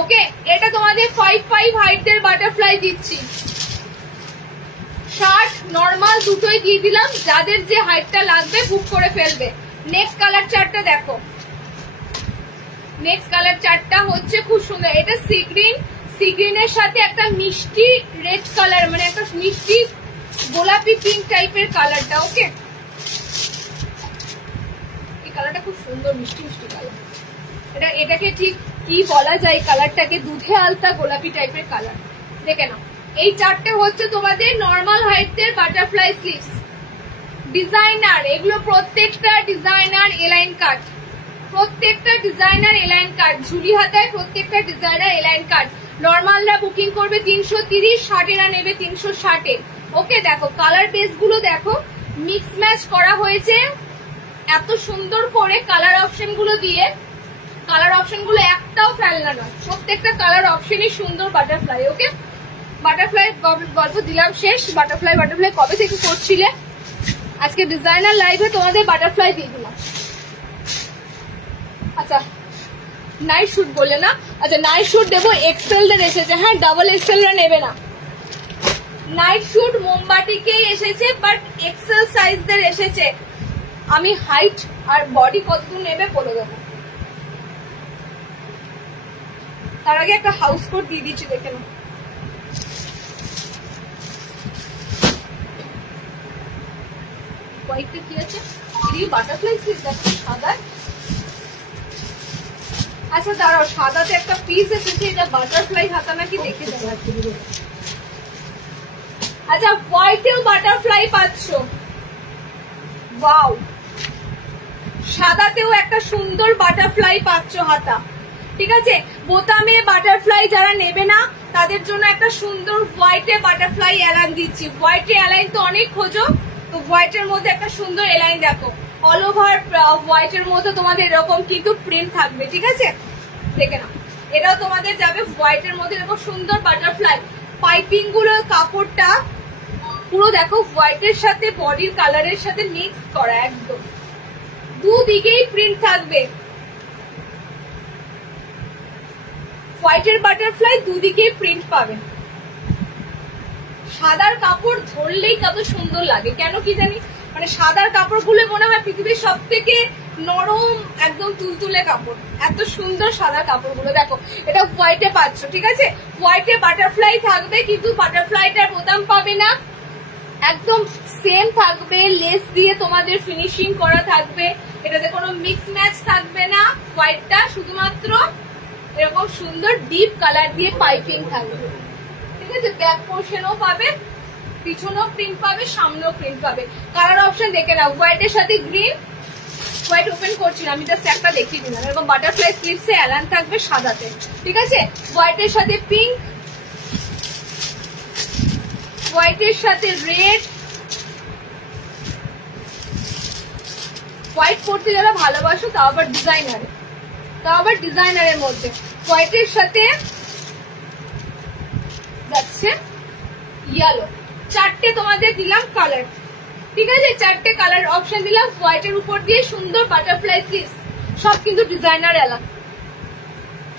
ওকে, এটা তোমাদের 5'5" হাইটের বাটারফ্লাই দিচ্ছি। শার্ট নর্মাল দুটোই দিয়ে দিলাম, যাদের যে হাইটটা লাগবে বুক করে ফেলবে। নেক্সট কালার চার্টটা দেখো, নেক্সট কালার চার্টটা হচ্ছে খুব সুন্দর। এটা সি গ্রিন, সি গ্রিনের সাথে একটা মিষ্টি রেড কালার, মানে একটা মিষ্টি গোলাপি পিঙ্ক টাইপের কালারটা। ওকে, এই কালারটা খুব সুন্দর, মিষ্টি মিষ্টি কালার। এটাকে ঠিক কি বলা যায়, কালারটাকে দুধে আলতা গোলাপি টাইপের কালার, দেখে নাও। এই চারটে হচ্ছে তোমাদের নর্মাল হাইটের বাটারফ্লাই স্লিভস, ডিজাইনার। এগুলো প্রত্যেকটা ডিজাইনার এলাইন কাট, প্রত্যেকটা ডিজাইনার এলাইন কাট, ঝুলি হাতায় প্রত্যেকটা ডিজাইনার এলাইন কাট। নর্মালরা বুকিং করবে 330, 60 নেবে 360। ওকে, দেখো কালার বেস গুলো দেখো, মিক্স ম্যাচ করা হয়েছে এত সুন্দর করে কালার অপশন গুলো দিয়ে। কালার অপশন গুলো একটাও ফেলনা নয়, প্রত্যেকটা কালার অপশনই সুন্দর বাটারফ্লাই। ওকে, বাটারফ্লাই গল্প দিলাম শেষ। বাটারফ্লাই কবে থেকে করছিলে? আজকে ডিজাইনার লাইভে তোমাদের বাটারফ্লাই দিয়ে দিলাম। আচ্ছা নাইট শুট বলে না, আচ্ছা নাইট শুট দেবো, এক্সেল দের এসেছে, হ্যাঁ ডাবল এক্সেলরা নেবে না। নাইট শুট মোমবাটিকেই এসেছে, বাট এক্সেল সাইজদের এসেছে। আমি হাইট আর বডি কতদূর নেবে বলে দেবো। তার আগে একটা হাউস কোট দিয়ে দিচ্ছি, দেখে না। হোয়াইটটা কি আছে, বাটারফ্লাই স্লিভ দেখো সাদা। আচ্ছা দাঁড়াও, সাদাতে একটা পিস এসেছে, এটা বাটারফ্লাই হাতা নাকি দেখে যাবো। আচ্ছা হোয়াইটেও বাটারফ্লাই পাচ্ছ, ওয়াও। সাদাতেও একটা সুন্দর বাটারফ্লাই পাচ্ছ হাতা, ঠিক আছে। বোতামে বাটারফ্লাই যারা নেবে না তাদের জন্য একটা সুন্দর হোয়াইটে বাটারফ্লাই অ্যালাইন দিচ্ছি। হোয়াইটে অ্যালাইন তো অনেক খোঁজো, তো হোয়াইটের মধ্যে একটা সুন্দর অ্যালাইন দেখো, অল ওভার হোয়াইটের মধ্যে তোমাদের এরকম কিন্তু প্রিন্ট থাকবে, ঠিক আছে। দেখে না, এটাও তোমাদের যাবে হোয়াইটের মধ্যে এরকম সুন্দর বাটারফ্লাই। পাইপিং গুলো কাপড়টা পুরো দেখো হোয়াইটের সাথে বডির কালারের সাথে মিক্স করা, একদম দুদিকেই প্রিন্ট থাকবে। হোয়াইটের বাটারফ্লাই দুদিকেই প্রিন্ট পাবে। সাদার কাপড় ধরলেই কত সুন্দর লাগে, কেন কি জানি, মানে সাদার কাপড়গুলো মনে হয় পৃথিবীর সব থেকে নরম একদম তুলতুলে কাপড়, এত সুন্দর সাদা কাপড়গুলো। দেখো এটা হোয়াইটে পাচ্ছ, ঠিক আছে। হোয়াইটে বাটারফ্লাই থাকবে, কিন্তু বাটারফ্লাইটার বোতাম পাবে না, একদম সেম থাকবে, লেস দিয়ে তোমাদের ফিনিশিং করা থাকবে। এটাতে কোনো মিক্স ম্যাচ থাকবে না। হোয়াইটটা শুধুমাত্র এরকম সুন্দর ডিপ কালার দিয়ে পাইপিং থাকবে, ঠিক আছে। ব্যাক পোর্শনও পাবে, পিছনেও প্রিন্ট পাবে, সামনেও প্রিন্ট পাবে। কালার অপশন দেখে নাও, হোয়াইটের সাথে গ্রিন, হোয়াইট ওপেন করছি না, আমি জাস্ট একটা দেখিয়ে দিলাম। এরকম বাটারফ্লাই স্লিভসে অ্যালান থাকবে সাদাতে, ঠিক আছে। হোয়াইটের সাথে পিঙ্ক, হোয়াইটের সাথে রেড। হোয়াইট পরতে যারা ভালোবাসো তাও আবার ডিজাইনারের মধ্যে। হোয়াইটের সাথে যাচ্ছে ইয়েলো। চারটে তোমাদের দিলাম কালার, ঠিক আছে। চারটে কালার অপশন দিলাম। হোয়াইটের উপর দিয়ে সুন্দর বাটারফ্লাই স্লিভস, সব কিন্তু ডিজাইনার এলাম,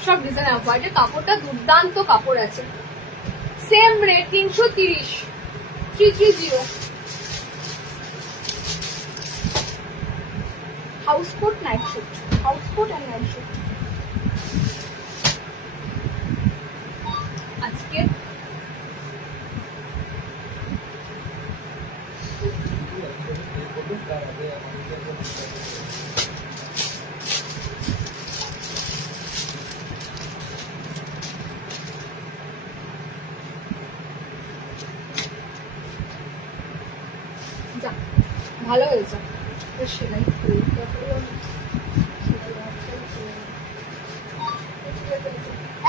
সব ডিজাইনার। হোয়াইটের কাপড়টা দুর্দান্ত কাপড় আছে। Same rate 330, 330। House coat night suit, house coat আর নাইট শুট। আজকে ভালো হয়েছে সেলাই।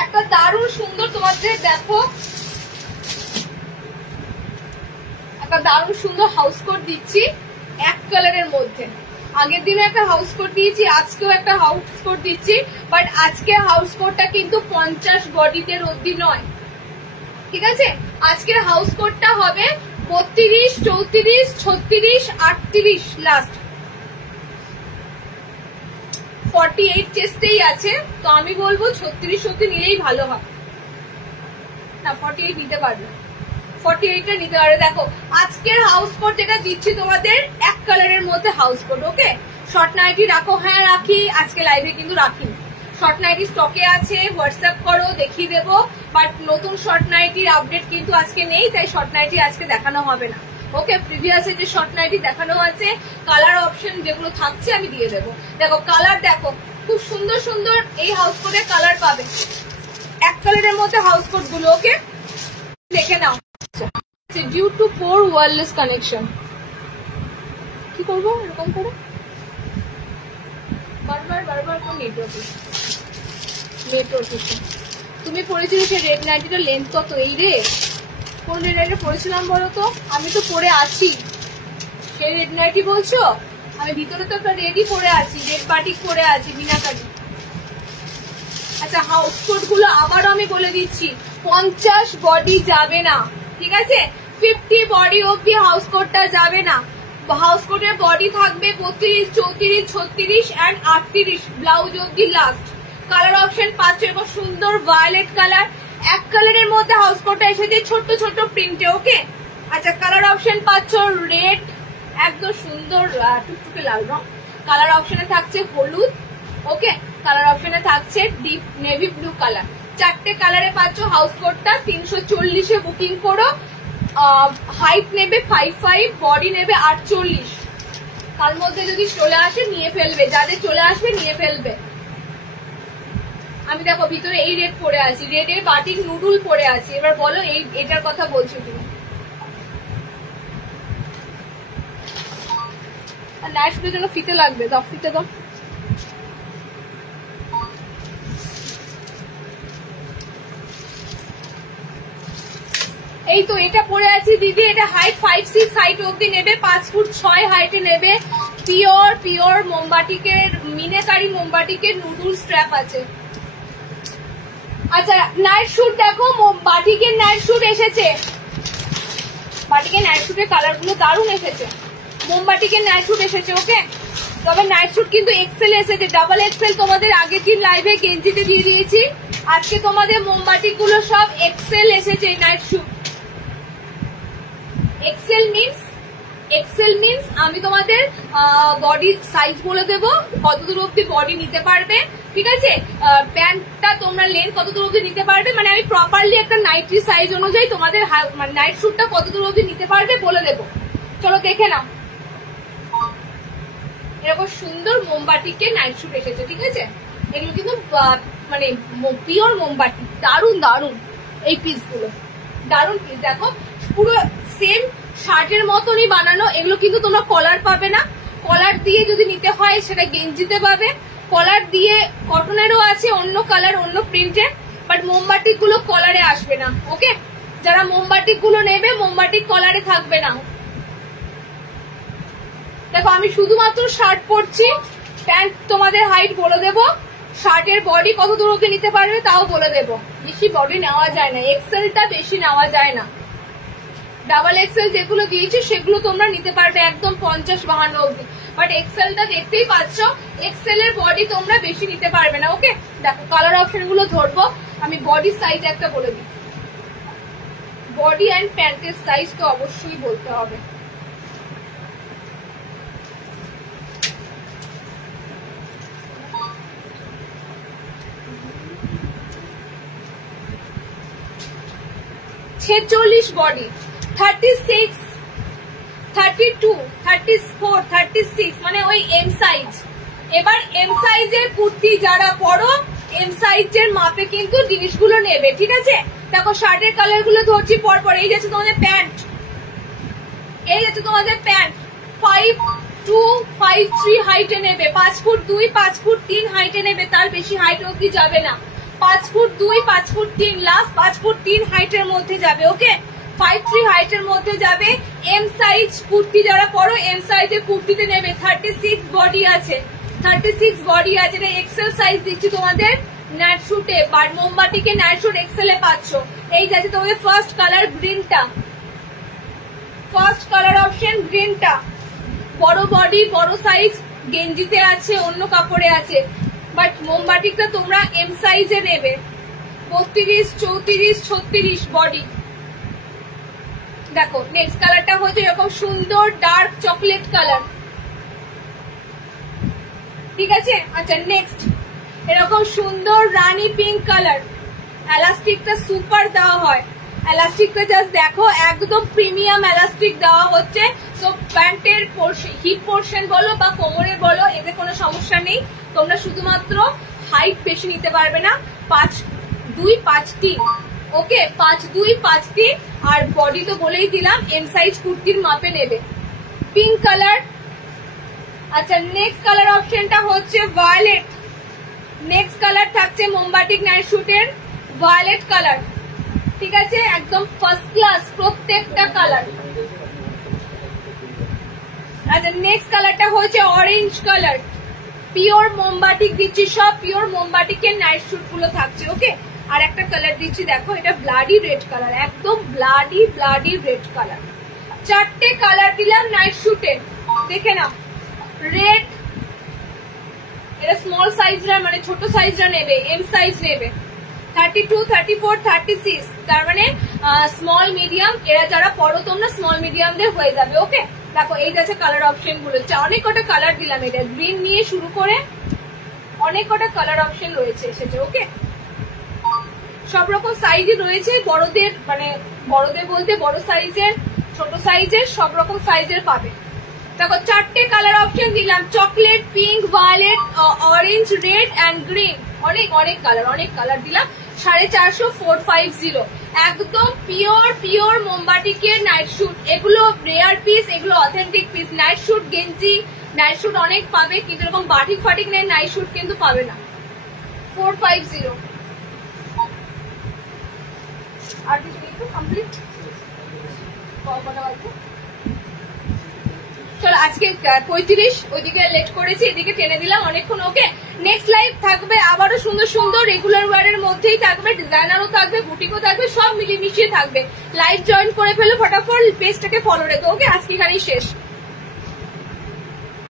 একটা দারুণ সুন্দর তোমাদের দেখো, একটা দারুণ সুন্দর হাউস কোট দিচ্ছি এক কালারের মধ্যে। আগের দিনে একটা হাউস কোট দিয়েছি, আজকেও একটা হাউস কোট দিচ্ছি, বাট আজকে হাউস কোটটা কিন্তু 50 বডিতে রদ্দি নয়, ঠিক আছে। আজকের হাউস কোটটা হবে 32, 34, 36, 38 লাস্ট। 48 চেস্টেই আছে, তো আমি বলবো 36 অবধি নিলেই ভালো হয়। না 48 নিতে পারবে, 48টা নিতে পারবে। দেখো আজকের হাউস কোট যেটা দিচ্ছি তোমাদের এক কালারের মধ্যে হাউস কোট, ওকে। শর্ট নাইটি রাখো, হ্যাঁ রাখি, আজকে লাইভে কিন্তু রাখিনি। শর্ট নাইটি স্টকে আছে, হোয়াটসঅ্যাপ করো, দেখিয়ে দেবো। বাট নতুন শর্ট নাইটির আপডেট কিন্তু আজকে নেই, তাই শর্ট নাইটি আজকে দেখানো হবে না, ওকে। প্রিভিয়াসে যে শর্ট নাইটি দেখানো আছে, কালার অপশন যেগুলো থাকছে আমি দিয়ে দেবো। দেখো কালার দেখো, খুব সুন্দর সুন্দর এই হাউস কোটের কালার পাবে, এক কালারের মধ্যে হাউস কোট গুলো, ওকে। দেখে নাও। Due to poor wireless connection, কি করবো এরকম করে বারবার বারবার কোন নেটওয়ার্ক ইস্যু। তুমি পরেছিলে সে রেড নাইটিটার লেন্থ কত? এই রে, কোন রেড নাইটি পরেছিলাম বলো তো? আমি তো পরে আছি, সে রেড নাইটি বলছো? আমি ভিতরে তো একটা রেডি পরে আছি, রেড বাটিক পরে আছি, বিনাকারি। আচ্ছা হাউস কোট গুলো আবারও আমি বলে দিচ্ছি, 50 বডি যাবে না, ঠিক আছে। 50 বডি অব্দি হাউস কোটটা যাবে না। হাউস কোটের বডি থাকবে 32, 34, 36 এন্ড 38, ব্লাউজ অব্দি লাস্ট। কালার অপশন পাচ্ছ এবং সুন্দর ভায়োলেট কালার, এক কালারের মধ্যে হাউস কোটটা এসেছে ছোট্ট ছোট্ট প্রিন্টে। ওকে, আচ্ছা কালার অপশন পাচ্ছ রেড, একদম সুন্দর টুকটুকে লাল রং। কালার অপশনে থাকছে হলুদ। ওকে, কালার অপশনে থাকছে ডিপ নেভি ব্লু কালার। চারটে কালারে পাচ্ছ হাউস কোটটা। 340-এ বুকিং করো। হাইট নেবে 55, বডি নেবে 48। তার মধ্যে যদি চলে আসে নিয়ে ফেলবে, যাদের চলে আসবে নিয়ে ফেলবে। আমি দেখো ভিতরে এই রেড পরে আছি, রেডের বাটিক নুডুল পরে আছি। এবার বলো এটার কথা বলছো তুমি। নাইট শুটের জন্য ফিতে লাগবে, দাও ফিতে দাও। এই তো এটা পরে আছি দিদি, এটা হাইট 5'6" হাইট অব্দি নেবে, 5 ফুট 6 হাইটে নেবে। পিওর মোমবাটিকের মিনেকারি মোমবাটিকের নুডুল স্ট্র্যাপ আছে। আচ্ছা নাইট শুট দেখো, বাটিকের নাইট শুট এসেছে। বাটিকের নাইট শুটের কালার গুলো দারুণ এসেছে। মোমবাটিকের নাইট শুট এসেছে। ওকে, তবে নাইট শুট কিন্তু এক্সেল এসেছে, ডাবল এক্সেল তোমাদের আগের দিন লাইভে গেঞ্জিতে দিয়ে দিয়েছি। আজকে তোমাদের মোমবাটিক গুলো সব এক্সেল এসেছে নাইট শুট। এক্সেল মিন্স আমি তোমাদের বডি সাইজ বলে দেবো, কতদূর অব্দি বডি নিতে পারবে। ঠিক আছে, প্যান্টটা তোমরা লেন্থ কতদূর অব্দি নিতে পারবে, মানে আমি প্রপারলি একটা নাইটি সাইজ অনুযায়ী তোমাদের মানে নাইট শুটটা কতদূর অব্দি নিতে পারবে বলে দেবো। চলো দেখে নাও। এরকম সুন্দর মোমবাটিকে নাইট শুট এসেছে। ঠিক আছে, এগুলো কিন্তু মানে পিওর মোমবাটি, দারুণ দারুণ এই পিস গুলো, দারুণ পিস। দেখো পুরো সেম শার্টের মতনই বানানো। এগুলো কিন্তু তোমরা কলার পাবে না, কলার দিয়ে যদি নিতে হয় সেটা গেঞ্জিতে পাবে। কলার দিয়ে কটনেরও আছে, অন্য কালার অন্য প্রিন্টের, বাট মোমবাটিক গুলো কলারে আসবে না। ওকে, যারা মোমবাটিক গুলো নেবে মোমবাটিক কলারে থাকবে না। দেখো আমি শুধুমাত্র শার্ট পরছি, প্যান্ট তোমাদের হাইট বলে দেবো, শার্টের বডি কত দূর অব্দি নিতে পারবে তাও বলে দেবো। বেশি বডি নেওয়া যায় না, এক্সেলটা বেশি নেওয়া যায় না। ডাবল এক্সেল যেগুলো দিয়েছি সেগুলো তোমরা নিতে পারবে একদম 50-52 অব্দি, বাট এক্সেলটা দেখতেই পাচ্ছ, এক্সেল এর বডি তোমরা বেশি নিতে পারবে না। ওকে, দেখো কালার অপশন গুলো ধরবো, আমি বডি সাইজ একটা বলে দিই। বডি অ্যান্ড প্যান্টের সাইজ তো অবশ্যই বলতে হবে। ছেচল্লিশ বডি, 36, 32, 34, 36 মানে ওই এম সাইজ। এবার এম সাইজের কুর্তি যারা পরো, এম সাইজের মাপে কিন্তু জিনিসগুলো নেবে। ঠিক আছে, দেখো শার্টের কালার গুলো ধরছি পরপর। এই যাচ্ছে তোমাদের প্যান্ট, এই যাচ্ছে তোমাদের প্যান্ট 5'2", 5'3" হাইটে নেবে, 5 ফুট 2, 5 ফুট 3 হাইটে নেবে, তার বেশি হাইট অব্দি যাবে না। 5 ফুট 2, 5 ফুট 3, লাস্ট 5 ফুট 3 হাইটের মধ্যে যাবে। ওকে, 5'3" হাইটের মধ্যে যাবে। এম সাইজ কুর্তি যারা পরো, এম সাইজের কুর্তিতে নেবে। 36 বডি আছে, 36 বডি আছে। এটা এক্সেল সাইজ দিচ্ছি তোমাদের নাইট শুটে, বাট মোমবাটিকে নাইট শুট এক্সেল এ পাচ্ছ। এই যাচ্ছে তোমাদের ফার্স্ট কালার গ্রিনটা, ফার্স্ট কালার অপশন গ্রিনটা। বড় বডি বড় সাইজ গেঞ্জিতে আছে, অন্য কাপড়ে আছে, বাট মোমবাটিকটা তোমরা এম সাইজে নেবে। 32, 34, 36 বডি। দেখো নেক্সট কালারটা হচ্ছে এরকম সুন্দর ডার্ক চকলেট কালার। ঠিক আছে, আচ্ছা নেক্সট এরকম সুন্দর রানী পিঙ্ক কালার। এলাস্টিকটা সুপার দেওয়া হয়, এলাস্টিকটা জাস্ট দেখো একদম প্রিমিয়াম এলাস্টিক দেওয়া হচ্ছে। তো প্যান্টের হিপ পোর্শন বলো বা কোমরে বলো, এতে কোনো সমস্যা নেই। তোমরা শুধুমাত্র হাইট বেশি নিতে পারবে না, 5'2", 5'3", ওকে 5'2", 5'3", আর বডি তো বলেই দিলাম এম সাইজ কুর্তির মাপে নেবে। Pink colour. আচ্ছা নেক্সট কালার অপশনটা হচ্ছে ভায়োলেট। নেক্সট কালার থাকছে মোমবাটিক নাইট শুটের ভায়োলেট কালার। ঠিক আছে, একদম ফার্স্ট ক্লাস প্রত্যেকটা কালার। আচ্ছা নেক্সট কালারটা হচ্ছে অরেঞ্জ কালার। পিওর মোমবাটিক দিচ্ছি, সব পিওর মোমবাটিকের নাইট শুট গুলো থাকছে। ওকে, আর একটা কালার দিচ্ছি, দেখো এটা ব্লাডি রেড কালার, একদম ব্লাডি রেড কালার। চারটে কালার দিলাম নাইট শুটে। দেখে নাও রেড, এটা স্মল সাইজরা মানে ছোট সাইজরা নেবে, এম সাইজ নেবে, 32, 34, 36, তার মানে স্মল মিডিয়াম, এরা যারা পড়ো তোমরা স্মল মিডিয়ামদের হয়ে যাবে। ওকে দেখো এইটা আছে কালার অপশন গুলো, অনেক কটা কালার দিলাম, এটা গ্রিন নিয়ে শুরু করে অনেক কটা কালার অপশন রয়েছে এসেছে। ওকে সব রকম সাইজই রয়েছে, বড়দের মানে বড়দের বলতে বড় সাইজের, ছোট সাইজের, সব রকম সাইজের পাবে। দেখো 4টে কালার অপশন দিলাম, chocolate, pink, violet, orange, red and green, অনেক অনেক কালার দিলাম। 450, 450, একদম পিওর মোমবাটিকে নাইট শুট, এগুলো রেয়ার পিস, এগুলো অথেন্টিক পিস। নাইট শুট গেঞ্জি, নাইট শুট অনেক পাবে, কিন্তু এরকম বাটিক ফাটিক নেই নাইট শুট কিন্তু পাবে না। 450 আর কিছু নেই তো কমপ্লিট। চলো আজকে 35, ওইদিকে লেট করেছি, এদিকে টেনে দিলাম অনেকক্ষণ। ওকে নেক্সট লাইভ থাকবে আবারও সুন্দর সুন্দর রেগুলার ওয়ারের মধ্যেই থাকবে, ডিজাইনারও থাকবে, বুটিকও থাকবে, সব মিলিয়ে মিশিয়ে থাকবে। লাইভ জয়েন করে ফেলো ফটাফট, পেজটাকে ফলো রেখো। ওকে আজকে এখানেই শেষ।